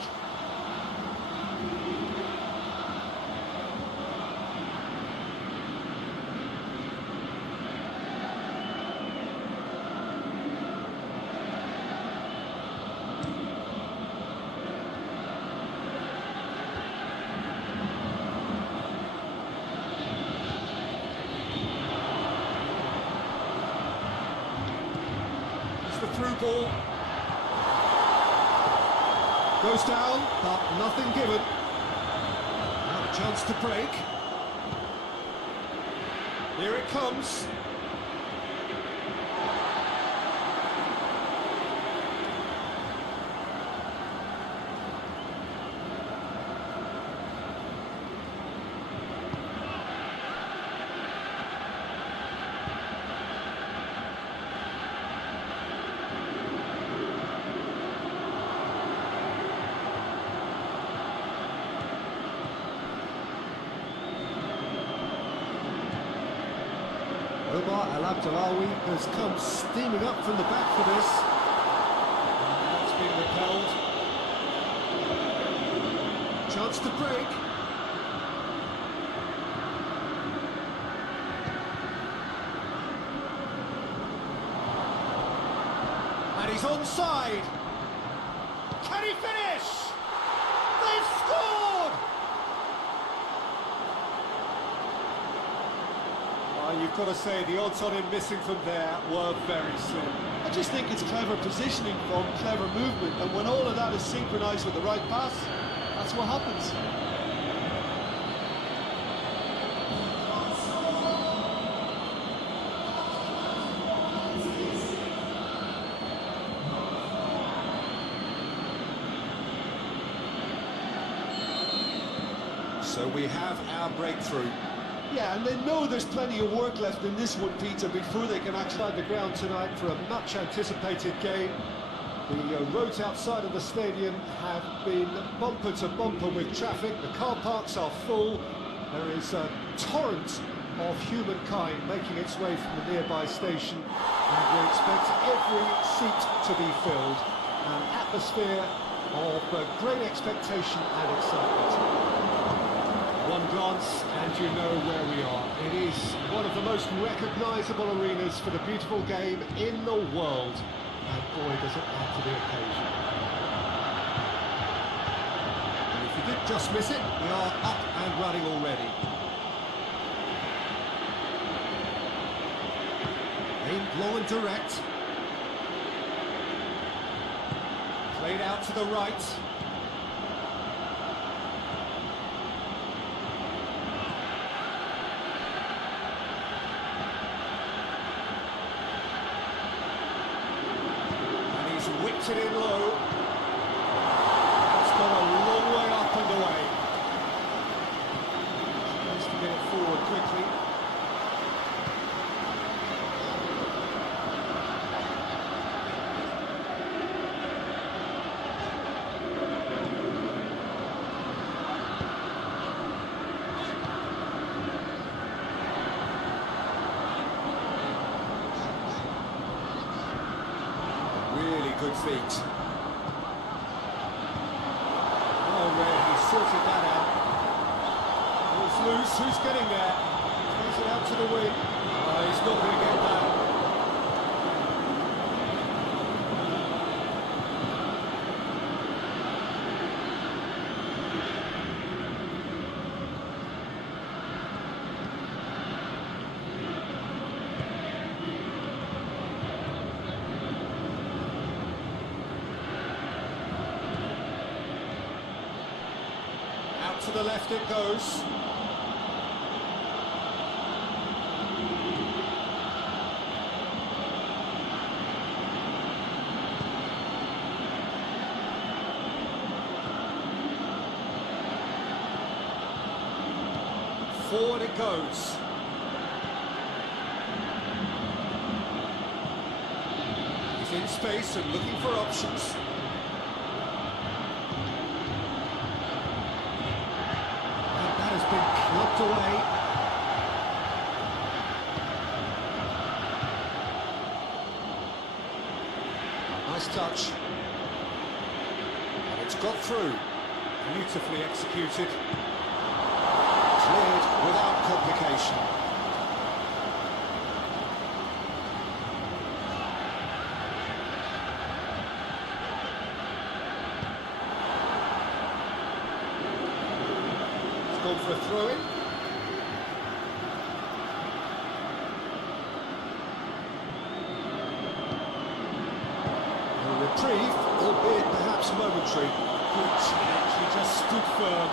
The through ball goes down, but nothing given. Now a chance to break. Here it comes. Omar Al-Abdalawi has come steaming up from the back for this. That's been repelled. Chance to break. And he's onside. Can he finish? They've scored! You've got to say, the odds on him missing from there were very slim. I just think it's clever positioning from clever movement, and when all of that is synchronised with the right pass, that's what happens. So we have our breakthrough. Yeah, and they know there's plenty of work left in this one, Peter, before they can actually... Outside the ground tonight for a much anticipated game. The roads outside of the stadium have been bumper to bumper with traffic. The car parks are full. There is a torrent of humankind making its way from the nearby station, and we expect every seat to be filled. An atmosphere of great expectation and excitement. One glance and you know where we are. It is one of the most recognisable arenas for the beautiful game in the world. And boy, does it add to the occasion. And if you did just miss it, we are up and running already. Aimed long and direct. Played out to the right. Whipped it in low. It's got a long way up and away. Supposed to get it forward quickly. Good feet. Oh, Red, he sorted that out. Ball's loose, who's getting there? Plays it out to the wing. Oh, he's not going to get that. the left it goes. Forward it goes. He's in space and looking for options. And that has been knocked away. Nice touch. And it's got through. Beautifully executed. Cleared without complication. It's gone for a throw-in. A reprieve, albeit perhaps momentary. Good challenge, he just stood firm.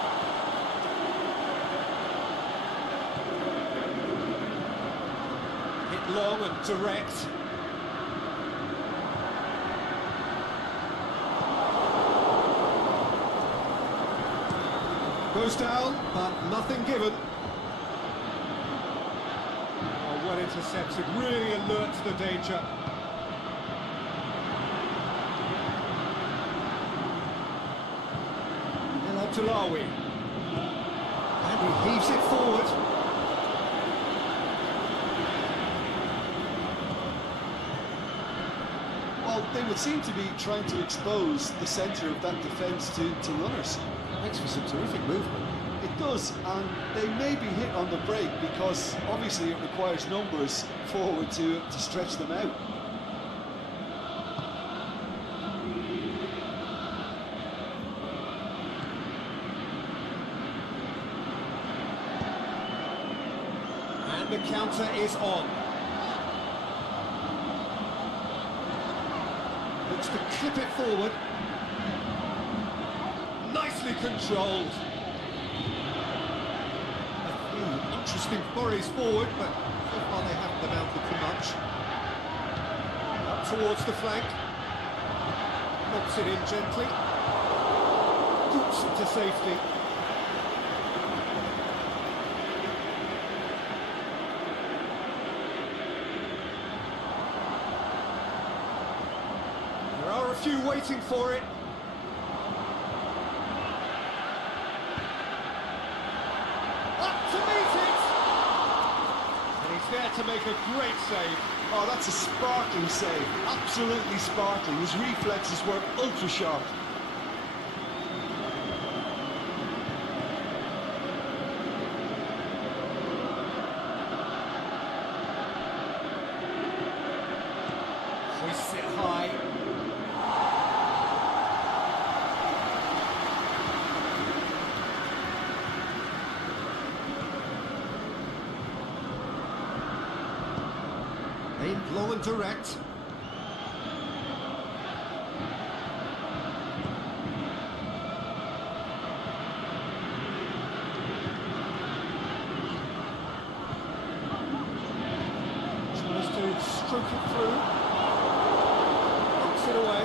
Long and direct. Goes down, but nothing given. Oh, well intercepted, really alert to the danger. El Abdullawi. And he heaves it forward. They would seem to be trying to expose the centre of that defence to runners. Makes for some terrific movement. It does, and they may be hit on the break because obviously it requires numbers forward to stretch them out. And the counter is on. Looks to clip it forward. Nicely controlled. A few interesting forays forward, but so far they haven't amounted to much. Up towards the flank. Knocks it in gently. Boots it to safety. A few waiting for it. Up to meet it! And he's there to make a great save. Oh, that's a sparkling save. Absolutely sparkling. His reflexes were ultra sharp. Hoists it high. Aimed long and direct. Tries to stroke it through. Knocks it away.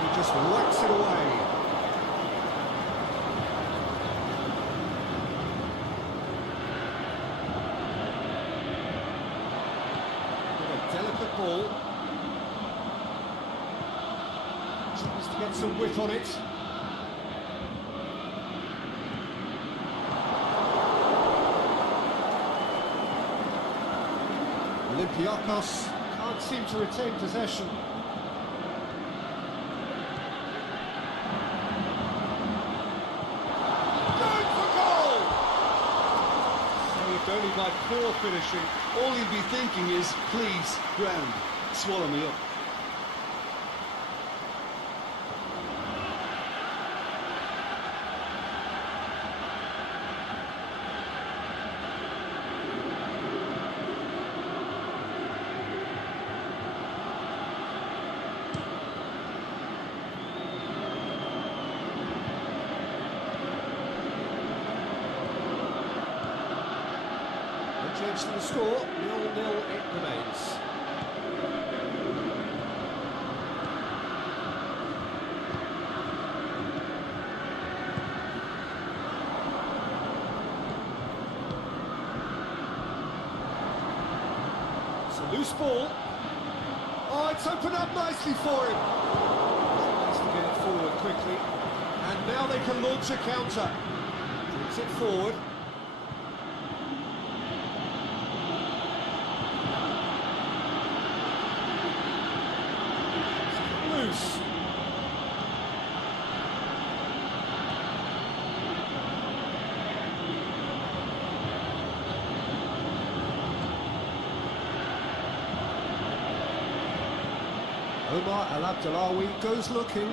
He just whacks it away. Delicate ball. Tries to get some width on it. Olympiacos can't seem to retain possession. Going for goal! Saved only by poor finishing. All you'd be thinking is, please, ground, swallow me up. change to the score, 0-0 it remains. It's a loose ball. Oh, it's opened up nicely for him. Tries to get it forward quickly. And now they can launch a counter. Brings it forward. Loose. Omar Al Abdullawi goes looking.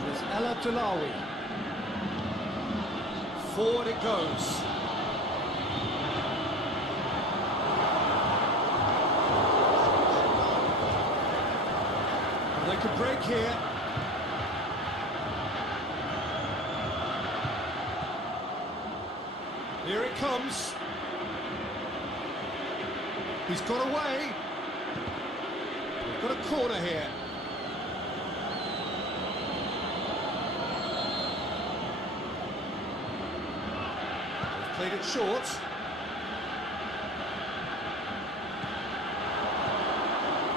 There's Al Abdullawi. Forward it goes. They could break here. Here it comes. He's got away. We've got a corner here. They've played it short.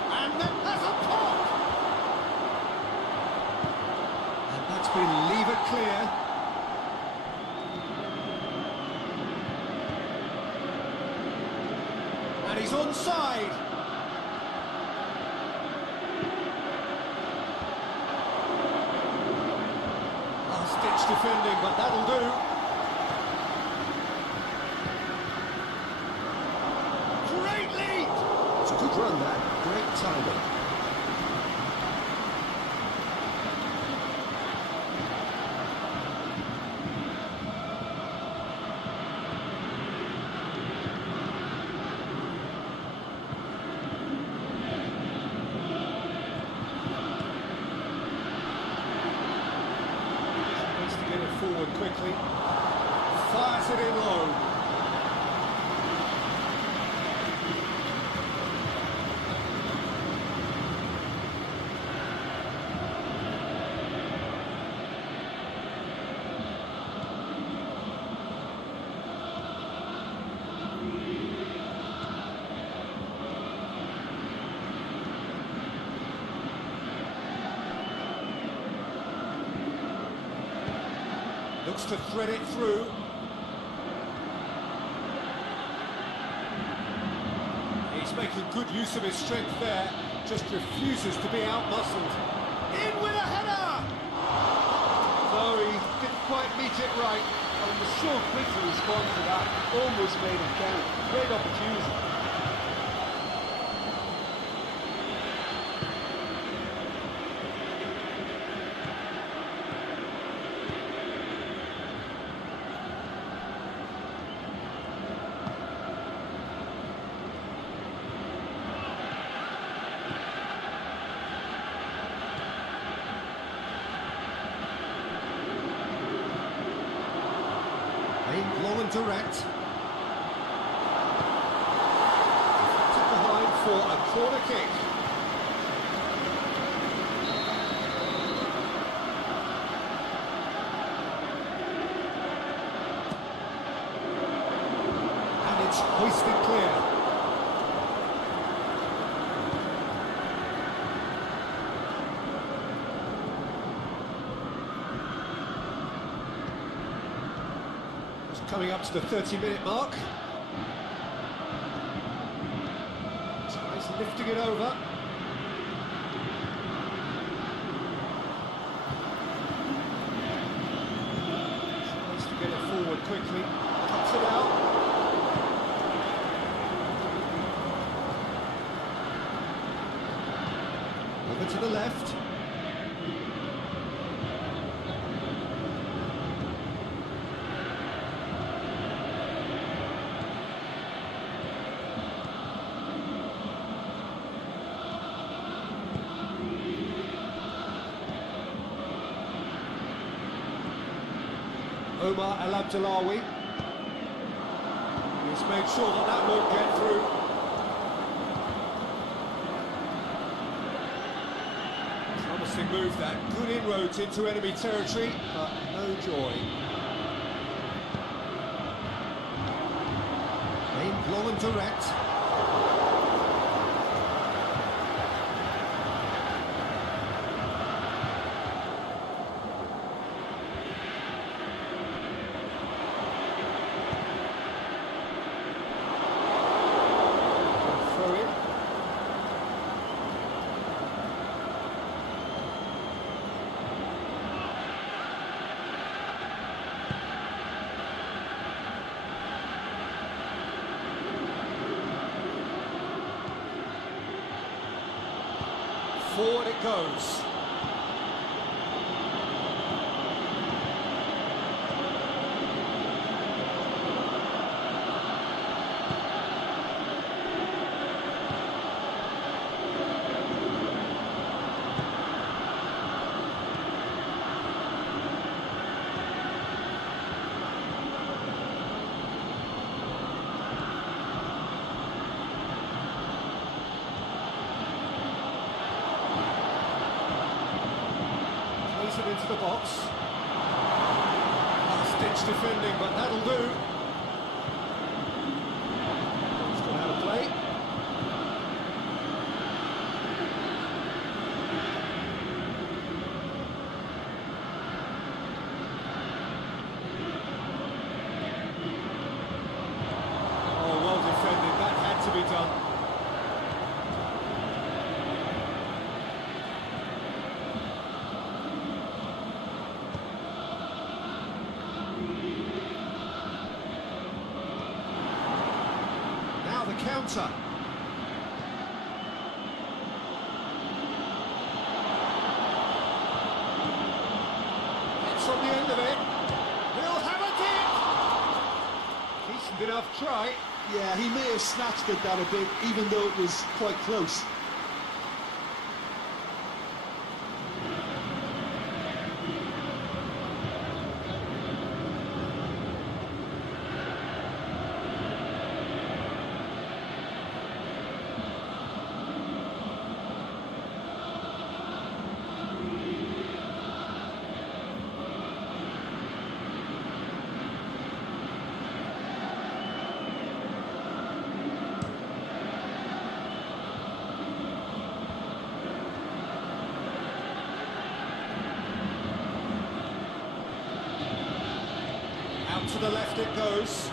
And then there's a pop! That's been levered clear. And he's onside. Last-ditch defending, but that'll do. Great lead! It's a good run there, great timing. Forward quickly, fires it in low. Looks to thread it through. He's making good use of his strength there, just refuses to be out-muscled. In with a header! No, he didn't quite meet it right. And was so quick to respond to that. Almost made it count. Great opportunity. Aimed long and direct. Deflected behind for a corner kick. And it's hoisted clear. Coming up to the 30-minute mark. Tries lifting it over. Tries to get it forward quickly. Cuts it out. Over to the left. Omar El Abdelawi. He's made sure that that won't get through. Promising move that. Good inroads into enemy territory, but no joy. Aimed long and direct. Throw in. Forward it goes. Plays it into the box. Last-ditch defending, but that'll do. He's gone out of play. Oh, well defended. That had to be done. Now the counter. It's on the end of it. He'll have a dip. Decent enough try. Yeah, he may have snatched at that a bit, even though it was quite close. Out to the left it goes.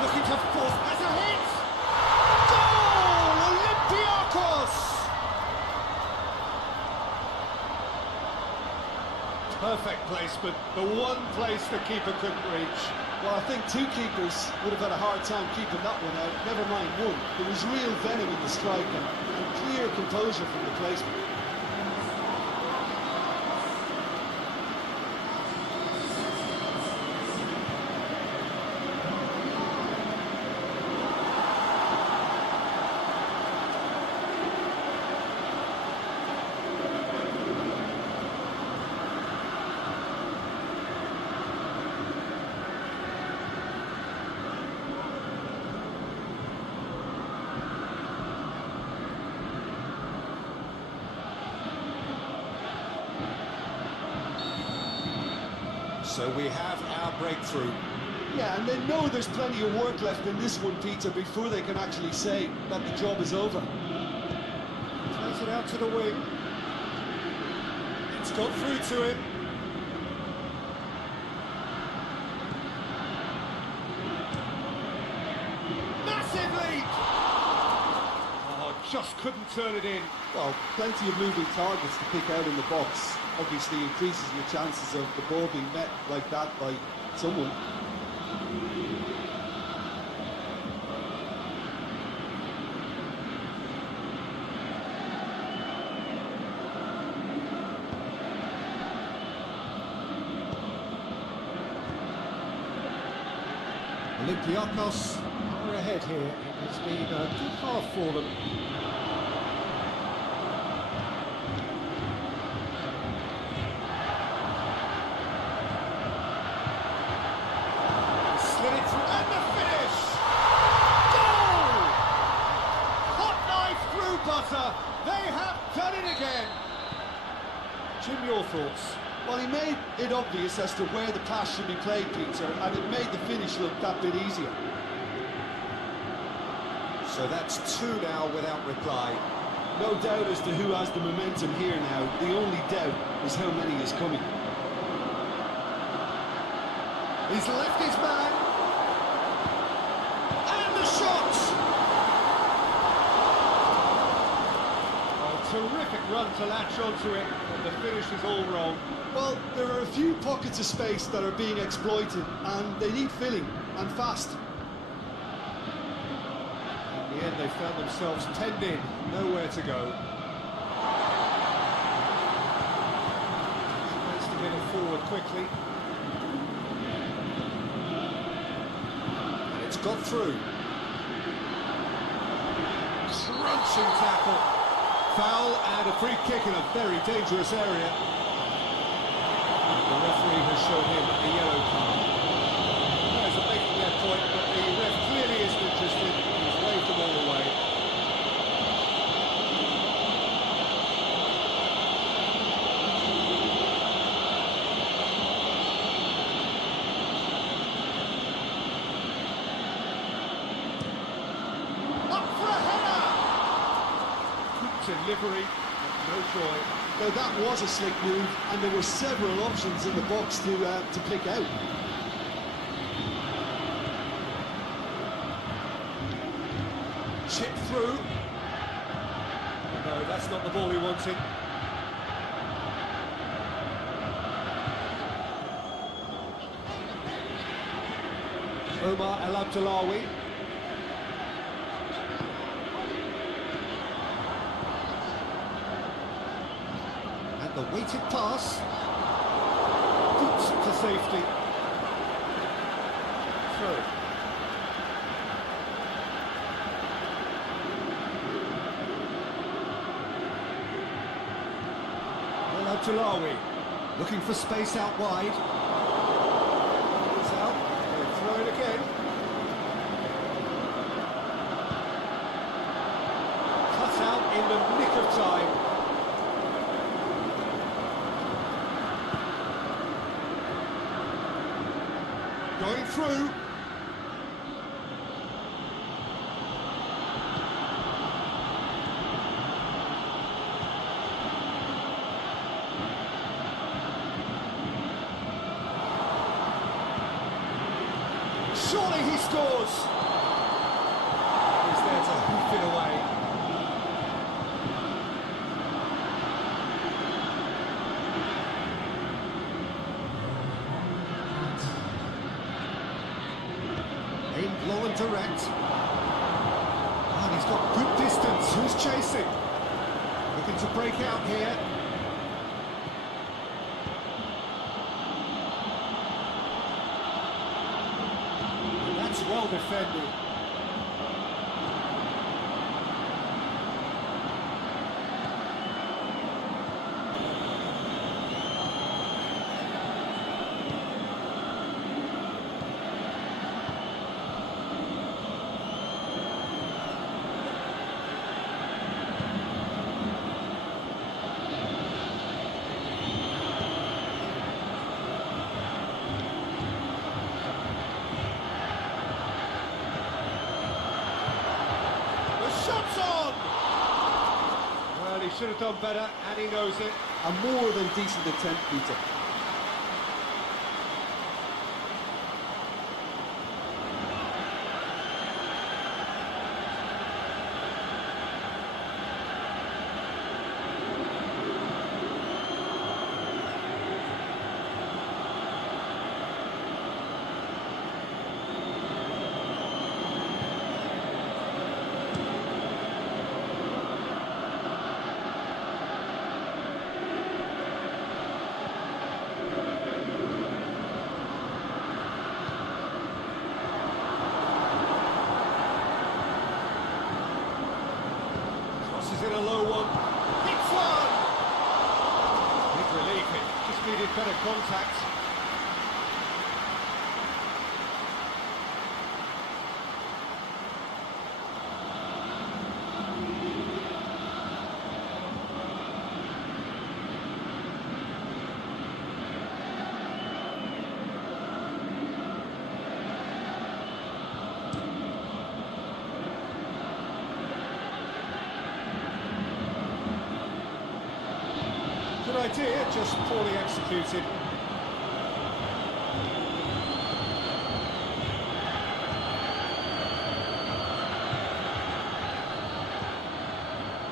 Looking to force as a hit. Goal! Olympiacos! Perfect placement. The one place the keeper couldn't reach. Well, I think two keepers would have had a hard time keeping that one out, never mind one. There was real venom in the strike and clear composure from the placement. So we have our breakthrough. Yeah, and they know there's plenty of work left in this one, Peter, before they can actually say that the job is over. Plays it out to the wing. It's got through to him. Massive lead! Oh, just couldn't turn it in. Well, plenty of moving targets to pick out in the box. Obviously increases your chances of the ball being met like that by someone. Olympiacos are ahead here. It has been a good half for them. corner. They have done it again. Jim, your thoughts? Well, he made it obvious as to where the pass should be played, Peter, and it made the finish look that bit easier. So that's two now without reply. No doubt as to who has the momentum here now. The only doubt is how many is coming. He's left his man. And the shot! A terrific run to latch onto it, but the finish is all wrong. Well, there are a few pockets of space that are being exploited, and they need filling, and fast. In the end, they found themselves penned in, nowhere to go. Managed to get it forward quickly. And it's got through. Crunching tackle. Foul and a free kick in a very dangerous area. The referee has shown him a yellow card. Players are making their point, but the ref clearly isn't interested. He's waved them all away. Up for a header! Good delivery, no joy. Now that was a slick move, and there were several options in the box to pick out. Chip through. No, that's not the ball he wanted. Omar El Abdullawi. And the weighted pass. Boots to safety. Through. El Abdullawi looking for space out wide. It's out. They'll throw it again. Cut out in the nick of time. Going through. Surely he scores. He's there to hoof it away. Aimed low and direct. And he's got good distance. Who's chasing? Looking to break out here. And that's well defended. Shots on! Well, he should have done better, and he knows it. A more than decent attempt, Peter. In a low one. Hits one! Big relief, it just needed better contact. idea, just poorly executed.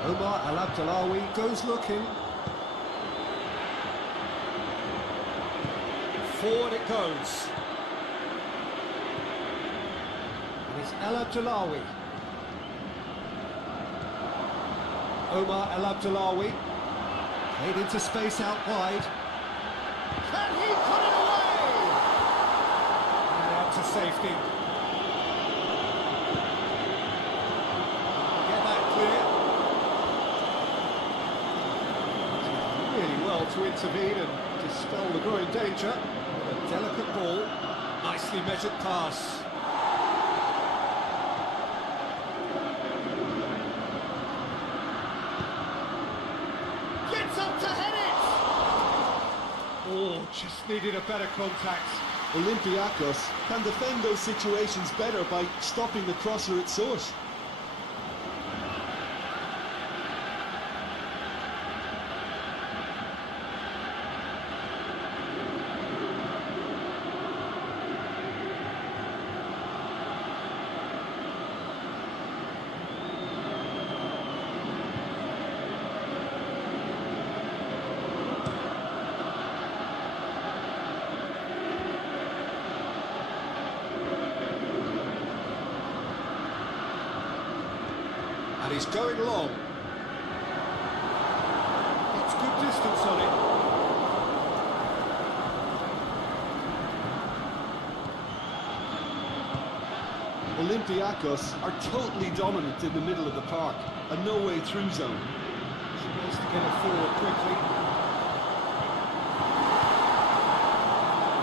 Omar Al Abdelawi goes looking. Forward it goes. And it's Al Abdelawi. Omar Al Abdelawi. Played into space out wide. Can he put it away? And out to safety. Get that clear. Really well to intervene and dispel the growing danger. With a delicate ball. Nicely measured pass. Oh, just needed a better contact. Olympiacos can defend those situations better by stopping the crosser at source. And he's going long. It's good distance on it. Olympiacos are totally dominant in the middle of the park, a no-way through zone. She wants to get it forward quickly.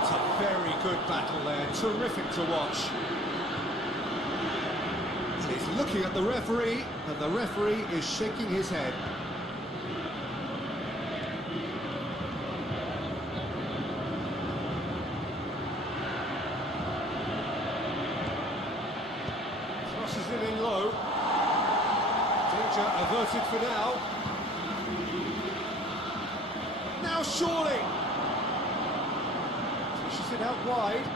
It's a very good battle there, terrific to watch. He's looking at the referee, and the referee is shaking his head. Crosses it in low. Danger averted for now. Now surely. Pushes it out wide.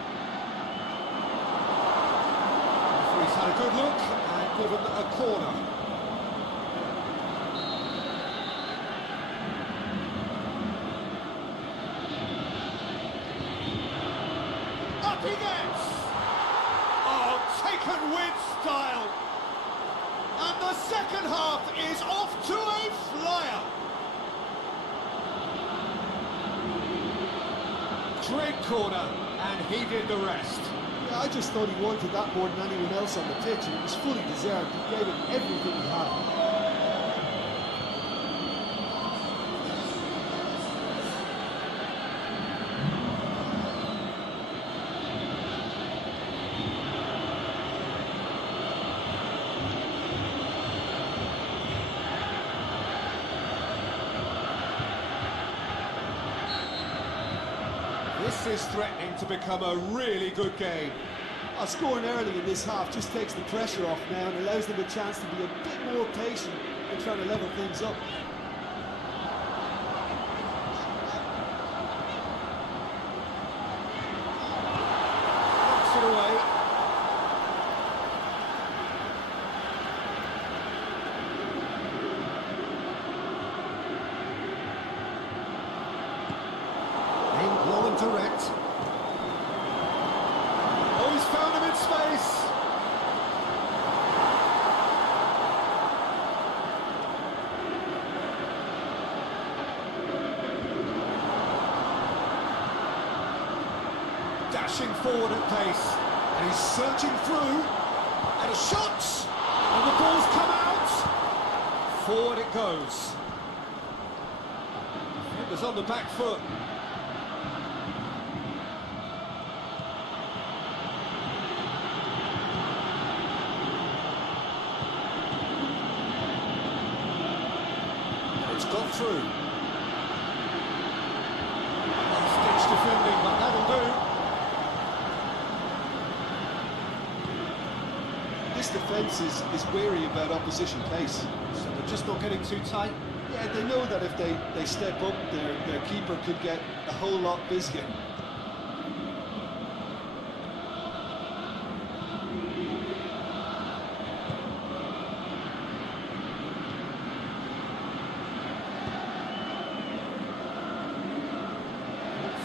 He's had a good look and given a corner. Up he gets! Oh, taken with style! And the second half is off to a flyer! Great corner, and he did the rest. I just thought he wanted that more than anyone else on the pitch, and it was fully deserved. He gave it everything he had. This is threatening to become a really good game. Scoring early in this half just takes the pressure off now and allows them a chance to be a bit more patient in trying to level things up. Knocks it away. Aimed low and direct. Oh, he's found him in space. Dashing forward at pace, and he's searching through, and a shot, and the ball's come out. Forward it goes. Defender's on the back foot. Got through. Last-ditch defending, but that'll do. This defence is wary about opposition pace. So they're just not getting too tight. Yeah, they know that if they step up, their keeper could get a whole lot busier.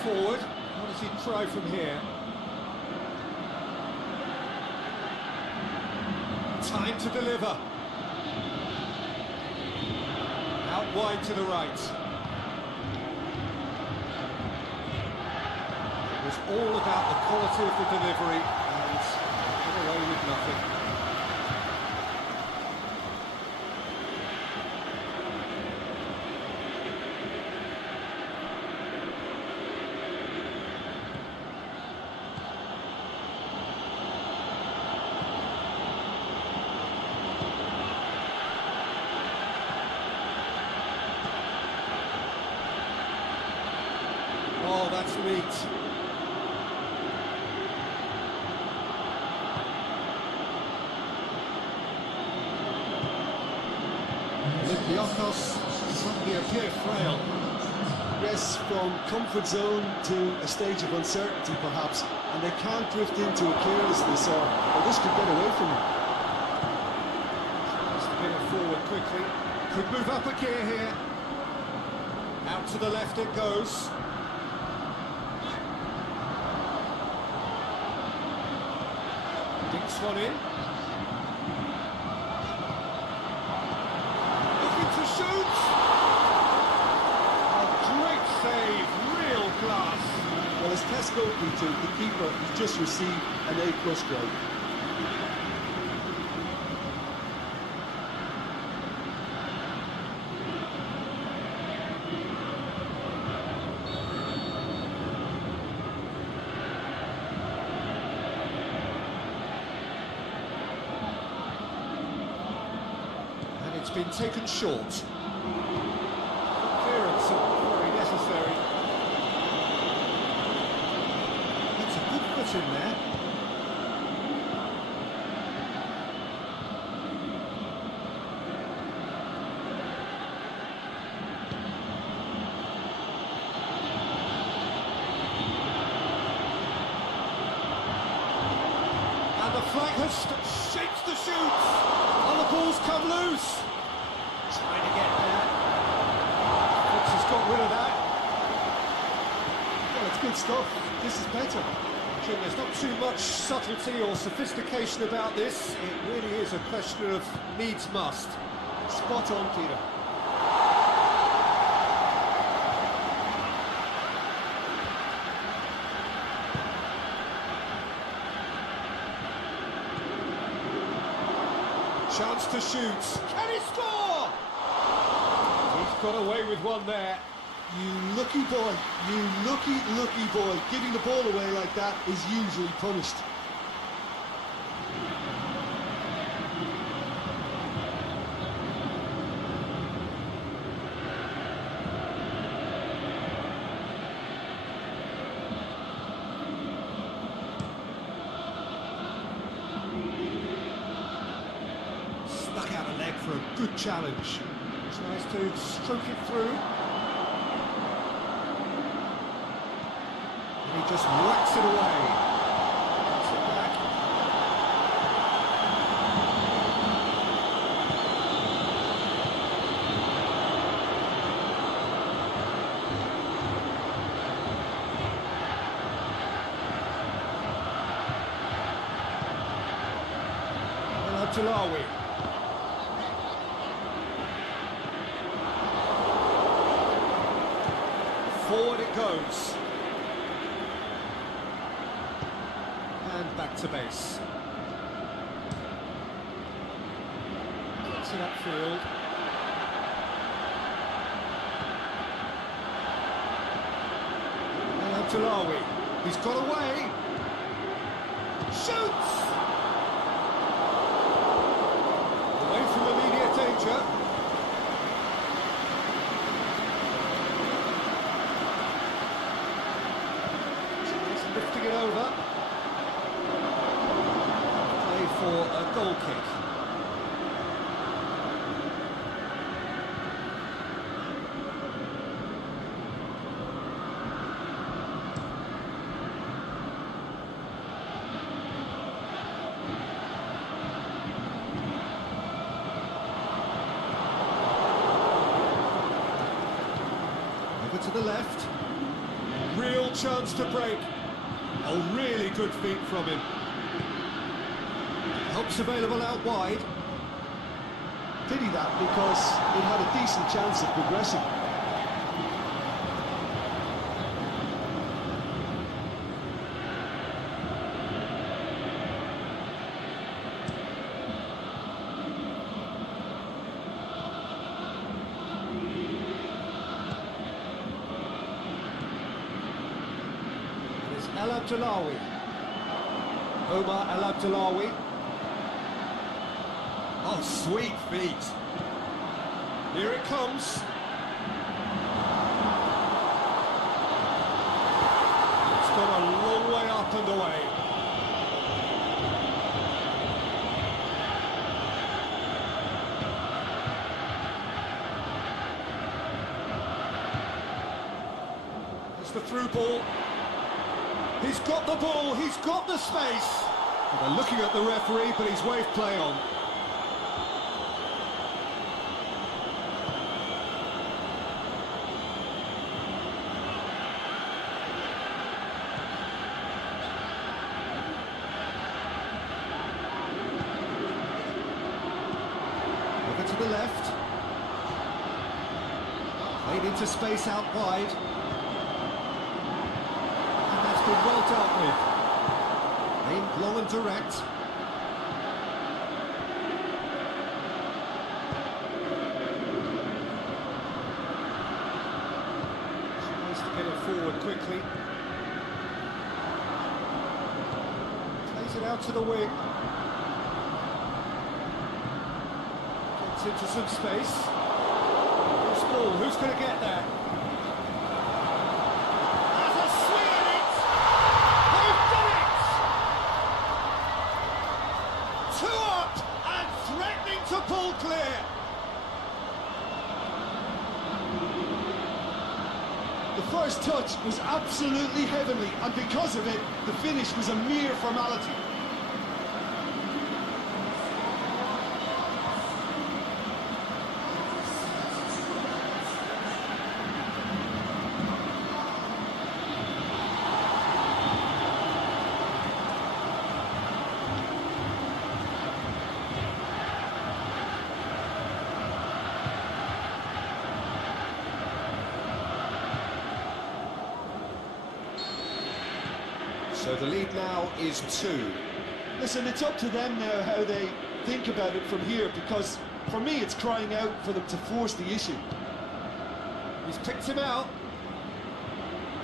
Forward, what does he try from here? Time to deliver. Out wide to the right. It was all about the quality of the delivery and got away with nothing. Oh, that's neat. Olympiacos suddenly appear frail. Yes, from comfort zone to a stage of uncertainty perhaps, and they can't drift into a carelessness or this could get away from them. Has to get it forward quickly. Could move up a gear here. Out to the left it goes. Dinks one in. Looking to shoot. A great save, real class. Well, as Tesco Peter, the keeper, has just received an A+ grade. It's been taken short. Clearance very necessary. That's a good foot in there. And the flag has shapes the shoot. And the ball's come loose. Trying to get there. Fox has got rid of that. Well, it's good stuff. This is better. Jim, there's not too much subtlety or sophistication about this. It really is a question of needs must. Spot on, Peter. Chance to shoot. Can he score? He's got away with one there. You lucky boy, you lucky boy. Giving the ball away like that is usually punished. Stuck out a leg for a good challenge. Tries to stroke it through. And he just whacks it away. Gets it back. And Abdullawi. Forward it goes. And back to base. Gets it upfield. And Abdullawi. He's got away. Shoots! Away from immediate danger. Lifting it over. Play for a goal kick. Over to the left. Real chance to break. Oh, really good feet from him. Helps available out wide. Pity that, because it had a decent chance of progressing. El Abdullawi. Omar El Abdullawi. Oh, sweet feet. Here it comes. It's gone a long way up and away. It's the through ball. He's got the ball, he's got the space. And they're looking at the referee, but he's waved play on. Over to the left. Played into space out wide. Been well dealt with. Aimed long and direct. Tries to get it forward quickly. Plays it out to the wing. Gets into some space. Loose ball, who's going to get there? To pull clear. The first touch was absolutely heavenly, and because of it, the finish was a mere formality. So the lead now is 2. Listen, it's up to them now how they think about it from here, because for me it's crying out for them to force the issue. He's picked him out.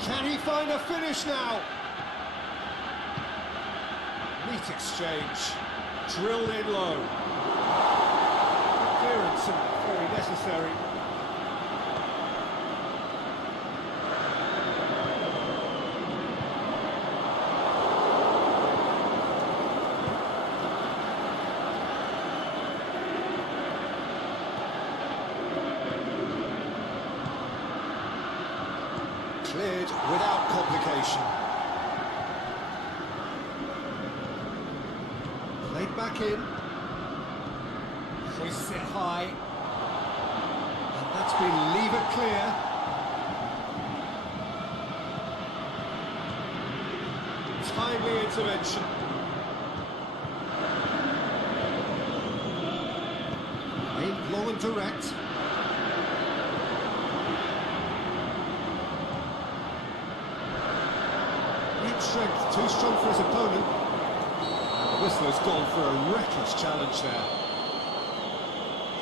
Can he find a finish now? Neat exchange. Drilled in low. Clearance and very necessary. Cleared without complication. Played back in. Hoists it high. And that's been levered clear. Timely intervention. Aimed long and direct. Strength, too strong for his opponent. And the whistler's gone for a reckless challenge there.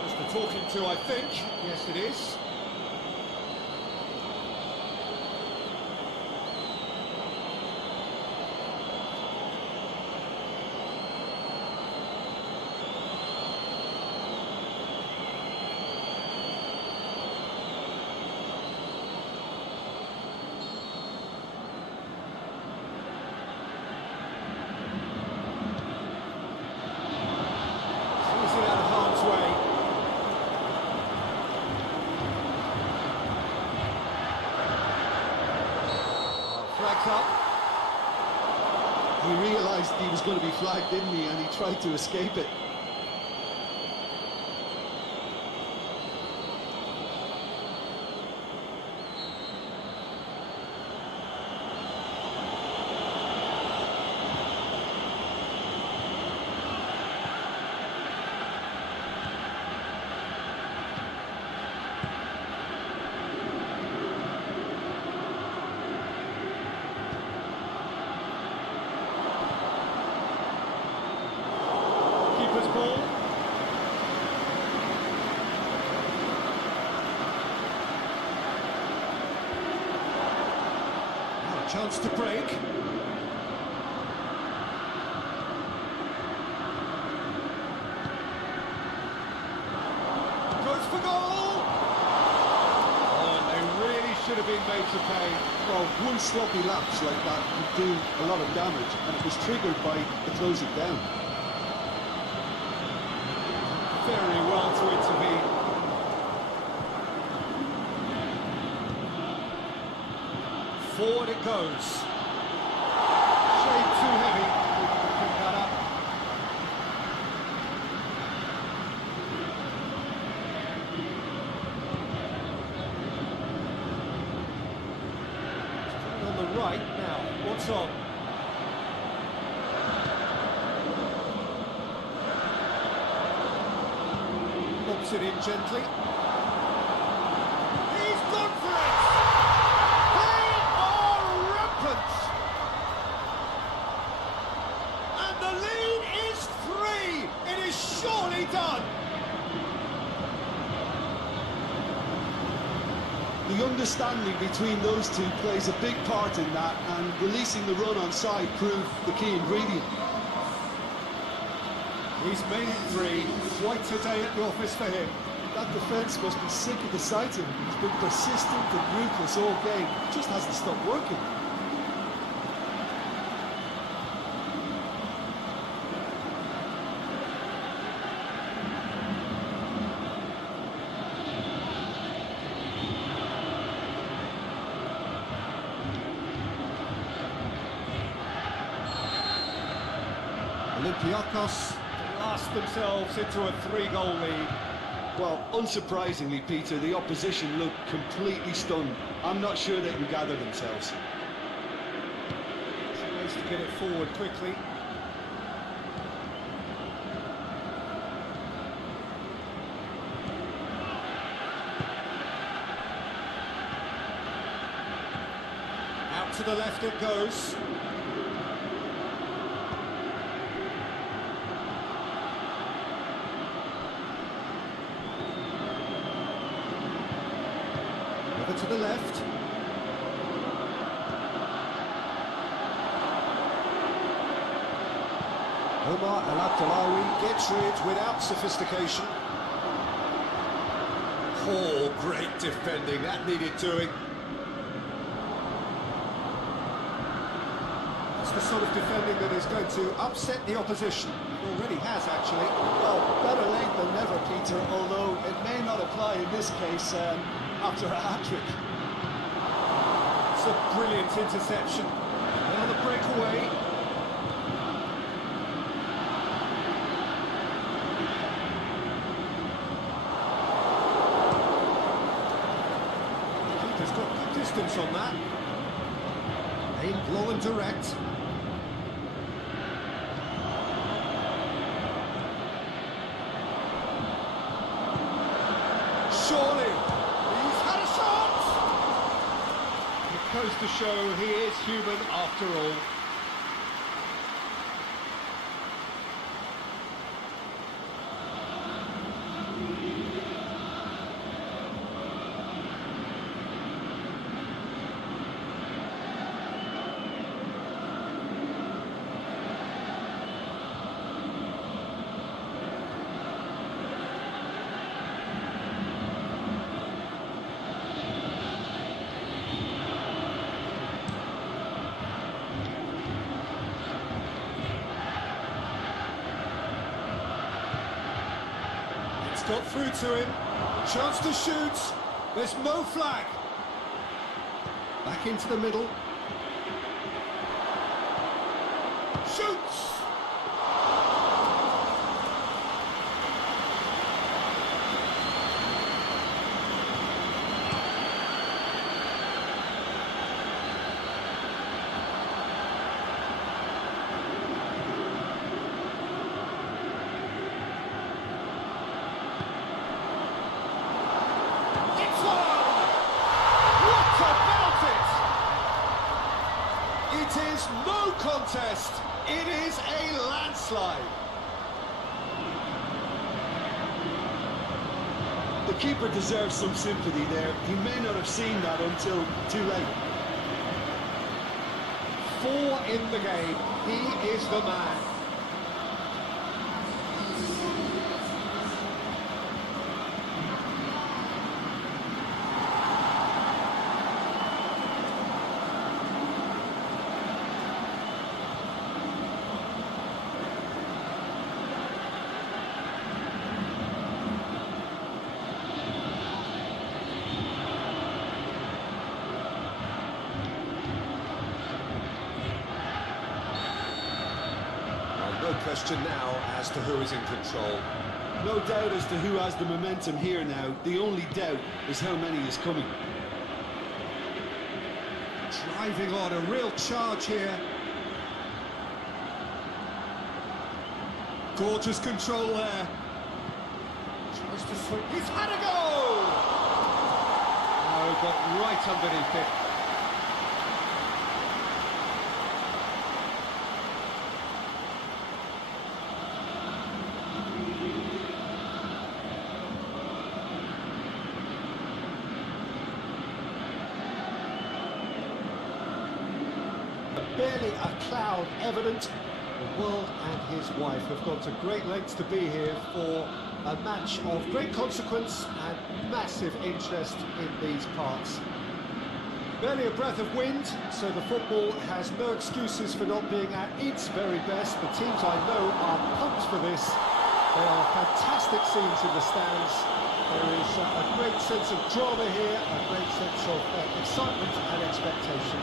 Just the talking to, I think. Yes, it is. Up. He realised he was going to be flagged, didn't he? And he tried to escape it. Chance to break. Goes for goal! Oh, and they really should have been made to pay. Well, one sloppy lapse like that could do a lot of damage, and it was triggered by the close it down. Very well to intervene. Forward it goes. Shade too heavy. Pick that up. On the right now. What's on? Lobs it in gently. He's gone for it! They are rampant! And the lead is 3! It is surely done! The understanding between those two plays a big part in that, and releasing the run on side proved the key ingredient. He's made it 3. Quite a day at the office for him. That defence must be sick of the sight of him. He's been persistent and ruthless all game. Just hasn't stopped working. Olympiacos blast themselves into a 3-goal lead. Well, unsurprisingly, Peter, the opposition looked completely stunned. I'm not sure they can gather themselves. Ways to get it forward quickly. Out to the left it goes. Over to the left. Omar El-Abdullawi gets rid without sophistication. Oh, great defending, that needed doing. That's the sort of defending that is going to upset the opposition. It already has, actually. Well, better late than never, Peter, although it may not apply in this case after a hat-trick. It's a brilliant interception. Now the breakaway. The keeper's got good distance on that. Aimed long and direct. Surely, he's had a shot! It goes to show he is human after all. Got through to him, chance to shoot, there's no flag. Back into the middle. Shoots! It is no contest, it is a landslide. The keeper deserves some sympathy there. He may not have seen that until too late. 4 in the game. He is the man. No question now as to who is in control. No doubt as to who has the momentum here now. The only doubt is how many is coming. Driving on, a real charge here. Gorgeous control there. Tries to swing. He's had a goal! No, got right underneath it. Barely a cloud evident. The world and his wife have gone to great lengths to be here for a match of great consequence and massive interest in these parts. Barely a breath of wind, so the football has no excuses for not being at its very best. The teams I know are pumped for this. There are fantastic scenes in the stands. There is a great sense of drama here, a great sense of excitement and expectation.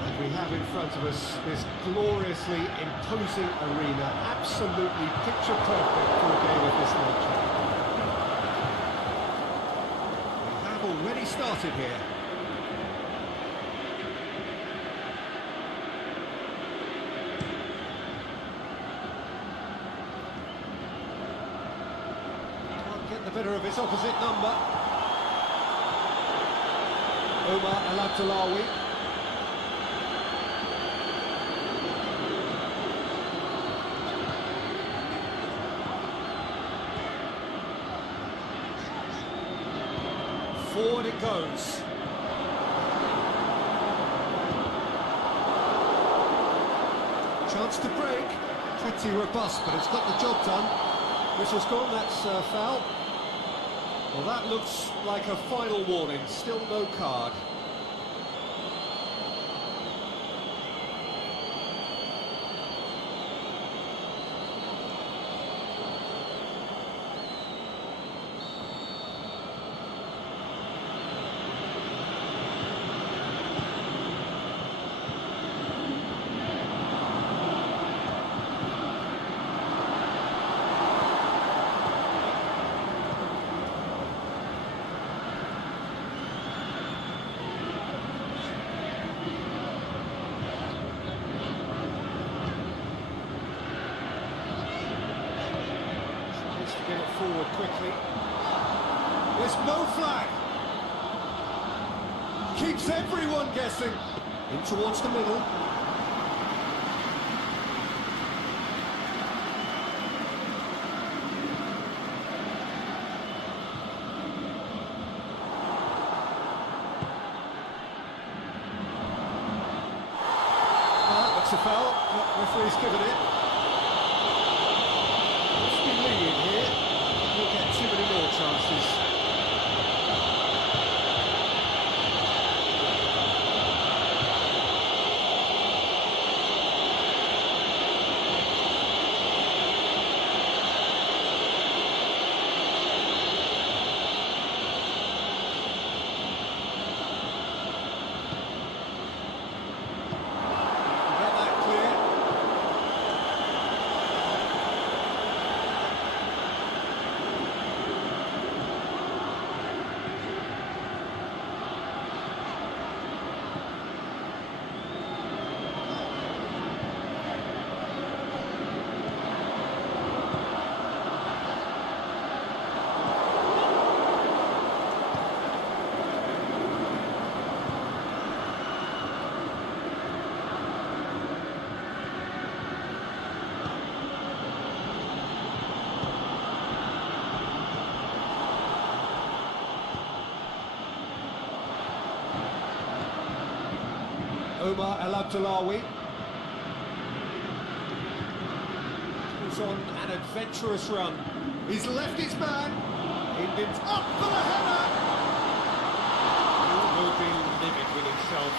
And we have in front of us this gloriously imposing arena, absolutely picture perfect for a game of this nature. We have already started here. Can't get the better of his opposite number. Omar El-Abdullawi. Forward it goes. Chance to break. Pretty robust, but it's got the job done. Whistle's gone, that's foul. Well, that looks like a final warning. Still no card. Get it forward quickly. There's no flag. Keeps everyone guessing. In towards the middle. That looks a foul. Referee's given it. We'll get too many more chances. Get that clear. Omar El Abdullawi. He's on an adventurous run. He's left his man. Indians up for the header. He will be livid with himself.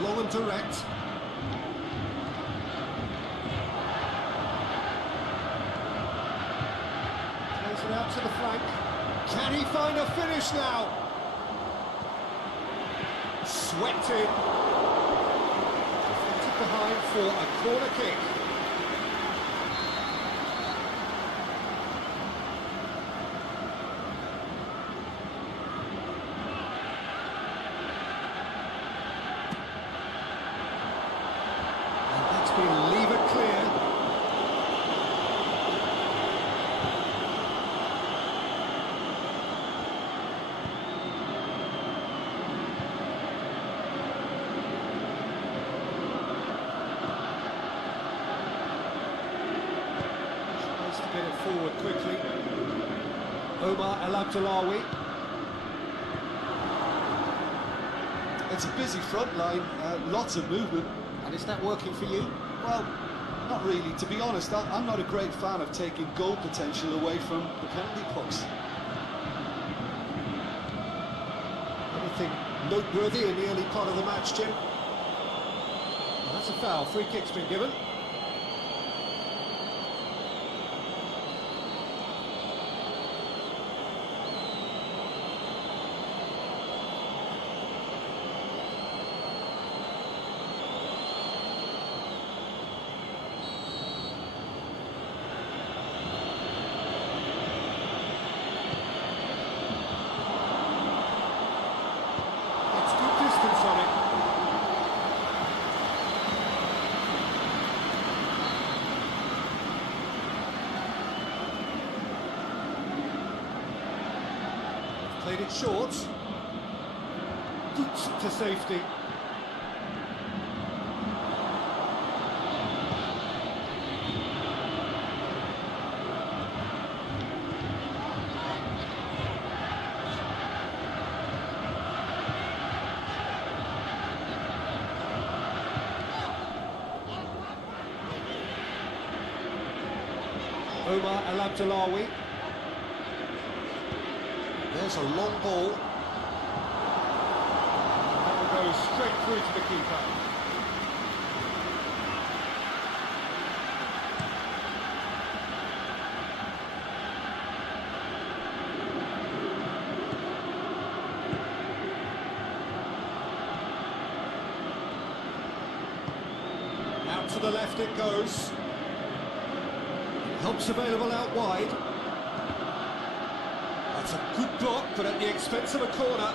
Low and direct. Plays it out to the flank. Can he find a finish now? Swept in. Deflected behind for a corner kick. Leave it clear. Tries to get it forward quickly. Omar El Abdullawi. It's a busy front line, lots of movement. And is that working for you? Well, not really. To be honest, I'm not a great fan of taking goal potential away from the penalty box. Anything noteworthy in the early part of the match, Jim? Well, that's a foul. Free kick's been given. On it. Played it short. Boots to safety. Omar El Abdullawi. There's a long ball. That will go straight through to the keeper. Out to the left it goes. Help's available out wide. That's a good block, but at the expense of a corner.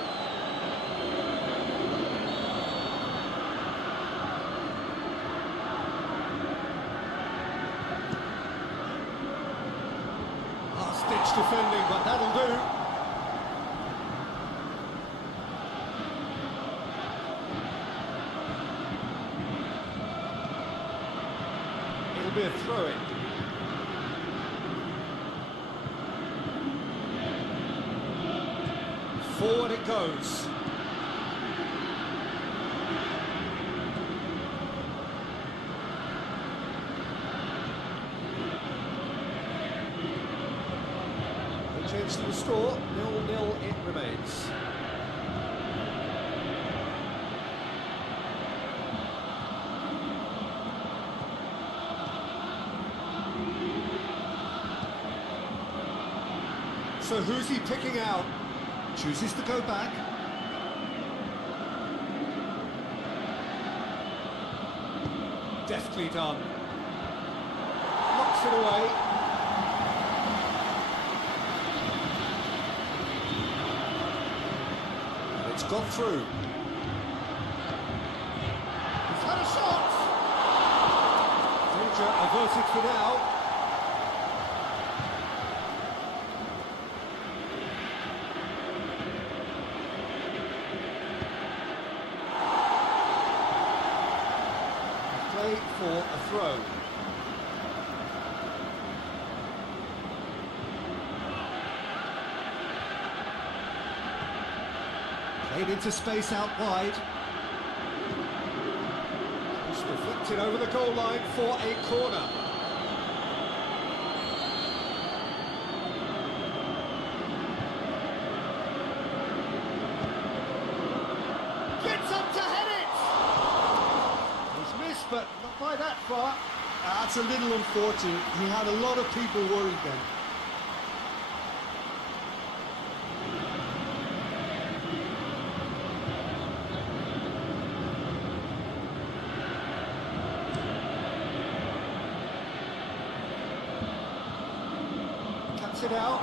Last-ditch defending, but that'll do. It'll be a throw-in. Forward it goes. No change to the score, 0-0 it remains. So who's he picking out? Chooses to go back. Deftly done. Knocks it away. And it's gone through. He's Diverted for now. Play for a throw. Played into space out wide. It's deflected over the goal line for a corner. Gets up to head it! He's missed, but not by that far. That's a little unfortunate. He had a lot of people worried then. Cuts it out.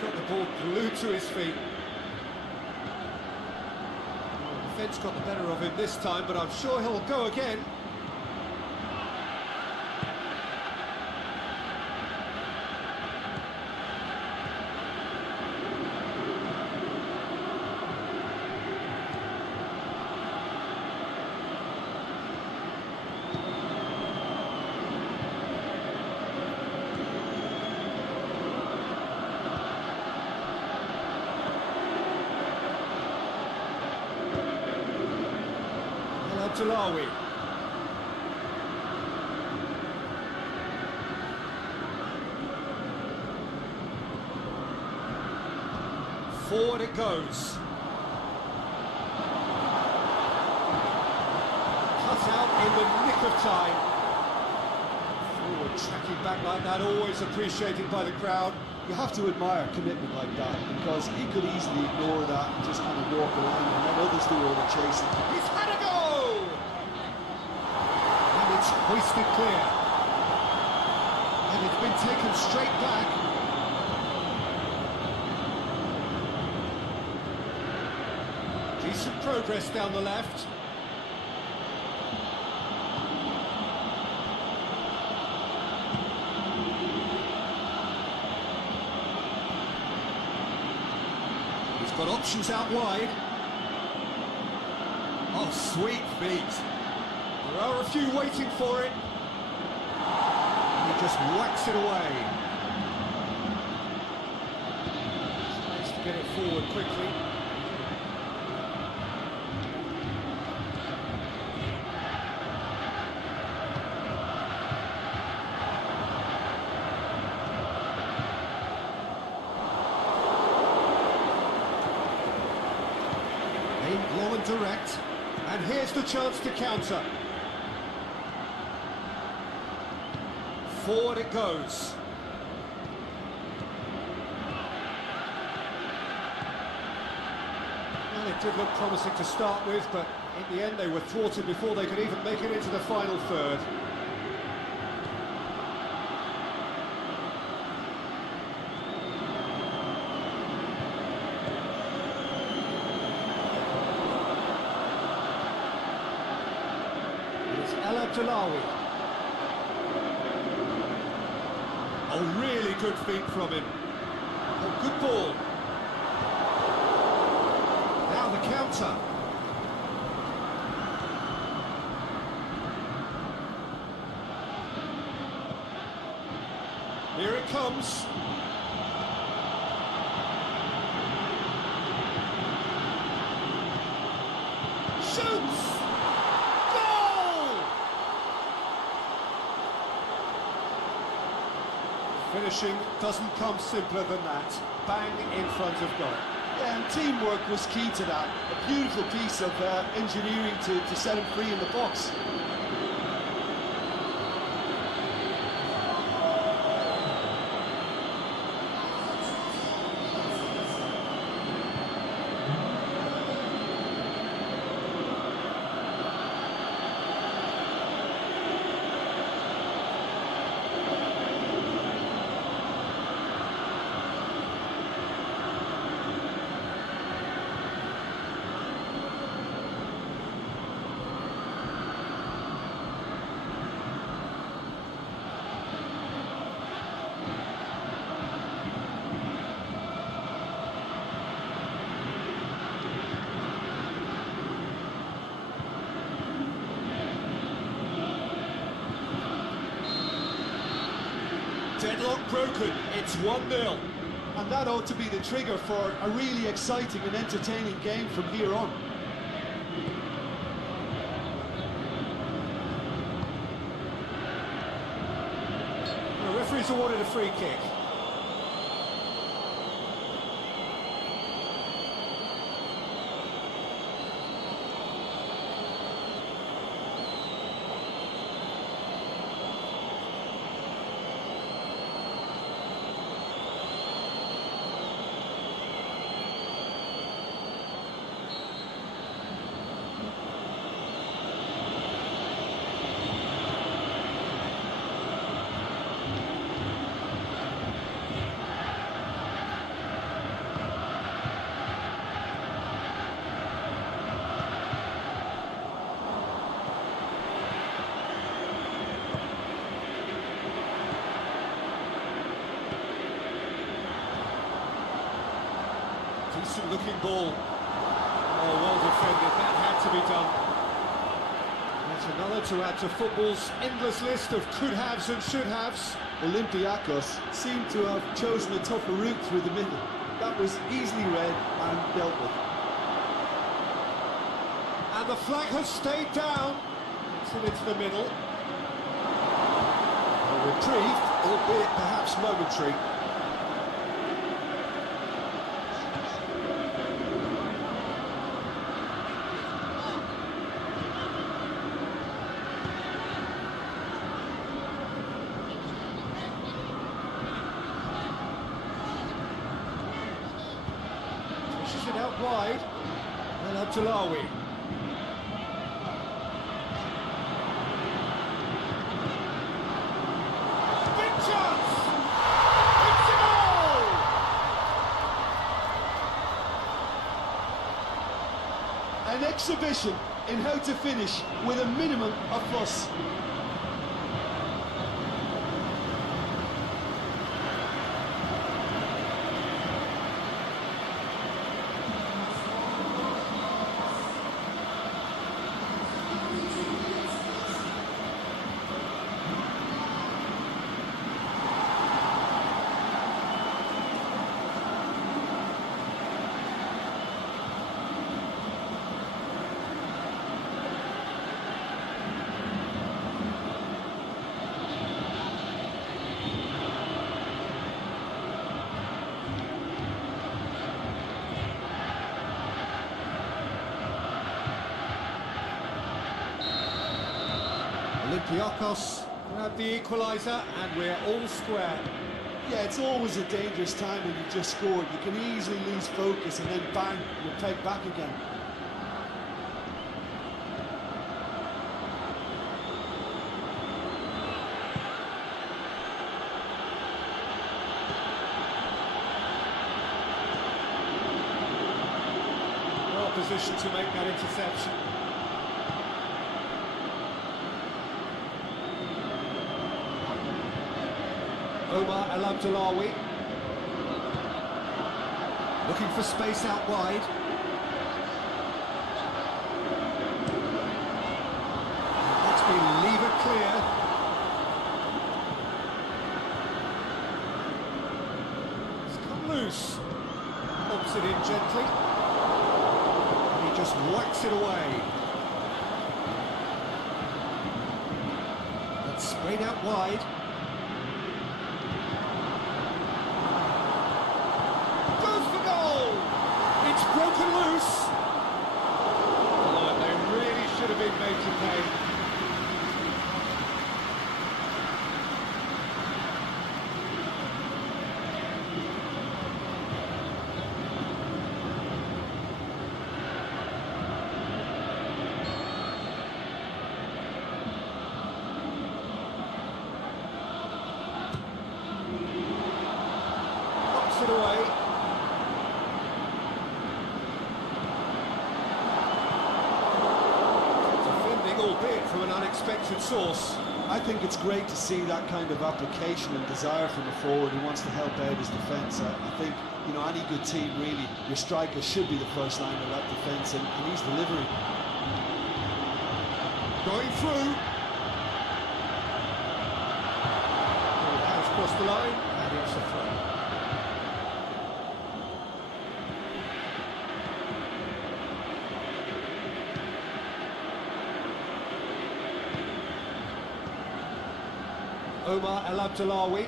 Got the ball glued to his feet. The defence got the better of him this time, but I'm sure he'll go again. Talawi. Forward it goes. Cut out in the nick of time. Forward tracking back like that, always appreciated by the crowd. You have to admire commitment like that, because he could easily ignore that and just kind of walk away and let others do all the chasing. He's had a go! And it's hoisted clear. And it's been taken straight back. Decent progress down the left. He's got options out wide. Oh, sweet feet. There are a few waiting for it. And he just whacks it away. Space to get it forward quickly. Aimed long and direct. And here's the chance to counter. Forward it goes. Well, it did look promising to start with, but in the end they were thwarted before they could even make it into the final third. It's El Abdullawi. Oh, really good feet from him. Oh, good ball. Now the counter. Here it comes. Shoots! Goal! Finishing doesn't come simpler than that. Bang in front of goal. Yeah, and teamwork was key to that. A beautiful piece of engineering to set him free in the box. Deadlock broken, it's 1-0. And that ought to be the trigger for a really exciting and entertaining game from here on. The referee's awarded a free kick. Decent looking ball. Oh, well defended, that had to be done. That's another to add to football's endless list of could-haves and should-haves. Olympiacos seemed to have chosen a tougher route through the middle. That was easily read and dealt with. And the flag has stayed down. It's into the middle. A reprieve, albeit perhaps momentary. Pushes it out wide. And Abdullawi. Big chance! It's a goal! An exhibition in how to finish with a minimum of fuss. Olympiacos grab the equaliser and we're all square. Yeah, it's always a dangerous time when you've just scored. You can easily lose focus and then bang, you're pegged back again. Well positioned to make that interception. Omar El Abdullawi looking for space out wide. That's been lever clear. It's come loose. Lobs it in gently. And he just whacks it away. That's sprayed out wide. broken loose. Oh, they really should have been made to pay. Knocks it away. Albeit from an unexpected source. I think it's great to see that kind of application and desire from a forward who wants to help out his defence. I think, you know, any good team really, your striker should be the first line of that defence, and he's delivering. Going through. It has crossed the line, and it's a throw. Omar El Abdullawi.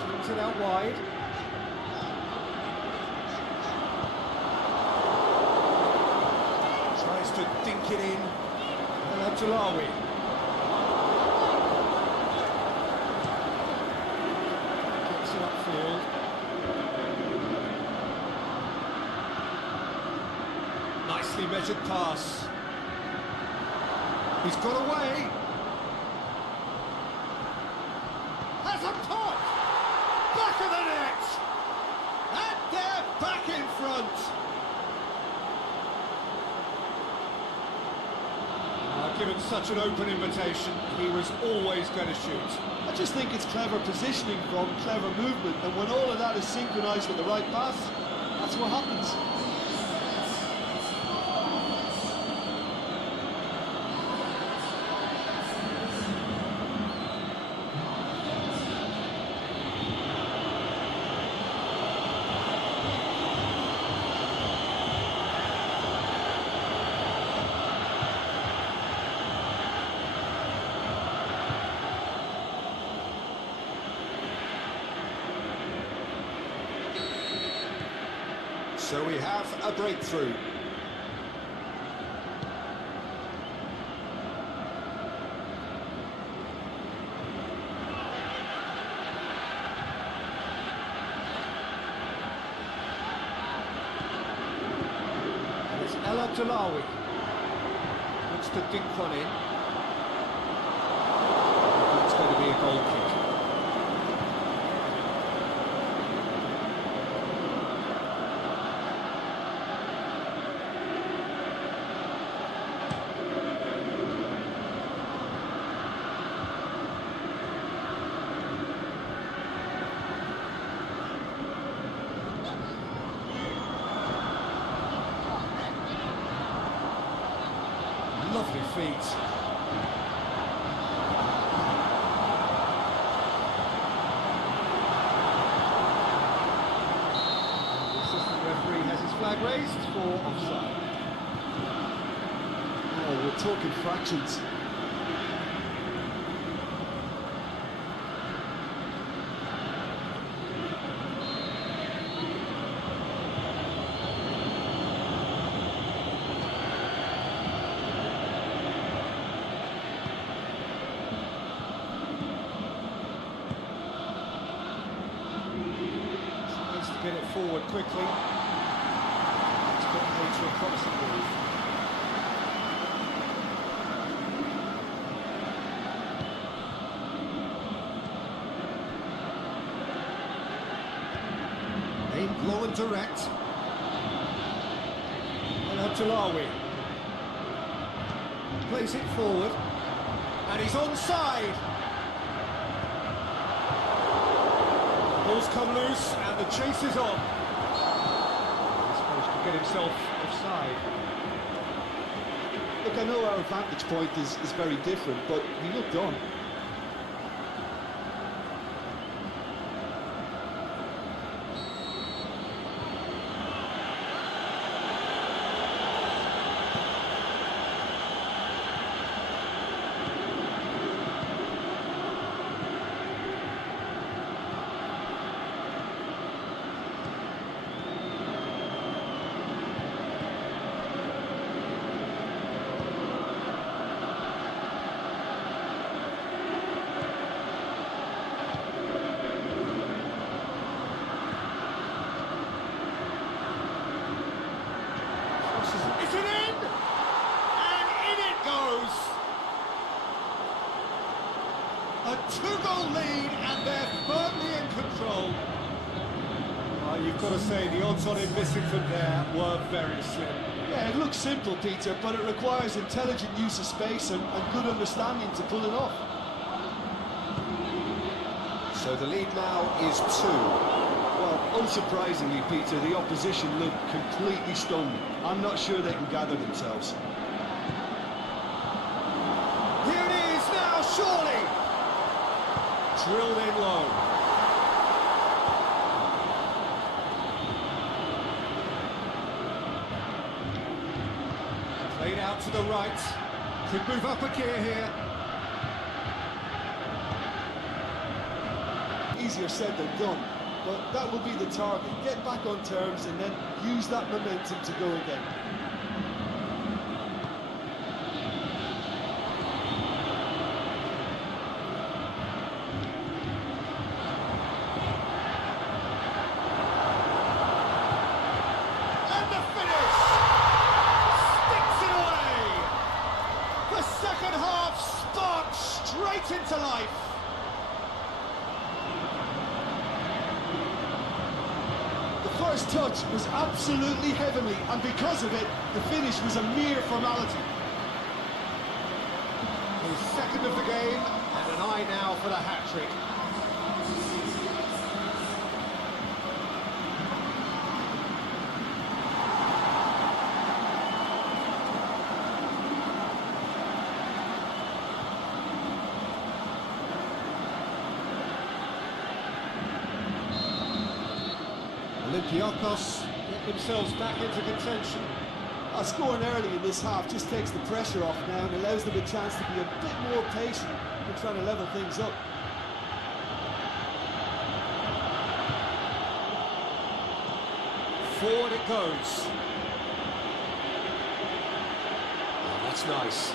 Turns it out wide. Tries to dink it in. El Abdullawi. Kicks it upfield. Nicely measured pass. He's got away. Has a pop. Back of the net. And they're back in front. Given such an open invitation, he was always going to shoot. I just think it's clever positioning from clever movement, and when all of that is synchronised with the right pass, that's what happens. So we have a breakthrough. And it's El Abdullawi. Looks to dink one in. It's going to be a goal kick. Lovely feet. The assistant referee has his flag raised for offside. Oh, we're talking fractions. Get it forward quickly. It's got paid to a promising move. Aimed low and direct. And Abdullawi plays it forward. And he's onside. Ball's come loose and the chase is on. He's supposed to get himself offside. Look, I know our vantage point is very different, but he looked on. got to say, the odds on him missing from there were very slim. Yeah, it looks simple, Peter, but it requires intelligent use of space and good understanding to pull it off. So the lead now is 2. Well, unsurprisingly, Peter, the opposition look completely stunned. I'm not sure they can gather themselves. Here it is now, surely! Drilled in low. Played out to the right. Could move up a gear here. Easier said than done, but that will be the target. Get back on terms and then use that momentum to go again. And the finish! Sticks it away! The second half sparks straight into life. The first touch was absolutely heavenly, and because of it, the finish was a mere formality. His second of the game, and an eye now for the hat-trick. Olympiacos get themselves back into contention. Scoring early in this half just takes the pressure off now and allows them a chance to be a bit more patient in trying to level things up. Forward it goes. Oh, that's nice.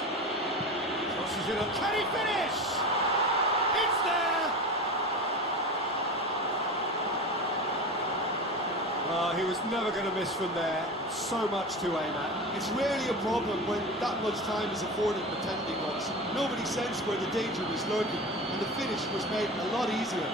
Crosses it on. Can he finish? It's there! He was never going to miss from there. So much to aim at. It's rarely a problem when that much time is afforded in the penalty box. Nobody sensed where the danger was lurking, and the finish was made a lot easier.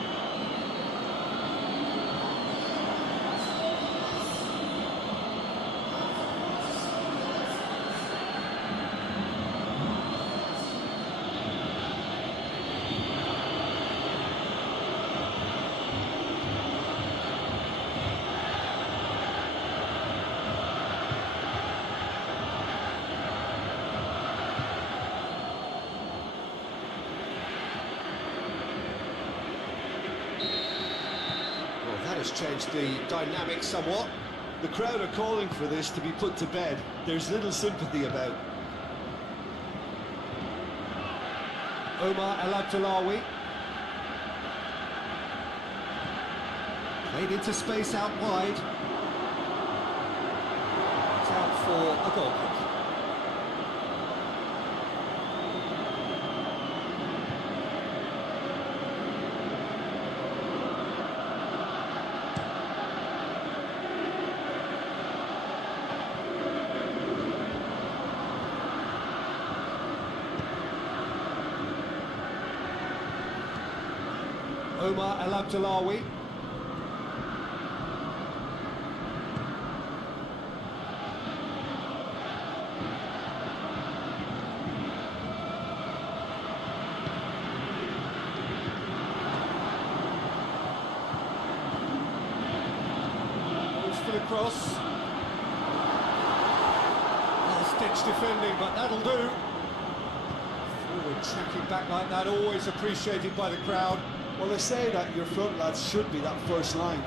Has changed the dynamic somewhat. The crowd are calling for this to be put to bed. There's little sympathy about. Omar El Abdullawi. Played into space out wide. It's out for a goal kick. Omar El Abdullawi. Goes for the cross. Last-ditch defending, but that'll do. Forward tracking back like that, always appreciated by the crowd. Well, they say that your front lads should be that first line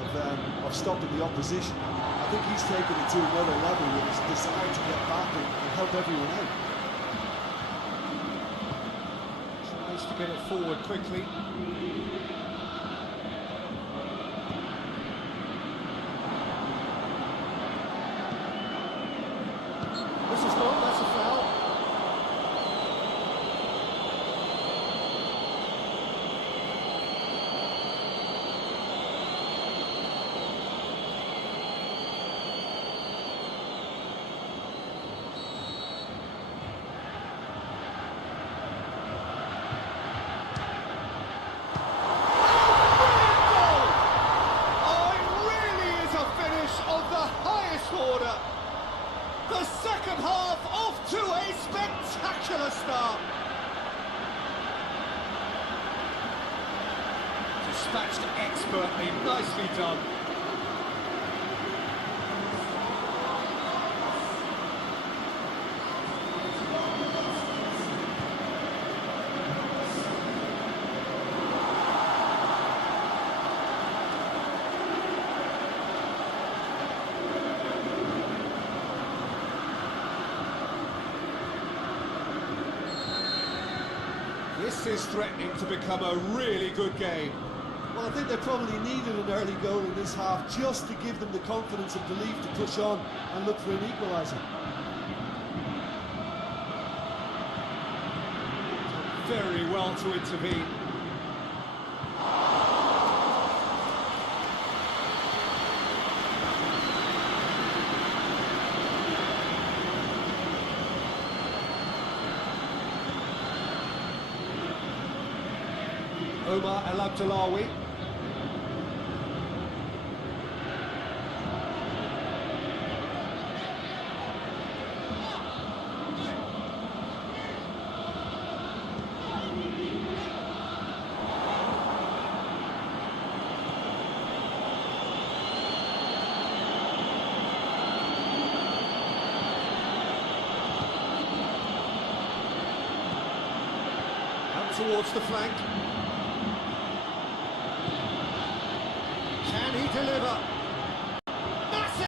of stopping the opposition. I think he's taken it to another level with his desire to get back and help everyone out. Tries to get it forward quickly. This is gone, that's a foul. Matched expertly, nicely done. This is threatening to become a really good game. Well, I think they probably needed an early goal in this half just to give them the confidence and belief to push on and look for an equaliser. Very well to intervene. Omar El Abdullawi. Up towards the flank. Can he deliver?